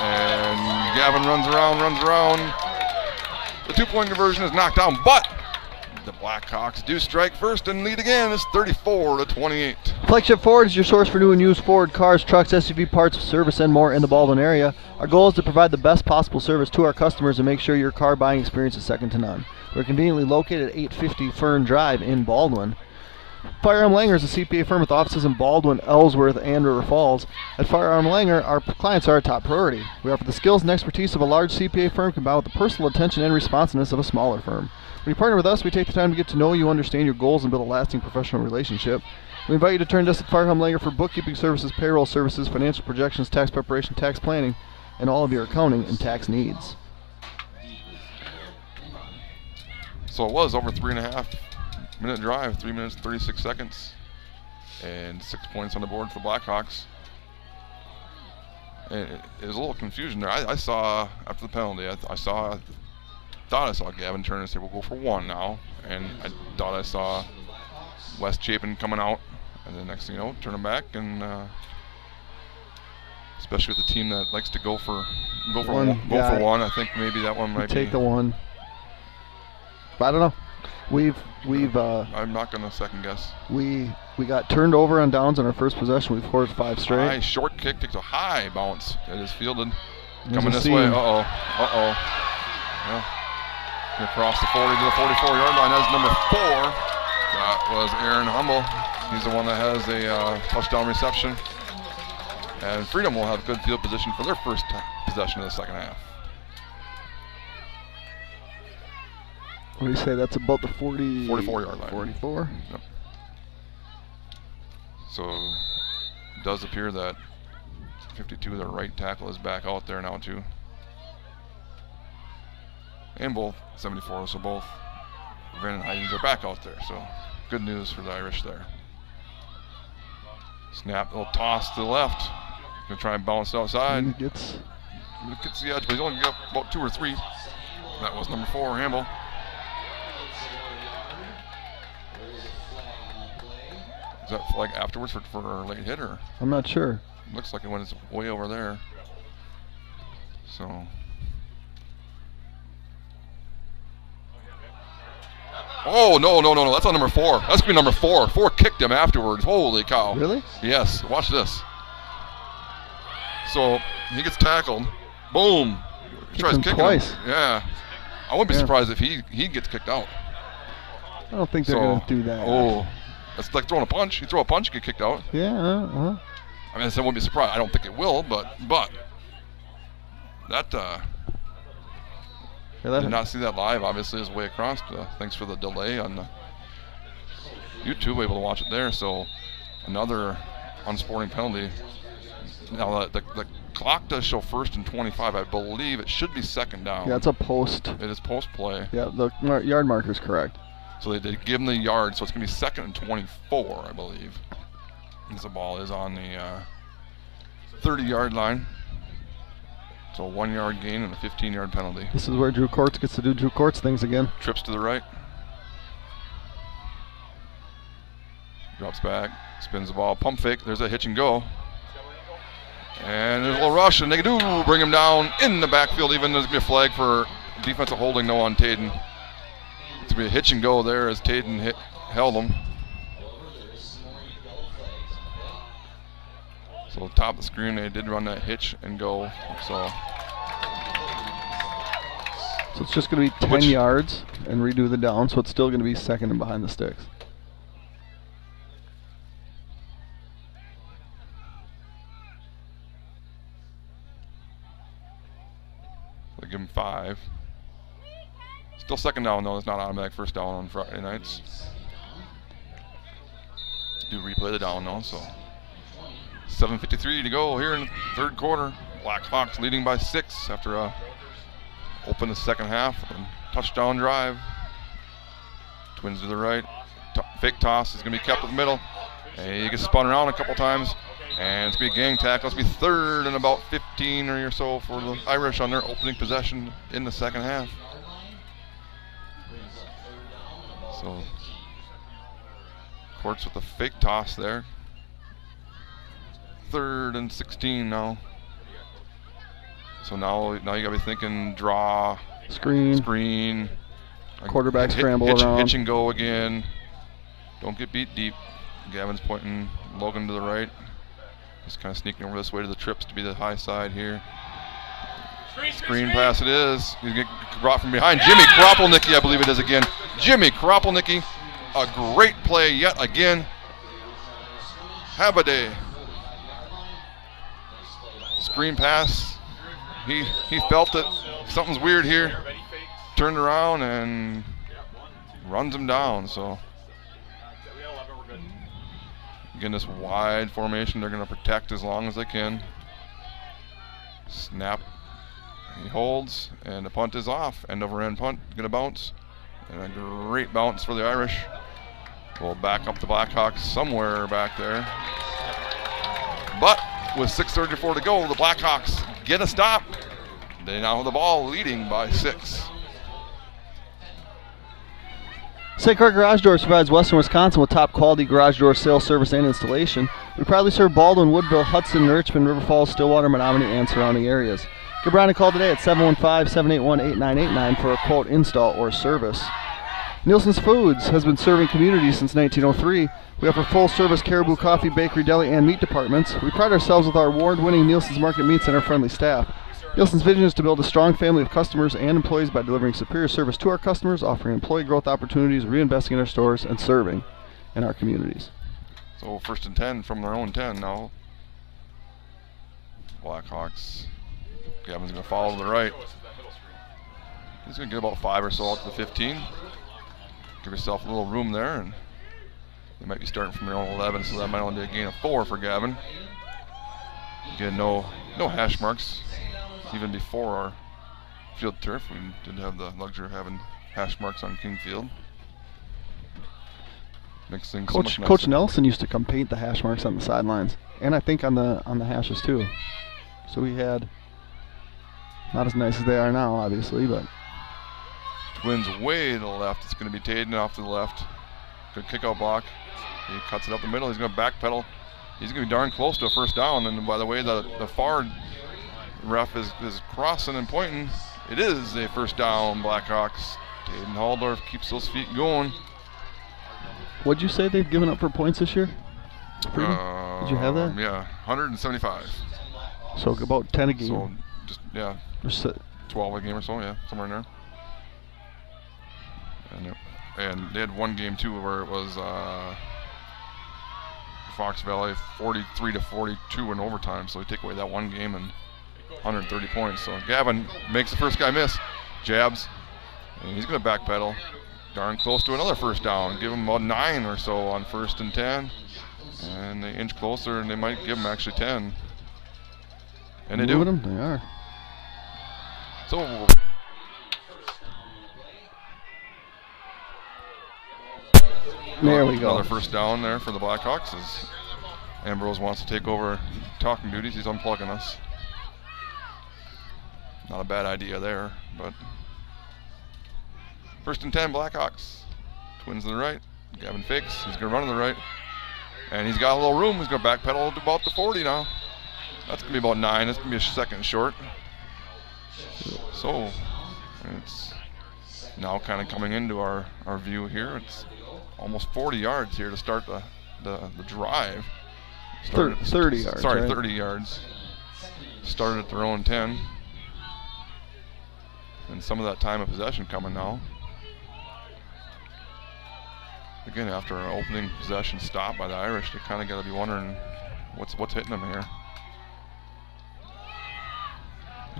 And Gavin runs around. The 2-point conversion is knocked down, but the Blackhawks do strike first and lead again. It's 34-28. Flagship Ford is your source for new and used Ford cars, trucks, SUV parts, service, and more in the Baldwin area. Our goal is to provide the best possible service to our customers and make sure your car buying experience is second to none. We're conveniently located at 850 Fern Drive in Baldwin. Firearm Langer is a CPA firm with offices in Baldwin, Ellsworth, and River Falls. At Firearm Langer, our clients are our top priority. We offer the skills and expertise of a large CPA firm combined with the personal attention and responsiveness of a smaller firm. When you partner with us, we take the time to get to know you, understand your goals, and build a lasting professional relationship. We invite you to turn to us at Firearm Langer for bookkeeping services, payroll services, financial projections, tax preparation, tax planning, and all of your accounting and tax needs. So it was over 3.5 minute drive, 3 minutes 36 seconds, and 6 points on the board for the Blackhawks. And it was a little confusion there. I saw after the penalty, thought I saw Gavin turn and say we'll go for one now, and I thought I saw Wes Chapin coming out, and then next thing you know, turn him back, and especially with a team that likes to go for one. I think maybe that one might take be the one. But I don't know. We've I'm not going to second guess. we got turned over on downs on our first possession. We've scored 5 straight. High short kick takes a high bounce. It is fielded. There's Coming a this way. seam. Yeah. Across the 40 to the 44-yard line. That's number 4. That was Aaron Humble. He's the one that has a touchdown reception. And Freedom will have good field position for their first possession of the second half. What do you say? That's about the 44-yard line. 44? Yep. So it does appear that 52, the right tackle, is back out there now too. And both 74, so both Van and Heidens are back out there. So good news for the Irish there. Snap, little toss to the left. Gonna try and bounce outside. He gets the edge, but he's only got about 2 or 3. That was number 4, Hamble. Is that flag afterwards for a late hit, or? I'm not sure. Looks like it went way over there. So. Oh, no. That's on number 4. That's going to be number 4. 4 kicked him afterwards. Holy cow. Really? Yes. Watch this. So he gets tackled. Boom. He tries him kicking twice. him. Yeah. I wouldn't be surprised if he gets kicked out. I don't think they're going to do that. Oh. It's like throwing a punch. You throw a punch, you get kicked out. Yeah. I mean, I wouldn't be surprised. I don't think it will, but that did not see that live. Obviously, is way across. Thanks for the delay on the YouTube. Able to watch it there. So another unsporting penalty. Now the clock does show 1st and 25. I believe it should be 2nd down. Yeah, it's a post. It is post play. Yeah, the yard marker's correct. So they did give him the yard, so it's going to be 2nd and 24, I believe. As the ball is on the 30-yard line. So a 1-yard gain and a 15-yard penalty. This is where Drew Courts gets to do Drew Courts things again. Trips to the right. Drops back, spins the ball, pump fake. There's a hitch and go. And there's a little rush, and they do bring him down in the backfield. Even there's going to be a flag for defensive holding, no on Tayden. It's going to be a hitch and go there as Tayden held him. So top of the screen, they did run that hitch and go. So it's just going to be 10 yards and redo the down, so it's still going to be 2nd and behind the sticks. They give him 5. Still 2nd down, though. It's not automatic 1st down on Friday nights. Do replay the down, though, so 7:53 to go here in the 3rd quarter. Blackhawks leading by 6 after open the second half. Touchdown drive. Twins to the right. Fake toss is going to be kept in the middle. And he gets spun around a couple times. And it's going to be a gang tackle. It's going to be 3rd and about 15 or so for the Irish on their opening possession in the second half. So, Courts with the fake toss there. 3rd and 16 now. So now you got to be thinking draw, screen, quarterback scramble around, hitch and go again. Don't get beat deep. Gavin's pointing Logan to the right. He's kind of sneaking over this way to the trips to be the high side here. Screen pass it is. He's going to get brought from behind. Jimmy Kropelnicki, I believe it is again. Jimmy Kropelnicki, a great play yet again. Have a day. Screen pass. He felt it. Something's weird here. Turned around and runs him down. So again, this wide formation, they're going to protect as long as they can. Snap. He holds, and the punt is off. End over end punt, gonna bounce. And a great bounce for the Irish. We'll back up the Blackhawks somewhere back there. But with 6:34 to go, the Blackhawks get a stop. They now have the ball, leading by 6. St. Clair Garage Doors provides Western Wisconsin with top quality garage door sales, service, and installation. We proudly serve Baldwin, Woodville, Hudson, Richmond, River Falls, Stillwater, Menominee, and surrounding areas. Give Brian a call today at 715-781-8989 for a quote, install, or service. Nielsen's Foods has been serving communities since 1903. We offer full-service caribou, coffee, bakery, deli, and meat departments. We pride ourselves with our award-winning Nielsen's Market Meats and our friendly staff. Nielsen's vision is to build a strong family of customers and employees by delivering superior service to our customers, offering employee growth opportunities, reinvesting in our stores, and serving in our communities. So 1st and 10 from their own 10 now. Blackhawks. Gavin's going to follow to the right. He's going to get about 5 or so out to the 15. Give yourself a little room there, and you might be starting from your own 11, so that might only be a gain of 4 for Gavin. Again, no hash marks. Even before our field turf, we didn't have the luxury of having hash marks on King Field. Makes things so much nicer. Coach Nelson used to come paint the hash marks on the sidelines, and I think on the hashes too. So we had not as nice as they are now, obviously, but. Twins way to the left. It's going to be Taden off to the left. Good kick-out block. He cuts it up the middle. He's going to backpedal. He's going to be darn close to a first down. And by the way, the far ref is crossing and pointing. It is a first down, Blackhawks. Taden Halldorf keeps those feet going. What'd you say they've given up for points this year? Did you have that? Yeah, 175. So about 10 a game. So just, yeah, 12 a game or so, yeah, somewhere in there. And they had one game too where it was Fox Valley 43-42 in overtime. So they take away that one game and 130 points. So Gavin makes the first guy miss, jabs, and he's going to backpedal. Darn close to another first down. Give him about 9 or so on 1st and 10, and they inch closer, and they might give him actually 10. And they do. Them? They are. So. There we go. Another first down there for the Blackhawks as Ambrose wants to take over talking duties. He's unplugging us. Not a bad idea there, but 1st and 10 Blackhawks. Twins to the right. Gavin fakes. He's going to run to the right. And he's got a little room. He's going to backpedal to about the 40 now. That's going to be about 9. That's going to be a second short. So it's now kind of coming into our view here. It's almost 40 yards here to start the drive. 30 yards. Sorry, right? 30 yards. Started at their own 10. And some of that time of possession coming now. Again, after an opening possession stop by the Irish, they kind of got to be wondering what's hitting them here.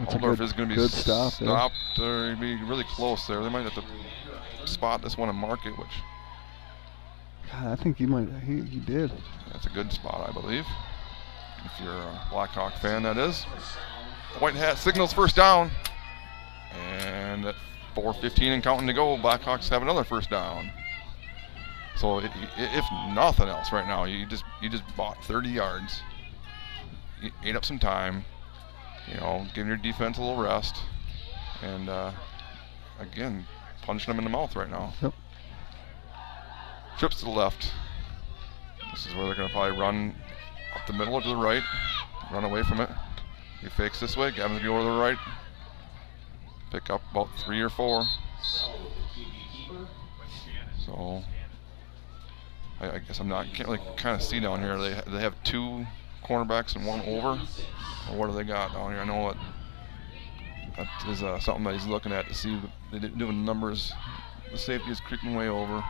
Halldorf is going to be stopped or be really close there. They might have to spot this one and mark it, which. God, I think he might. He did. That's a good spot, I believe. If you're a Blackhawk fan, that is. White hat signals first down. And at 4:15 and counting to go, Blackhawks have another first down. So if nothing else right now, you just bought 30 yards. You ate up some time. You know, giving your defense a little rest. And again, punching them in the mouth right now. Yep. Trips to the left. This is where they're going to probably run up the middle or to the right. Run away from it. He fakes this way. Gavin's going to go to the right. Pick up about 3 or 4. So I guess can't really kind of see down here. They have 2 cornerbacks and 1 over. Or what do they got down here? I know that is something that he's looking at to see. They didn't do the numbers. The safety is creeping way over.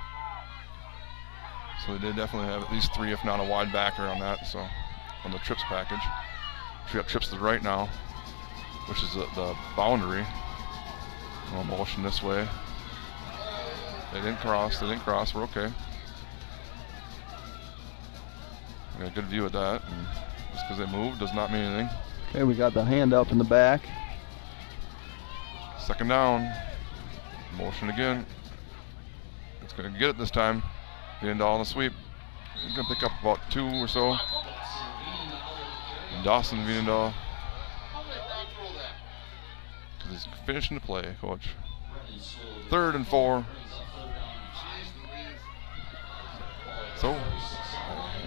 So they did definitely have at least 3, if not a wide backer on that. So on the trips package, we got trips to the right now, which is the boundary. No motion this way. They didn't cross. We're okay. We got a good view of that. And just because they moved does not mean anything. Okay, we got the hand up in the back. Second down. Motion again. It's going to get it this time. Viendahl on the sweep. He's going to pick up about 2 or so. Dawson Viendahl. Because he's finishing the play, coach. 3rd and 4. So,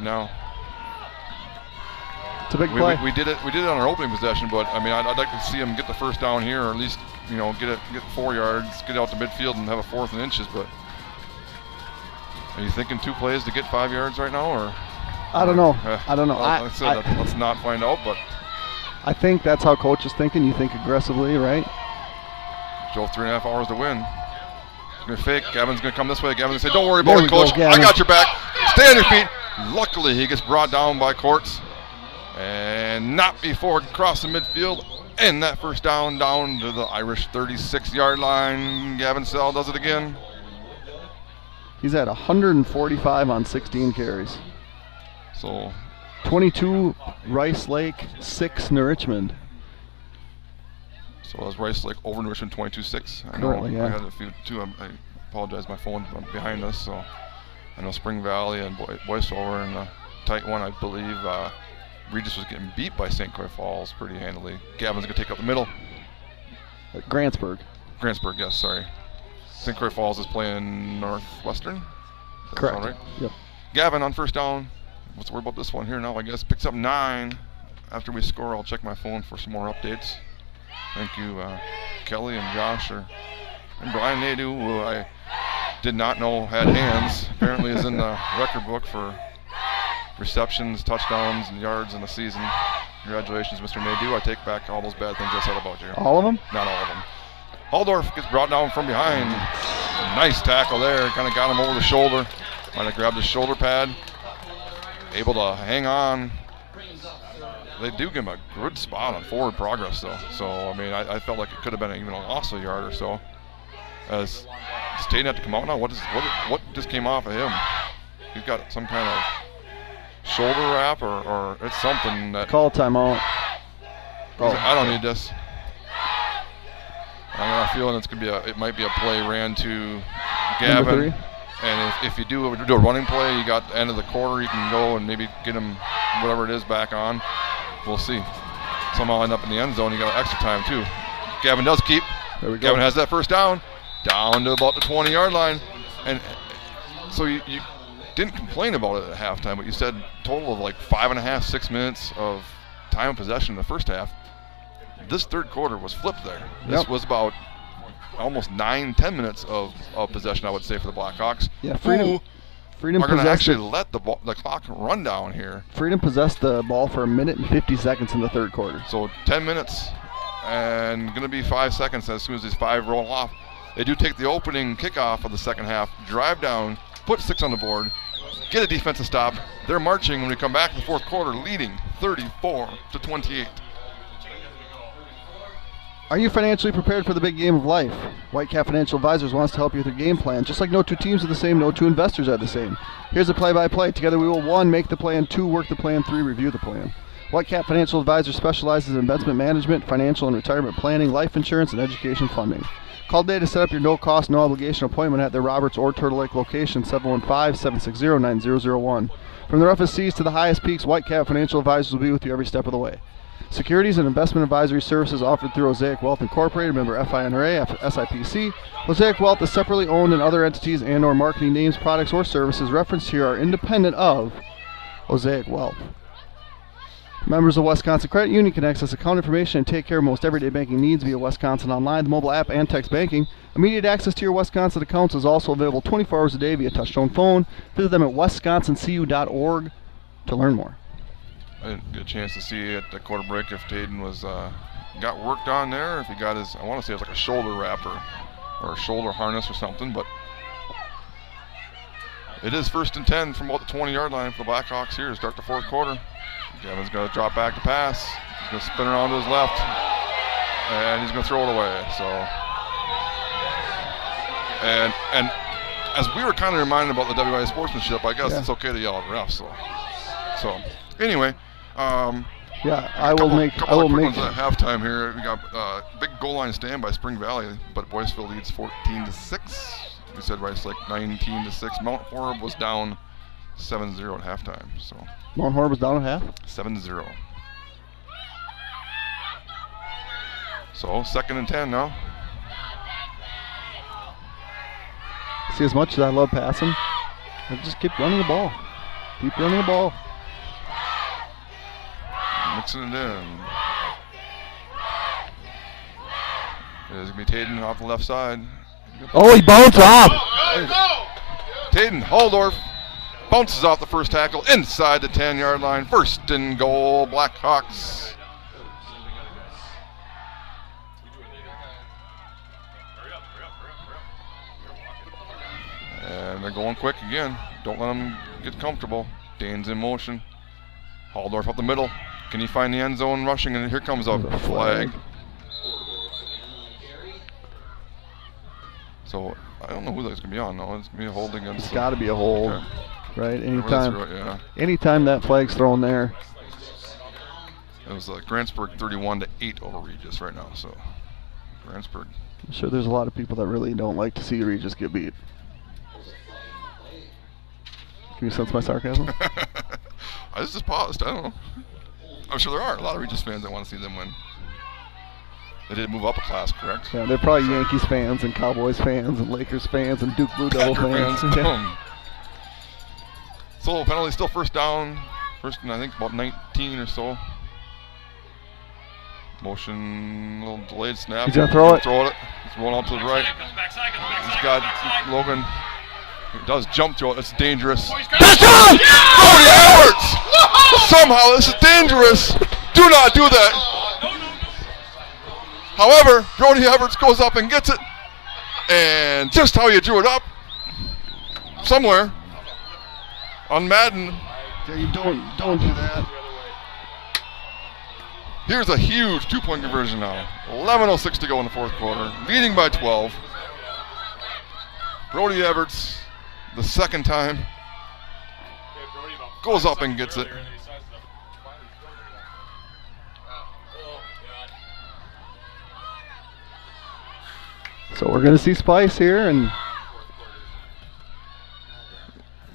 now. It's a big play. We did it on our opening possession, but I mean, I'd like to see him get the first down here, or at least, you know, get 4 yards, get out to midfield and have a 4th and inches. But are you thinking 2 plays to get 5 yards right now, or? I don't know. I don't know. Like I said, let's not find out. But I think that's how coach is thinking. You think aggressively, right? drove 3.5 hours to win. He's going to fake. Gavin's going to come this way. Gavin's going to say, don't worry about There it, we go, coach. Gavin. I got your back. Stay on your feet. Luckily, he gets brought down by Courts. And not before crossing midfield. And that first down to the Irish 36-yard line. Gavin Sell does it again. He's at 145 on 16 carries. So 22 Rice Lake, 6 New Richmond. So that's Rice Lake over New Richmond 22-6. I know Currently, yeah. I had a few too. I apologize, my phone's behind us. So I know Spring Valley and Boyce over in a tight one, I believe. Regis was getting beat by St. Croix Falls pretty handily. Gavin's going to take out the middle. Grantsburg. Grantsburg, yes, sorry. St. Croix Falls is playing Northwestern. Does that Correct. sound right? Yep. Gavin on first down. Let's worry about this one here now, I guess. Picks up 9. After we score, I'll check my phone for some more updates. Thank you, Kelly and Josh. And Brian Nadeau, who I did not know had hands, apparently is in the record book for receptions, touchdowns, and yards in the season. Congratulations, Mr. Nadeau. I take back all those bad things I said about you. All of them? Not all of them. Halldorf gets brought down from behind. Nice tackle there. Kind of got him over the shoulder. Might have grabbed his shoulder pad. Able to hang on. They do give him a good spot on forward progress, though. So, I mean, I felt like it could have been even a loss of a yard or so. As Staten had to come out now. What just came off of him? He's got some kind of shoulder wrap or it's something that. Call timeout. I don't need this. I got a feeling it might be a play ran to Gavin. And if you do a running play, you got the end of the quarter, you can go and maybe get him whatever it is back on. We'll see. Somehow end up in the end zone. You got extra time too. Gavin does keep. There we go. Gavin has that first down to about the 20-yard line. And so you didn't complain about it at halftime, but you said total of like 5.5, 6 minutes of time of possession in the first half. This third quarter was flipped there. This was about almost 9-10 minutes of possession, I would say, for the Blackhawks. Yeah, Freedom are going to actually possessed let the clock run down here. Freedom possessed the ball for 1 minute and 50 seconds in the third quarter. So 10 minutes and going to be 5 seconds as soon as these 5 roll off. They do take the opening kickoff of the second half, drive down, put 6 on the board, get a defensive stop. They're marching when we come back in the fourth quarter, leading 34-28. Are you financially prepared for the big game of life? Whitecap Financial Advisors wants to help you with your game plan. Just like no two teams are the same, no two investors are the same. Here's a play-by-play. Together we will 1, make the plan, 2, work the plan, 3, review the plan. Whitecap Financial Advisors specializes in investment management, financial and retirement planning, life insurance, and education funding. Call today to set up your no-cost, no-obligation appointment at their Roberts or Turtle Lake location, 715-760-9001. From the roughest seas to the highest peaks, Whitecap Financial Advisors will be with you every step of the way. Securities and investment advisory services offered through Osaic Wealth Incorporated, member FINRA, SIPC. Osaic Wealth is separately owned, and other entities and or marketing names, products, or services referenced here are independent of Osaic Wealth. Members of Wisconsin Credit Union can access account information and take care of most everyday banking needs via Wisconsin Online, the mobile app, and text banking. Immediate access to your Wisconsin accounts is also available 24 hours a day via touch-tone phone. Visit them at wisconsincu.org to learn more. I didn't get a chance to see at the quarter break if Taden was got worked on there, if he got his, I want to say it was like a shoulder wrap or a shoulder harness or something, but it is 1st and 10 from about the 20-yard line for the Blackhawks here to start the fourth quarter. Gavin's going to drop back to pass. He's going to spin around to his left, and he's going to throw it away. So, and as we were kind of reminded about the WIA sportsmanship, I guess it's okay to yell at refs. So anyway, Yeah, I will make. Couple of quick ones at halftime here. We got big goal line stand by Spring Valley, but Boyceville leads 14-6. We said Rice Lake 19-6. Mount Horeb was down 7-0 at halftime. So Mount Horeb was down at half. 7-0. So 2nd and 10 now. See, as much as I love passing, I just keep running the ball. Keep running the ball. Mixing it in. It's going to be Taden off the left side. Oh, he bounced off. Taden Haldorf bounces off the first tackle inside the 10-yard line. 1st and goal, Blackhawks. And they're going quick again. Don't let them get comfortable. Dane's in motion. Haldorf up the middle. Can he find the end zone rushing? And here comes a flag. So I don't know who that's going to be on. No, it's going to be a hold against. It's got to be a hold, okay. Right? Yeah. Anytime that flag's thrown there. It was Grantsburg 31-8 over Regis right now. So Grantsburg. I'm sure there's a lot of people that really don't like to see Regis get beat. Can you sense my sarcasm? I just paused. I don't know. I'm sure there are a lot of Regis fans that want to see them win. They did move up a class, correct? Yeah, they're probably Yankees fans and Cowboys fans and Lakers fans and Duke Blue Devil fans. Yeah. So penalty still 1st down. 1st and I think about 19 or so. Motion, little delayed snap. He's gonna throw it. He's rolling out to the right. He's got Logan. He does jump throw it. It's dangerous. Touchdown! Brody Everts! Somehow this is dangerous. Do not do that. However, Brody Everts goes up and gets it. And just how you drew it up, somewhere on Madden. Yeah, you don't do that. Here's a huge 2-point conversion now. 11:06 to go in the 4th quarter. Leading by 12. Brody Everts, the 2nd time, goes up and gets it. So we're going to see Spice here, and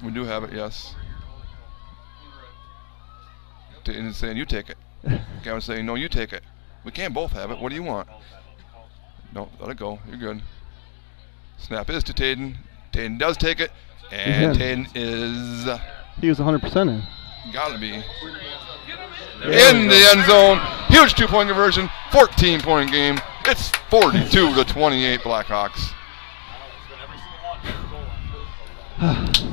we do have it, yes. Taden's saying, you take it. Gavin's saying, no, you take it. We can't both have it. What do you want? No, let it go. You're good. Snap is to Taden. Taden does take it, and Taden is... he was 100% in. Gotta be. In the end zone. Huge 2-point conversion. 14-point game. It's 42-28 Blackhawks.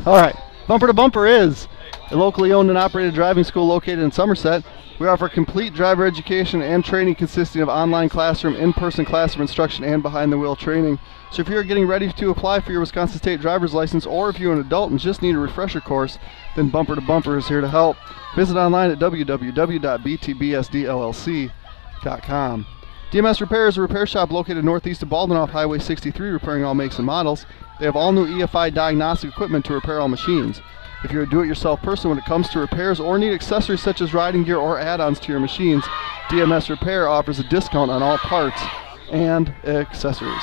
All right. Bumper to Bumper is a locally owned and operated driving school located in Somerset. We offer complete driver education and training consisting of online classroom, in-person classroom instruction, and behind-the-wheel training. So if you're getting ready to apply for your Wisconsin State driver's license, or if you're an adult and just need a refresher course, then Bumper to Bumper is here to help. Visit online at www.btbsdllc.com. DMS Repair is a repair shop located northeast of Baldwin off Highway 63, repairing all makes and models. They have all new EFI diagnostic equipment to repair all machines. If you're a do-it-yourself person when it comes to repairs or need accessories such as riding gear or add-ons to your machines, DMS Repair offers a discount on all parts and accessories.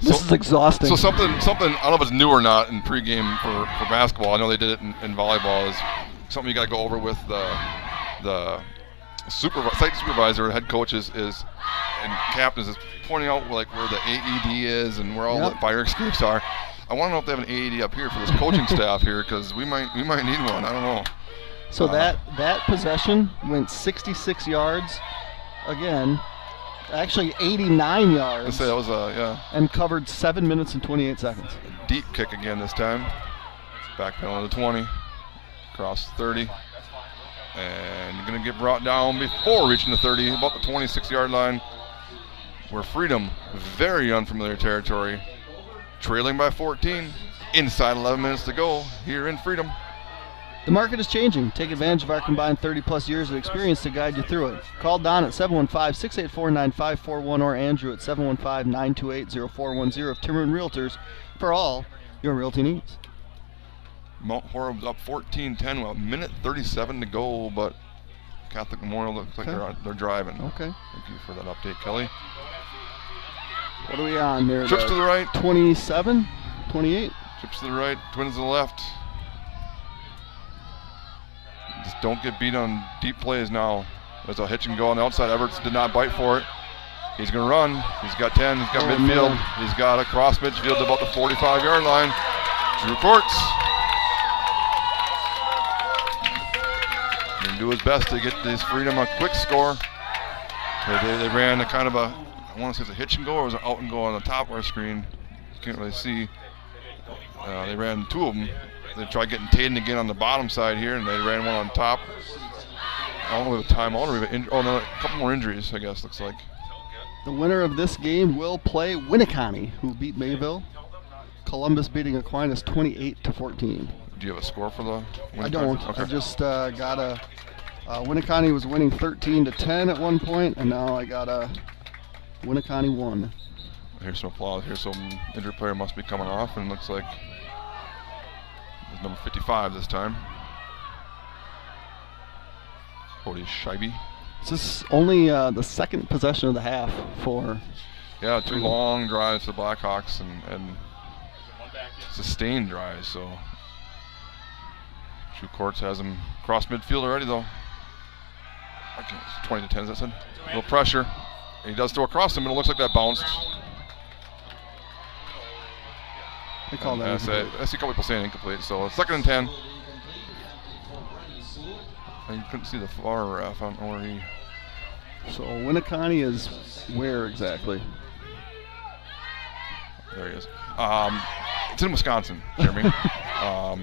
This is exhausting. So something, I don't know if it's new or not in pregame for basketball. I know they did it in volleyball. Is something you got to go over with the site supervisor, head coaches and captains is pointing out like where the AED is and where all the fire escapes are. I want to know if they have an AED up here for this coaching staff here, because we might need one. I don't know. So that possession went 66 yards again. Actually 89 yards. Let's say that was and covered 7 minutes and 28 seconds. A deep kick again this time. Back pedal to the 20. Across 30. And going to get brought down before reaching the 30, about the 26-yard line, where Freedom, very unfamiliar territory, trailing by 14, inside 11 minutes to go here in Freedom. The market is changing. Take advantage of our combined 30-plus years of experience to guide you through it. Call Don at 715-684-9541 or Andrew at 715-928-0410 of Timberman Realtors for all your realty needs. Mount Horeb's up 14-10 with a minute 37 to go, but Catholic Memorial looks like Okay. they're driving. Okay. Thank you for that update, Kelly. What are we on there? Trips to the right. 27, 28. Trips to the right. Twins to the left. Just don't get beat on deep plays now. There's a hitch and go on the outside. Everts did not bite for it. He's going to run. He's got 10. He's got midfield. Man. He's got a cross midfield to about the 45-yard line. Drew Courts. Going to do his best to get this Freedom a quick score. They ran a kind of a, I want to say it's a hitch and go or was it out and go on the top of our screen. You can't really see. They ran two of them. They tried getting Taden again on the bottom side here, and they ran one on top. I don't know if we have a timeout or a couple more injuries, I guess, looks like. The winner of this game will play Winneconne, who beat Mayville. Columbus beating Aquinas 28-14. Do you have a score for the I don't. Okay. I just got a. Winneconne was winning 13-10 at one point, and now I got a Winneconne 1. Here's some applause. Here's some injured player must be coming off, and looks like it's number 55 this time. Cody Scheibe. This is only the second possession of the half for. Yeah, 2 long drives for the Blackhawks and sustained drives. So Drew Courts has him cross midfield already, though. Okay, it's 20-10, as I said. A little pressure. He does throw across him, and it looks like that bounced. They call that. I see a couple people saying incomplete. So it's 2nd and 10. You couldn't see the far ref. I don't know where he. So Winneconne is where exactly? There he is. It's in Wisconsin, Jeremy.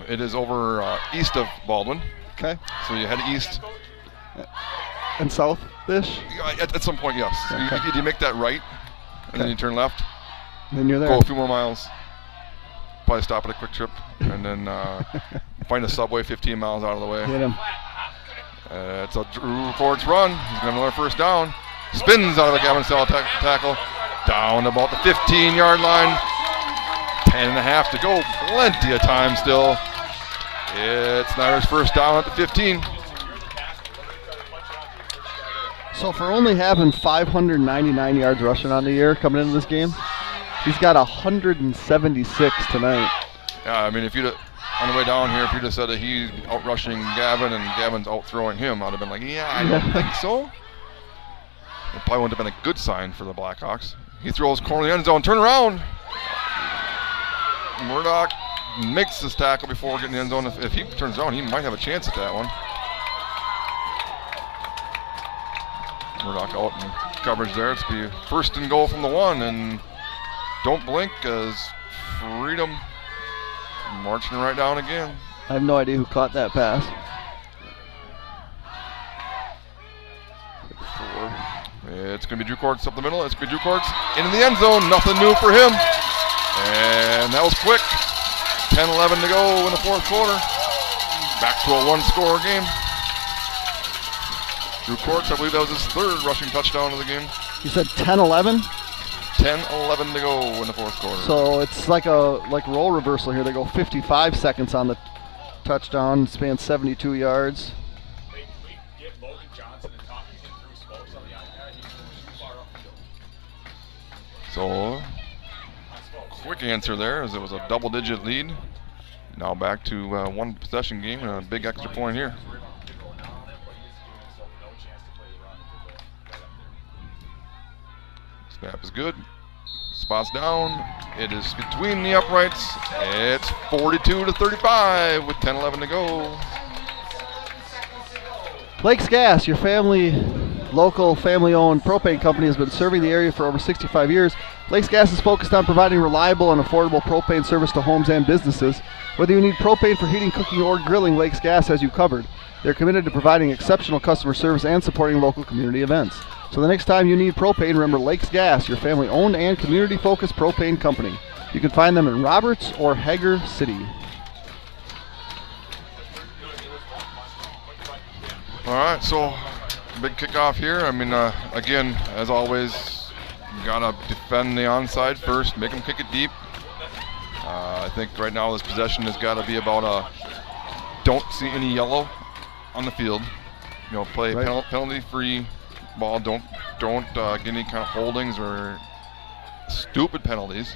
It is over east of Baldwin. Okay. So you head east. And south-ish? At some point, yes. Okay. You make that right, and then you turn left. Then you're there. Go a few more miles. Probably stop at a quick trip, and then find a Subway 15 miles out of the way. Hit him. It's a Drew Courts run. He's going to another first down. Spins out of the Gavin Sell tackle. Down about the 15-yard line. 10.5 to go. Plenty of time still. It's Snyder's first down at the 15. So for only having 599 yards rushing on the year coming into this game, he's got 176 tonight. Yeah, I mean, if you'd on the way down here, if you'd have said that he's out rushing Gavin and Gavin's out throwing him, I'd have been like, yeah, I don't think so. It probably wouldn't have been a good sign for the Blackhawks. He throws corner of the end zone, turn around. Murdoch makes this tackle before getting the end zone. If he turns around, he might have a chance at that one. Murdoch out in coverage there. It's be 1st and goal from the 1, and don't blink as Freedom marching right down again. I have no idea who caught that pass. It's going to be Drew Courts up the middle. It's going to be Drew Courts into the end zone. Nothing new for him. And that was quick. 10-11 to go in the 4th quarter. Back to a 1-score game. Drew Courts, I believe that was his 3rd rushing touchdown of the game. You said 10-11? 10-11 to go in the 4th quarter. So it's like role reversal here. They go 55 seconds on the touchdown, spans 72 yards. So, quick answer there as it was a double-digit lead. Now back to 1 possession game and a big extra point here. Snap is good. Spots down. It is between the uprights. It's 42-35 with 10-11 to go. Lakes Gas, your local family-owned propane company, has been serving the area for over 65 years. Lakes Gas is focused on providing reliable and affordable propane service to homes and businesses. Whether you need propane for heating, cooking, or grilling, Lakes Gas has you covered. They're committed to providing exceptional customer service and supporting local community events. So the next time you need propane, remember Lakes Gas, your family-owned and community-focused propane company. You can find them in Roberts or Hager City. All right, so big kickoff here. I mean, again, as always, you gotta defend the onside first, make them kick it deep. I think right now this possession has got to be about don't see any yellow on the field. play Right. penalty-free ball. Don't get any kind of holdings or stupid penalties.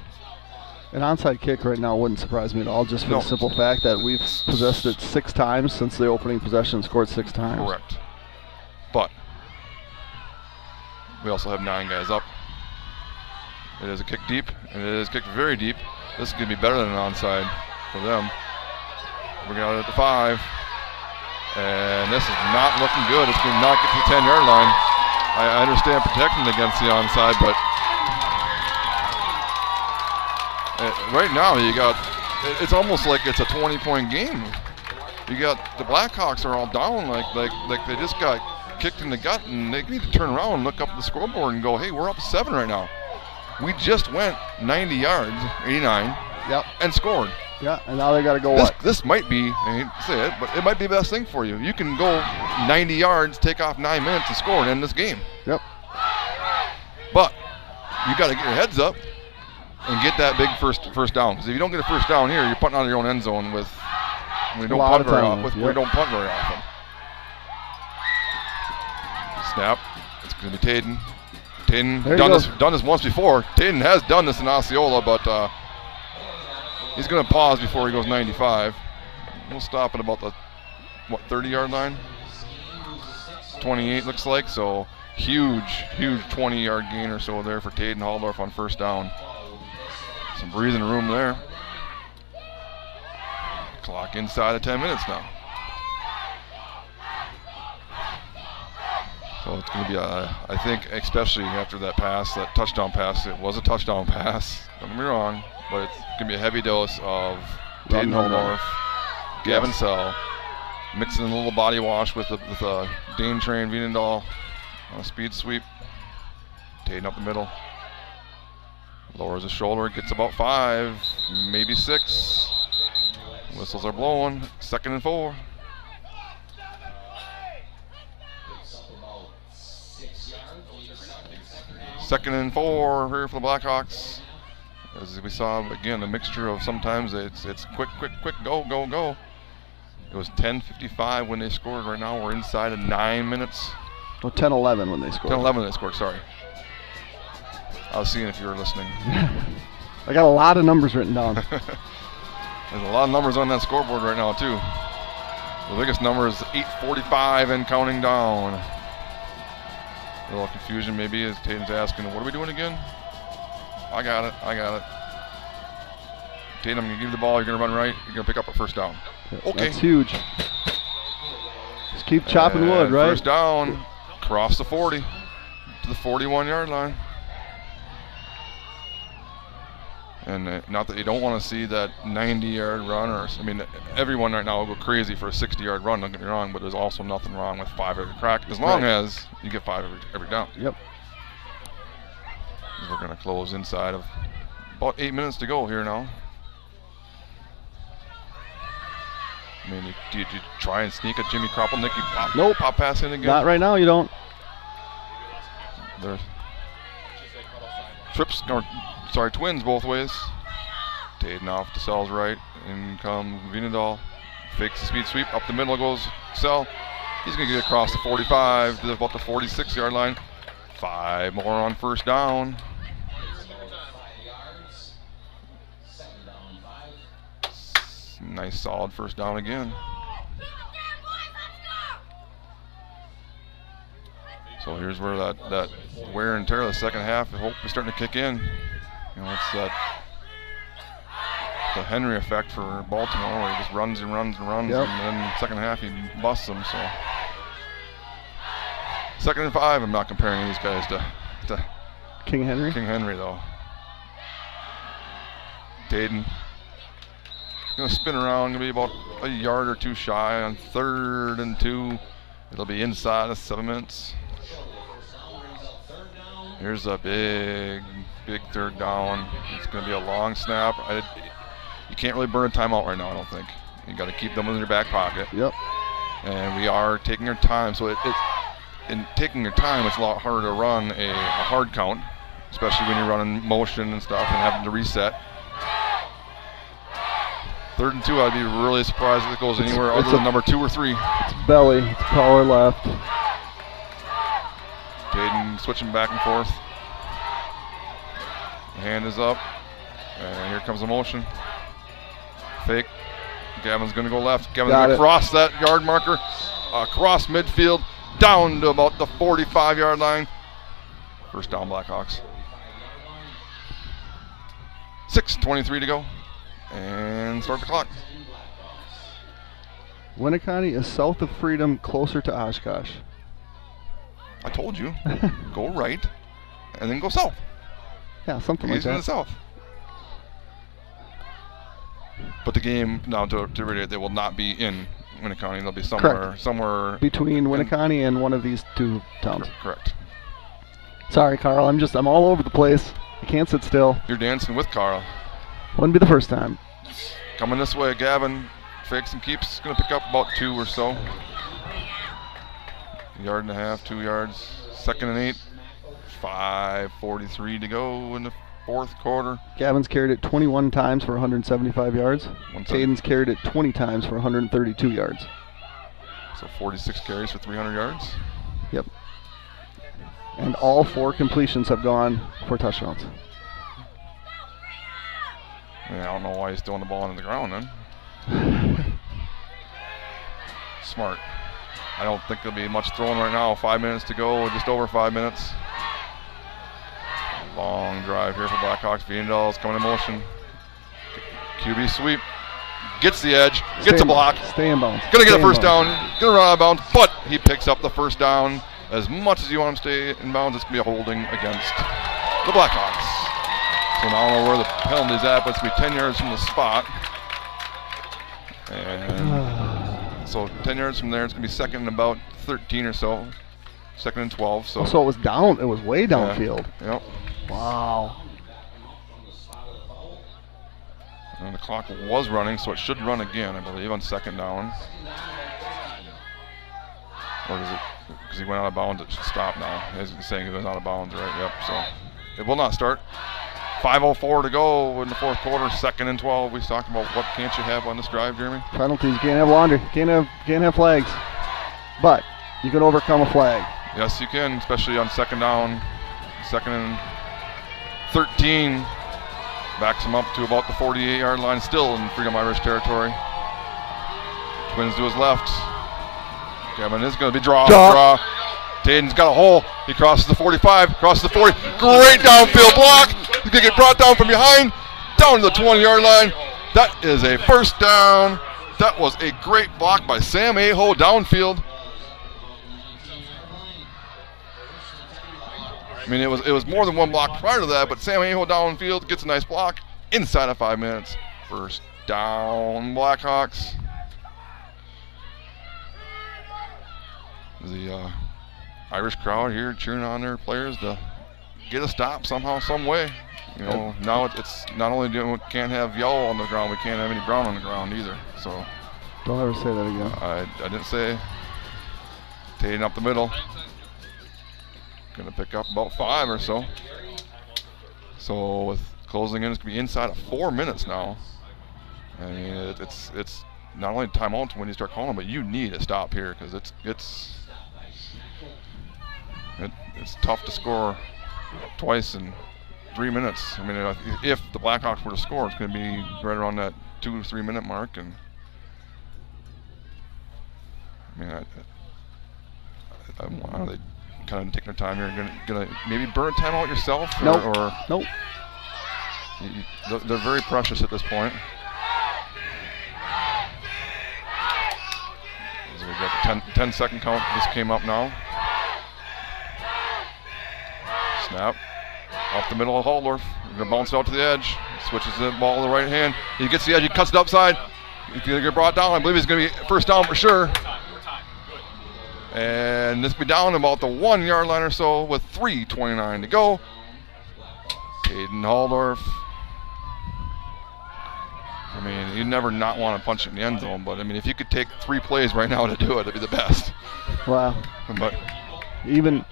An onside kick right now wouldn't surprise me at all, just for No. the simple fact that we've possessed it 6 times since the opening possession, scored 6 times. Correct. But we also have 9 guys up. It is a kick deep, and it is kicked very deep. This is going to be better than an onside for them. We're going to at the 5. And this is not looking good. It's going to not get to the 10-yard line. I understand protecting against the onside, but right now it's almost like it's a 20-point game. You got the Blackhawks are all down like they just got kicked in the gut, and they need to turn around and look up at the scoreboard and go, hey, we're up 7 right now. We just went 90 yards, 89, and scored. Yeah, and now they got to go This might be, I hate to say it, but it might be the best thing for you. You can go 90 yards, take off 9 minutes, and score and end this game. Yep. But you got to get your heads up and get that big first down. Because if you don't get a first down here, you're punting out of your own end zone with. We don't punt very often. We don't punt very often. Snap. It's going to be Taden. Taden done this once before. Taden has done this in Osceola, but he's going to pause before he goes 95. We'll stop at about the 30-yard line. 28 looks like. So huge 20-yard gain or so there for Taden Halldorf on first down. Some breathing room there. Clock inside of 10 minutes now. So it's going to be, I think, especially after that pass, that touchdown pass. It was a touchdown pass, don't get me wrong, but it's going to be a heavy dose of Taden Halldorf, Gavin Sell, mixing in a little body wash with Dane Train Vienendahl on a speed sweep. Taden up the middle. Lowers his shoulder, gets about 5, maybe 6. Whistles are blowing. 2nd and 4. Second and 4 here for the Blackhawks. As we saw, again, a mixture of sometimes it's quick, go. It was 10:55 when they scored. Right now we're inside of 9 minutes. Well, 10-11 when they scored. 10-11 they scored, sorry. I was seeing if you were listening. I got a lot of numbers written down. There's a lot of numbers on that scoreboard right now, too. The biggest number is 8:45 and counting down. A little confusion maybe as Tatum's asking, what are we doing again? I got it. Tatum, I'm going to give you the ball. You're going to run right. You're going to pick up a first down. Okay. That's huge. Just keep chopping wood, right? First down, cross the 40 to the 41-yard line. And not that you don't want to see that 90-yard run, everyone right now will go crazy for a 60-yard run, don't get me wrong, but there's also nothing wrong with 5 every crack, as long as you get 5 every down. Yep. We're going to close inside of about 8 minutes to go here now. Do you try and sneak a Jimmy Kropelnick? Nope. Pop pass in again? Not right now, you don't. There's twins both ways. Taden off to Sell's right. In comes Vienendahl. Fakes the speed sweep. Up the middle goes Sell. He's going to get across the 45 to about the 46-yard line. 5 more on first down. Nice solid first down again. So here's where that wear and tear of the second half, I hope, is starting to kick in. It's the Henry effect for Baltimore, where he just runs and runs and runs, yep. And then second half he busts them. So 2nd and 5. I'm not comparing these guys to King Henry. King Henry though. Taden going to spin around, going to be about a yard or 2 shy on 3rd and 2. It'll be inside of 7 minutes. Here's a big 3rd down. It's going to be a long snap. You can't really burn a timeout right now, I don't think. You got to keep them in your back pocket. Yep. And we are taking our time. So in taking your time, it's a lot harder to run a hard count, especially when you're running motion and stuff and having to reset. 3rd and 2, I'd be really surprised if it goes anywhere it's other than number 2 or 3. It's belly. It's power left. Caden switching back and forth. Hand is up. And here comes the motion. Fake. Gavin's going to go left. Gavin's going to cross that yard marker. Across midfield. Down to about the 45-yard line. First down, Blackhawks. 6:23 to go. And start the clock. Winneconne is south of Freedom, closer to Oshkosh. I told you. Go right and then go south. Yeah, something like East and that. south. But the game, now to reiterate, they will not be in Winneconne. They'll be somewhere between Winneconne and one of these two towns. Correct. Sorry, Carl. I'm all over the place. I can't sit still. You're dancing with Carl. Wouldn't be the first time. Coming this way, Gavin fakes and keeps. Going to pick up about 2 or so. 1.5 yards, 2 yards. 2nd and 8. 5:43 to go in the 4th quarter. Gavin's carried it 21 times for 175 yards. Caden's carried it 20 times for 132 yards. So 46 carries for 300 yards. Yep. And all 4 completions have gone for touchdowns. Yeah, I don't know why he's throwing the ball into the ground then. Smart. I don't think there'll be much throwing right now. 5 minutes to go, just over 5 minutes. Long drive here for Blackhawks. Viendal's coming in motion. QB sweep. Gets the edge. Gets a block. Stay in bounds. Gonna get a first down. Gonna run out of bounds, but he picks up the first down. As much as you want him to stay in bounds, it's gonna be a holding against the Blackhawks. So now I don't know where the penalty's at, but it's gonna be 10 yards from the spot. And so 10 yards from there, it's gonna be 2nd and about 13 or so. 2nd and 12. So it was down. It was way downfield. Yeah. Yep. Wow. And the clock was running, so it should run again, I believe, on 2nd down. Or does it? Because he went out of bounds, it should stop now. He's saying he was out of bounds, right? Yep. So it will not start. 5:04 to go in the 4th quarter. 2nd and 12. We talked about what can't you have on this drive, Jeremy? Penalties. Can't have laundry. Can't have flags. But you can overcome a flag. Yes, you can, especially on 2nd down. 2nd and 13. Backs him up to about the 48-yard line, still in Freedom Irish territory. Twins to his left. Kevin is going to be draw. Taden's got a hole. He crosses the 45, crosses the 40. Great downfield block. He's going to get brought down from behind, down to the 20-yard line. That is a first down. That was a great block by Sam Aho downfield. I mean, it was more than one block prior to that, but Sam Aho downfield gets a nice block inside of 5 minutes. First down, Blackhawks. The Irish crowd here cheering on their players to get a stop somehow, some way. You know, now it's not only we can't have yellow on the ground, we can't have any brown on the ground either. So don't ever say that again. I didn't say. Taden up the middle. Going to pick up about 5 or so. So with closing in, it's going to be inside of 4 minutes now. I mean, it's not only timeout when you start calling, but you need a stop here because it's tough to score twice in 3 minutes. I mean, if the Blackhawks were to score, it's going to be right around that 2 to 3 minute mark. And I mean, are they kind of taking their time here? Gonna maybe burn timeout yourself? Nope. They're very precious at this point. So we got the 10-second count. This came up now. Snap. Off the middle of Haldorf. He's going to bounce it out to the edge. Switches the ball to the right hand. He gets the edge. He cuts it upside. He's going to get brought down. I believe he's going to be first down for sure. And this will be down about the 1 yard line or so with 3:29 to go. Caden Haldorf. I mean, you never not want to punch it in the end zone, but I mean, if you could take 3 plays right now to do it, it'd be the best. Wow. But even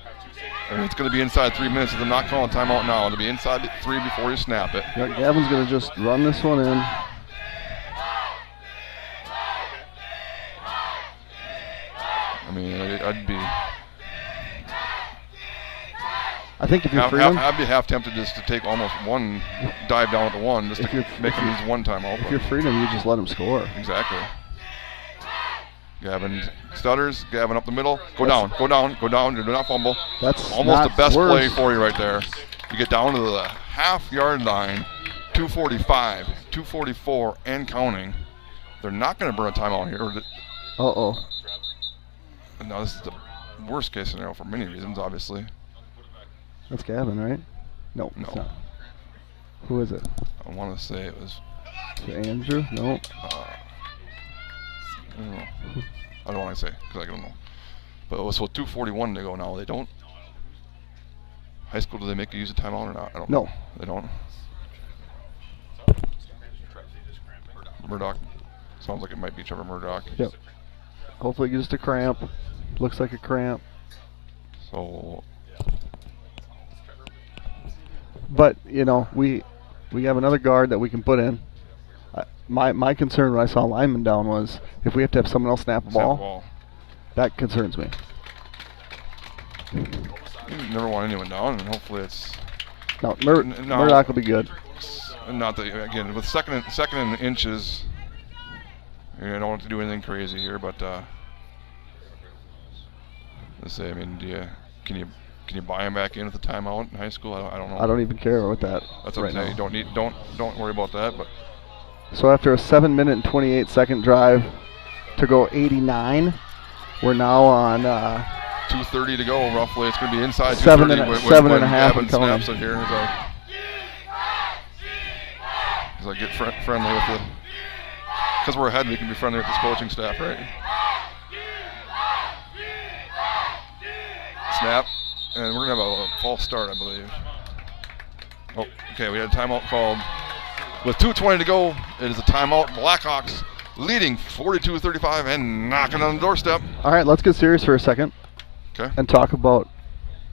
I mean, it's going to be inside 3 minutes. If they're not calling timeout now, it'll be inside 3 before you snap it. Gavin's going to just run this one in. I'd be. I think if you're Freedom, I'd be half tempted just to take almost one dive down at the one, just to make him use one timeout. If you're Freedom, you just let him score. Exactly. Gavin stutters. Gavin up the middle. Go down. Go down. Go down. Do not fumble. That's almost the best worse. play for you right there. You get down to the half-yard line, 2:45, 2:44, and counting. They're not going to burn a timeout here. Uh-oh. No, this is the worst-case scenario for many reasons, obviously. That's Gavin, right? No. No. It's not. Who is it? I want to say it was. Is it Andrew? No. I don't know. I don't want to say because I don't know. But it was so 2:41 to go now. They don't. High school, do they make you use a timeout or not? I don't know. No. They don't. Murdoch. Sounds like it might be Trevor Murdoch. Yep. Hopefully just a cramp. Looks like a cramp. So. But, you know, we have another guard that we can put in. My concern when I saw lineman down was if we have to have someone else snap a ball, that concerns me. You never want anyone down, and hopefully it's. No, Murdoch will be good. Not that again with second and inches. I don't want to do anything crazy here, but let's say, I mean, can you buy him back in with the timeout in high school? I don't know. I don't even care with that. That's what I'm saying. You don't worry about that. But so after a 7-minute and 28-second drive to go 89, we're now on 2:30 to go roughly. It's going to be inside 2:30 7 and a half. Gavin snaps it here as I get friendly with the. Because we're ahead, we can be friendly with this coaching staff, right? Snap, and we're going to have a false start, I believe. Oh, okay, we had a timeout called. With 2:20 to go, it is a timeout. Blackhawks leading 42-35 and knocking on the doorstep. All right, let's get serious for a second. Okay. And talk about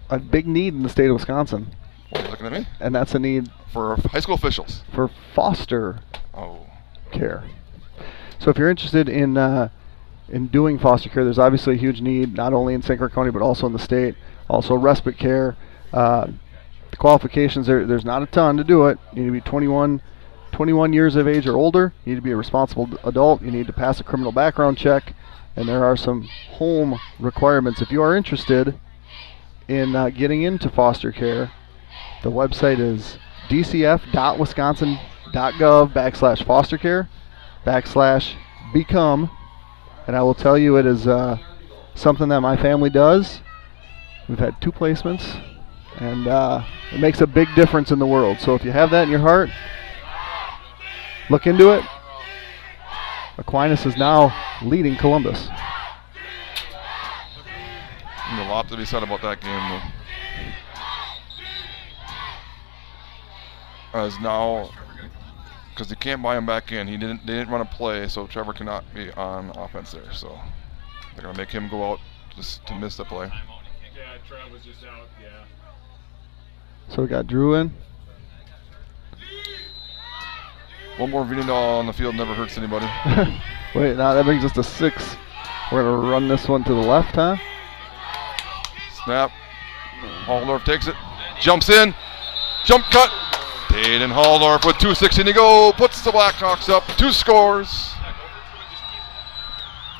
a big need in the state of Wisconsin. What are you looking at me? And that's a need for high school officials. For foster care. So if you're interested in doing foster care, there's obviously a huge need, not only in St. Clair County, but also in the state. Also respite care. The qualifications, there's not a ton to do it. You need to be 21 years of age or older. You need to be a responsible adult. You need to pass a criminal background check. And there are some home requirements. If you are interested in getting into foster care, the website is dcf.wisconsin.gov/foster care/become. And I will tell you, it is something that my family does. We've had 2 placements, and it makes a big difference in the world. So if you have that in your heart, look into it. Aquinas is now leading Columbus. There's a lot to be said about that game, though. As now, because they can't buy him back in, they didn't run a play, so Trevor cannot be on offense there. So they're gonna make him go out just to miss the play. Yeah, Trev was just out. Yeah. So we got Drew in. One more Vinodal on the field never hurts anybody. Wait, now that brings us to 6. We're going to run this one to the left, huh? Snap. Halldorf takes it. Jumps in. Jump cut. Hayden Halldorf with 2:16 to go. Puts the Blackhawks up. 2 scores.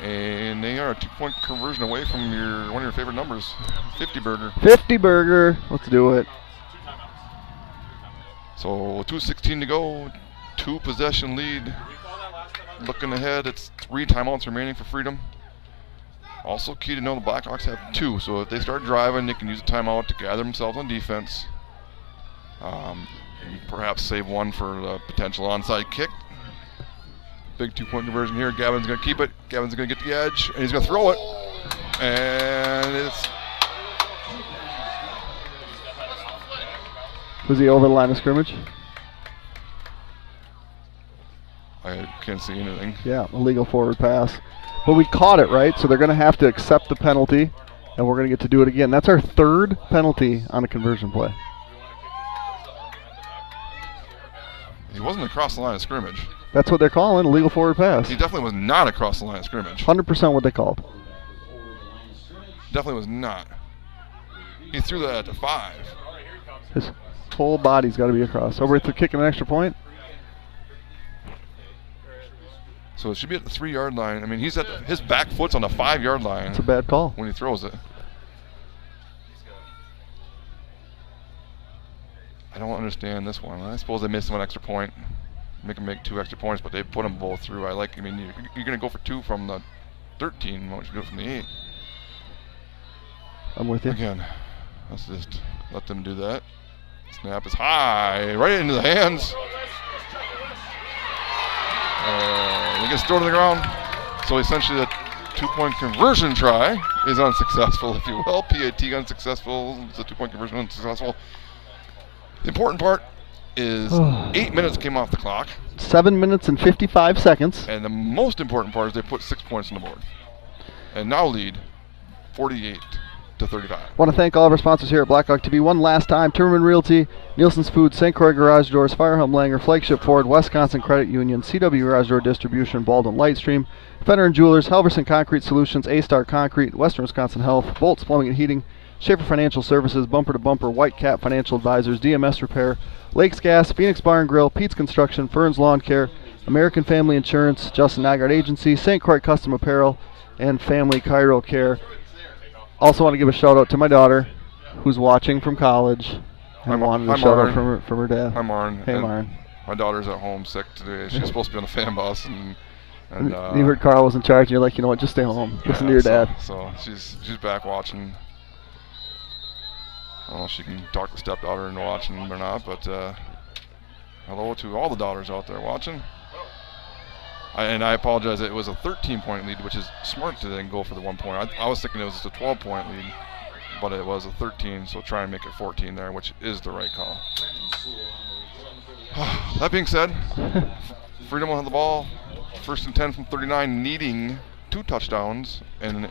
And they are a 2-point conversion away from one of your favorite numbers. 50 burger. 50 burger. Let's do it. So 2:16 to go. 2 possession lead. Looking ahead, it's 3 timeouts remaining for Freedom. Also key to know the Blackhawks have 2, so if they start driving, they can use a timeout to gather themselves on defense. Perhaps save one for a potential onside kick. Big 2-point conversion here. Gavin's going to keep it. Gavin's going to get the edge, and he's going to throw it. And it's... Was he over the line of scrimmage? I can't see anything. Yeah, illegal forward pass. But we caught it, right? So they're going to have to accept the penalty, and we're going to get to do it again. That's our 3rd penalty on a conversion play. He wasn't across the line of scrimmage. That's what they're calling illegal forward pass. He definitely was not across the line of scrimmage. 100% what they called. Definitely was not. He threw that at the 5. His whole body's got to be across. Over to kicking an extra point. So it should be at the 3-yard line. I mean, he's at his back foot's on the 5-yard line. It's a bad call when he throws it. I don't understand this one. I suppose they missed him an extra point. Make him make 2 extra points, but they put them both through. I mean, you're going to go for 2 from the 13. Why don't you do it from the 8? I'm with you. Again, let's just let them do that. Snap is high, right into the hands. He gets thrown to the ground. So essentially the 2-point conversion try is unsuccessful, if you will. PAT unsuccessful, the 2-point conversion unsuccessful. The important part is 8 minutes came off the clock. 7 minutes and 55 seconds. And the most important part is they put 6 points on the board. And now lead 48-35. Want to thank all of our sponsors here at Blackhawk TV one last time. Timmerman Realty, Nielsen's Food, St. Croix Garage Doors, Firehelm Langer, Flagship Ford, Wisconsin Credit Union, CW Garage Door Distribution, Baldwin Lightstream, Fenner & Jewelers, Halverson Concrete Solutions, A-Star Concrete, Western Wisconsin Health, Bolts Plumbing and Heating, Schaefer Financial Services, Bumper to Bumper, White Cap Financial Advisors, DMS Repair, Lakes Gas, Phoenix Bar and Grill, Pete's Construction, Fern's Lawn Care, American Family Insurance, Justin Nygaard Agency, St. Croix Custom Apparel, and Family Chiro Care. Also want to give a shout out to my daughter, who's watching from college, and wanted a shout out from her dad. Hi, Marn. Hey, Marn. My daughter's at home sick today. She's supposed to be on the fan bus, and you heard Carl was in charge, and you're like, you know what, just stay home. Listen to your dad. So she's back watching. I don't know if she can talk the stepdaughter into watching or not, but hello to all the daughters out there watching. And I apologize, it was a 13-point lead, which is smart to then go for the 1 point. I was thinking it was just a 12-point lead, but it was a 13, so try and make it 14 there, which is the right call. That being said, Freedom will have the ball. 1st and 10 from 39, needing 2 touchdowns and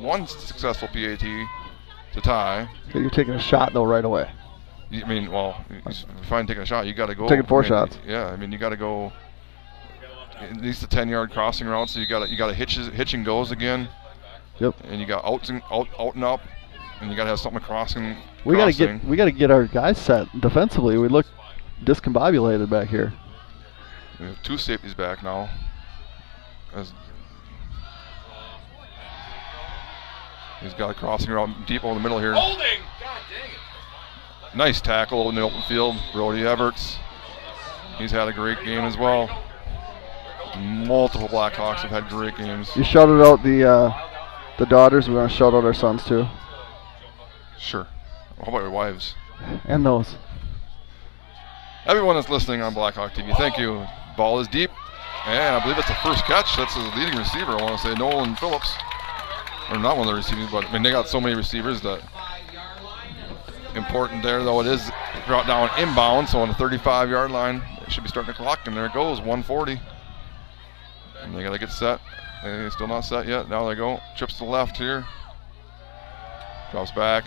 1 successful PAT to tie. So you're taking a shot, though, right away. I mean, well, if you find taking a shot, you got to go. Taking 4 shots. Yeah, I mean, you got to go at least a 10-yard crossing route, so you got to hitch and goes again. Yep. And you got out and up, and you got to have something crossing. We got to get our guys set defensively. We look discombobulated back here. We have 2 safeties back now. He's got a crossing route deep over the middle here. Holding! God dang it. Nice tackle in the open field. Brody Everts. He's had a great game as well. Multiple Blackhawks have had great games. You shouted out the daughters. We want to shout out our sons too. Sure. How about your wives? And those. Everyone that's listening on Blackhawk TV, thank you. Ball is deep, and I believe that's the first catch. That's the leading receiver. I want to say Nolan Phillips, or not one of the receivers, but I mean they got so many receivers that important there. Though it is brought down inbound, so on the 35-yard line, it should be starting to clock, and there it goes, 140. And they got to get set. They're still not set yet. Now they go. Trips to the left here. Drops back.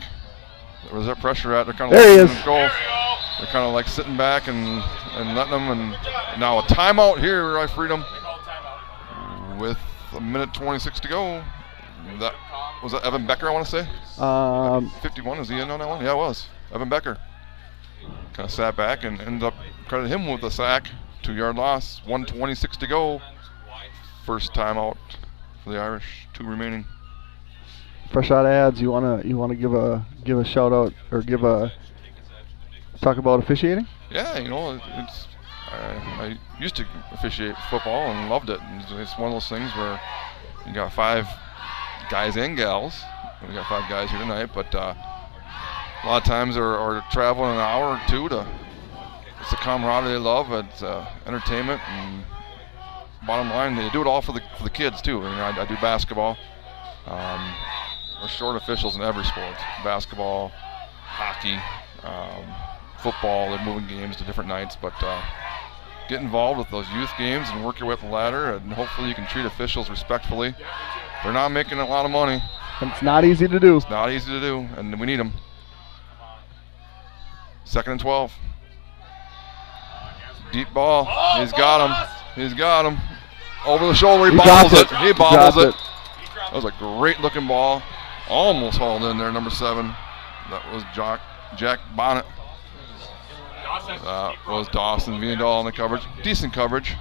Where's that pressure at? They're kind of there he is. Go. They're kind of like sitting back and letting them. And now a timeout here by Freedom. With a minute 26 to go. Was that Evan Becker, I want to say? 51, was he in on that one? Yeah, it was. Evan Becker. Kind of sat back and ended up credit him with a sack. 2-yard loss. 1:26 to go. First timeout for the Irish. 2 remaining. Fresh out ads. You wanna give a shout out or talk about officiating? Yeah, you know, I used to officiate football and loved it. It's one of those things where you got 5 guys and gals. We got 5 guys here tonight, but a lot of times are traveling an hour or 2 to. It's the camaraderie they love. It's entertainment, and bottom line, they do it all for the kids too. I do basketball. We're short officials in every sport: basketball, hockey, football. They're moving games to different nights, but get involved with those youth games and work your way up the ladder, and hopefully you can treat officials respectfully. They're not making a lot of money. And it's not easy to do. It's not easy to do, and we need them. 2nd and 12. Deep ball. He's got him. He's got him. Over the shoulder. He bobbles it. He bobbles it. That was a great looking ball. almost hauled in there, number 7. That was Jack Bonnet. That was Dawson Viandahl on the coverage. Decent coverage.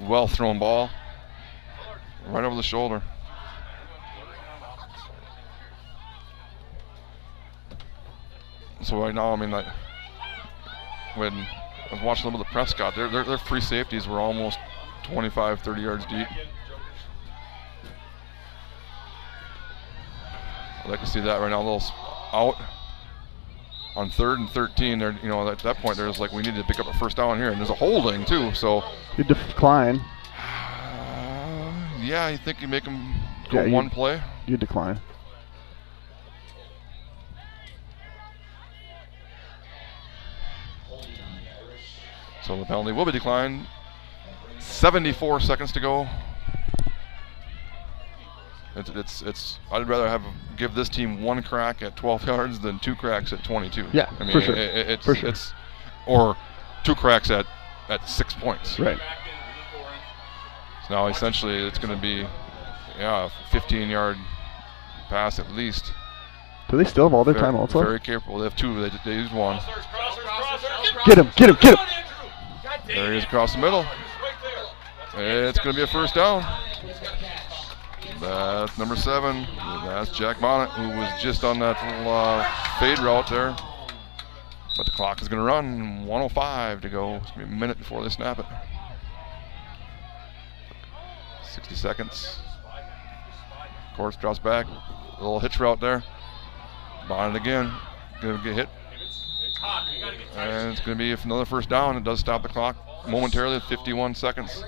Well thrown ball. Right over the shoulder. So right now, I mean, like, when I was watching a little bit of Prescott, their free safeties were almost 25, 30 yards deep. I'd like to see that right now. A little out on 3rd and 13. There, you know, at that point, there's like we need to pick up a first down here, and there's a holding too. So you decline. Yeah, you think you make them go one play? You decline. So the penalty will be declined. 74 seconds to go. It's. I'd rather give this team one crack at 12 yards than 2 cracks at 22. Yeah, I mean, for sure. For sure. Or 2 cracks at 6 points. Right. So now essentially it's going to be, a 15-yard pass at least. Do they still have all their timeouts left? Very careful. They have 2. They used 1. Get him! Get him! Get him! There he is across the middle. It's going to be a first down. That's number 7. That's Jack Bonnet, who was just on that little fade route there. But the clock is going to run. 1:05 to go. It's going to be a minute before they snap it. 60 seconds. Of course, drops back. A little hitch route there. Bonnet again. Going to get hit. And it's going to be another first down. It does stop the clock momentarily at 51 seconds.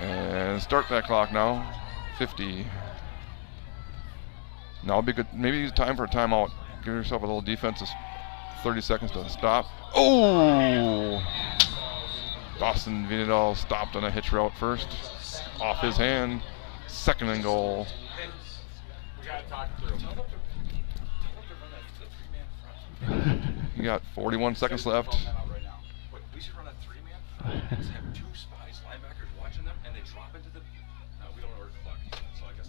And start that clock now. 50. Now it'll be good. Maybe it's time for a timeout. Give yourself a little defensive 30 seconds to stop. Oh! Dawson Viandahl stopped on a hitch route first. Off his hand. 2nd and goal. You got 41 seconds left. We should run a 3-man. Just have 2 spies, linebackers watching them, and they drop into the. We don't know where to collect. So I guess.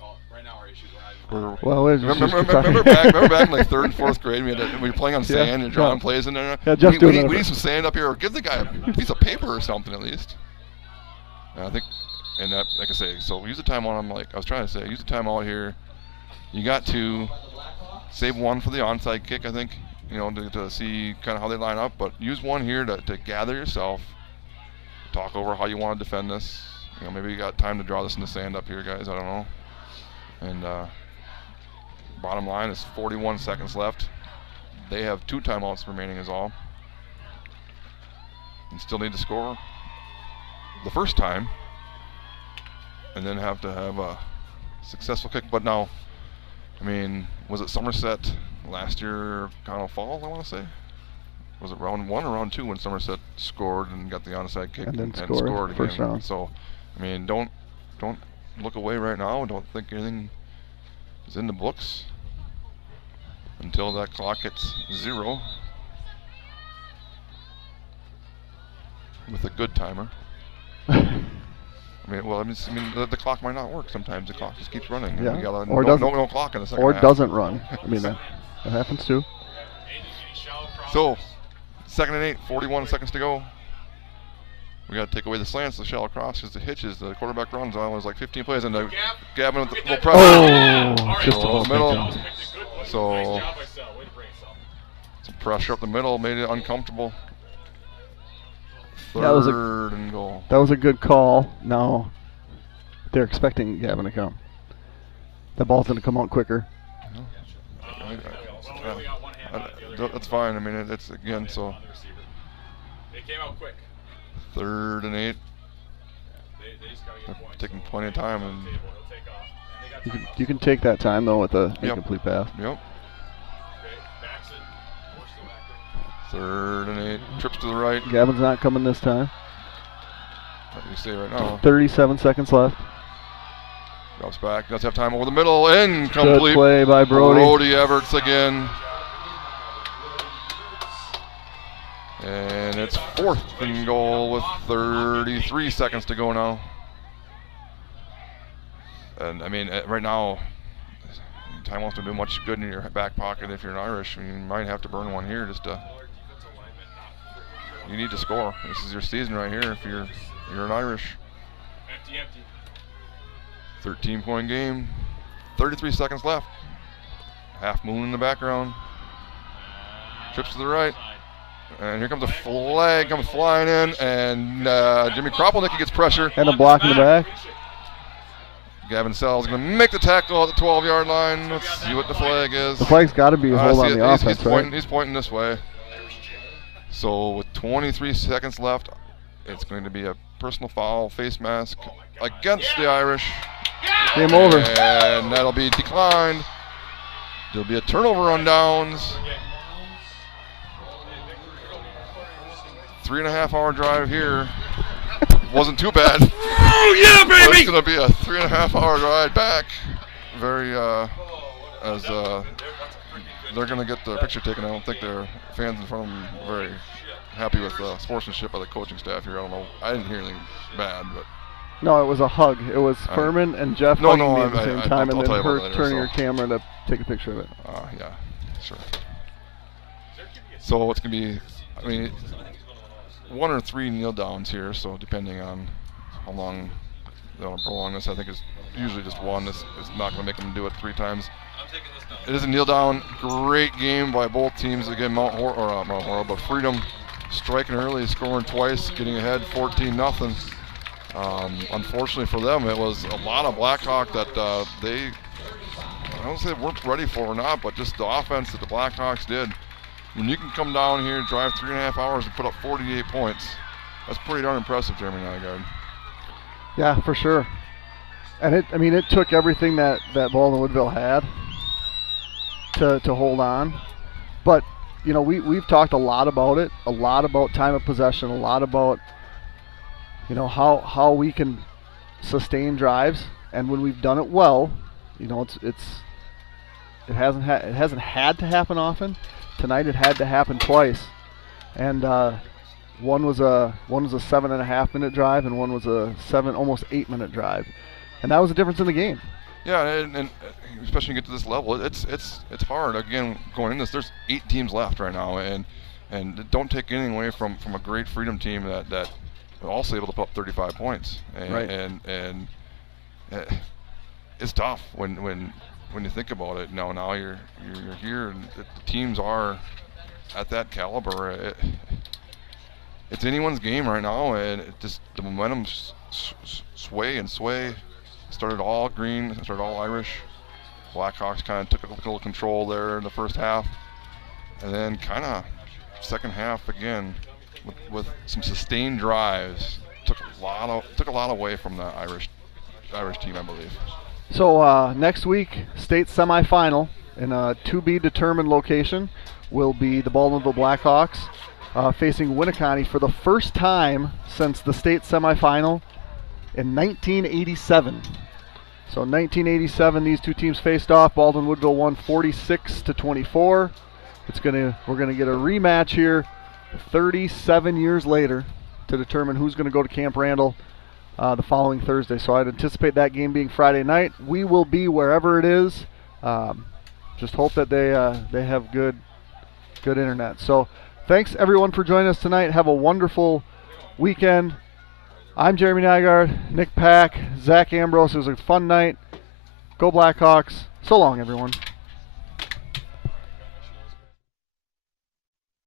Well, right now our issue is remember back in like 3rd and 4th grade, we were playing on sand and drawing plays in there. Yeah, we need some sand up here, or give the guy a piece of paper or something at least. And I think, and that, like I say, so use the timeout. I was trying to say, use the timeout here. You got to save 1 for the onside kick, I think. You know, to see kind of how they line up, but use 1 here to gather yourself, talk over how you want to defend this. You know, maybe you got time to draw this in the sand up here, guys. I don't know. And bottom line is 41 seconds left. They have 2 timeouts remaining is all. And still need to score the first time, and then have to have a successful kick. But now, I mean, was it Somerset last year, kind of fall, I want to say? Was it round 1 or round 2 when Somerset scored and got the onside kick and then scored again? First round. So, I mean, don't look away right now. Don't think anything is in the books until that clock hits 0 with a good timer. The clock might not work sometimes. The clock just keeps running. Yeah. You got or no clock in the second or half. Doesn't run. I mean, that happens too. So, 2nd and 8, 41 seconds to go. We got to take away the slants, the shallow cross, because the hitches, the quarterback runs on was like 15 plays, and the Gavin with the little press. Just the middle. So, some pressure up the middle made it uncomfortable. 3rd and goal. That was a good call. Now they're expecting Gavin to come. The ball's going to come out quicker. That's fine. I mean, it's again, so. They came out quick. 3rd and 8. They're taking plenty of time, and you can take that time though with the incomplete pass. Yep. 3rd and 8. Trips to the right. Gavin's not coming this time. What do you say right now? 37 seconds left. Drops back. Does have time over the middle. Incomplete. Good play by Brody. Brody Everts again. And it's 4th and goal with 33 seconds to go now. And I mean, right now, time wants to do much good in your back pocket if you're an Irish. I mean, you might have to burn one here just to. You need to score. This is your season right here if you're an Irish. 13-point game. 33 seconds left. Half moon in the background. Trips to the right. And here comes a flag comes flying in, and Jimmy Kropelnicki gets pressure. And a block in the back. Gavin Sell's going to make the tackle at the 12-yard line. Let's see what the flag is. The flag's got to be a hold on the offense, right? He's pointing this way. So with 23 seconds left, it's going to be a personal foul, face mask against the Irish. Game over. And that'll be declined. There'll be a turnover on downs. 3.5-hour drive here. Wasn't too bad. Oh, yeah, baby! It's going to be a 3.5-hour ride back. Very, as they're going to get the picture taken. I don't think their fans in front of them are very happy with sportsmanship by the coaching staff here. I don't know. I didn't hear anything bad, but. No, it was a hug. It was Furman and Jeff hugging me at the same time, and then her turning her camera to take a picture of it. Yeah, sure. So it's going to be, I mean, 1 or 3 kneel downs here, so depending on how long they want to prolong this, I think it's usually just 1. It's not going to make them do it 3 times. It is a kneel down. Great game by both teams. Again, Mount Horror, but Freedom striking early, scoring twice, getting ahead 14-0. Unfortunately for them, it was a lot of Blackhawk that I don't say they weren't ready for or not, but just the offense that the Blackhawks did. When you can come down here, drive 3.5 hours, and put up 48 points, that's pretty darn impressive, Jeremy Nygaard. Yeah, for sure. And it took everything that Baldwin Woodville had to hold on. But we've talked a lot about it, a lot about time of possession, a lot about how we can sustain drives, and when we've done it well, it hasn't had to happen often. Tonight it had to happen twice, and one was a 7.5-minute drive, and one was a almost 8-minute drive, and that was the difference in the game. Yeah, and especially when you get to this level, it's hard. Again, going in this, there's 8 teams left right now, and don't take anything away from a great Freedom team that also able to put up 35 points, and it's tough when you think about it. Now you're here, and the teams are at that caliber. It's anyone's game right now, and the momentum sway. Started all green, started all Irish. Blackhawks kind of took a little control there in the first half, and then kind of second half again with some sustained drives took a lot away from the Irish team, I believe. So next week, state semifinal in a to-be-determined location will be the Baldwinville Blackhawks facing Winneconne for the first time since the state semifinal in 1987. So in 1987, these two teams faced off. Baldwin Woodville won 46-24. We're gonna get a rematch here 37 years later to determine who's going to go to Camp Randall the following Thursday. So I'd anticipate that game being Friday night. We will be wherever it is. Just hope that they have good internet. So thanks everyone for joining us tonight. Have a wonderful weekend. I'm Jeremy Nygaard, Nick Pack, Zach Ambrose. It was a fun night. Go Blackhawks. So long, everyone.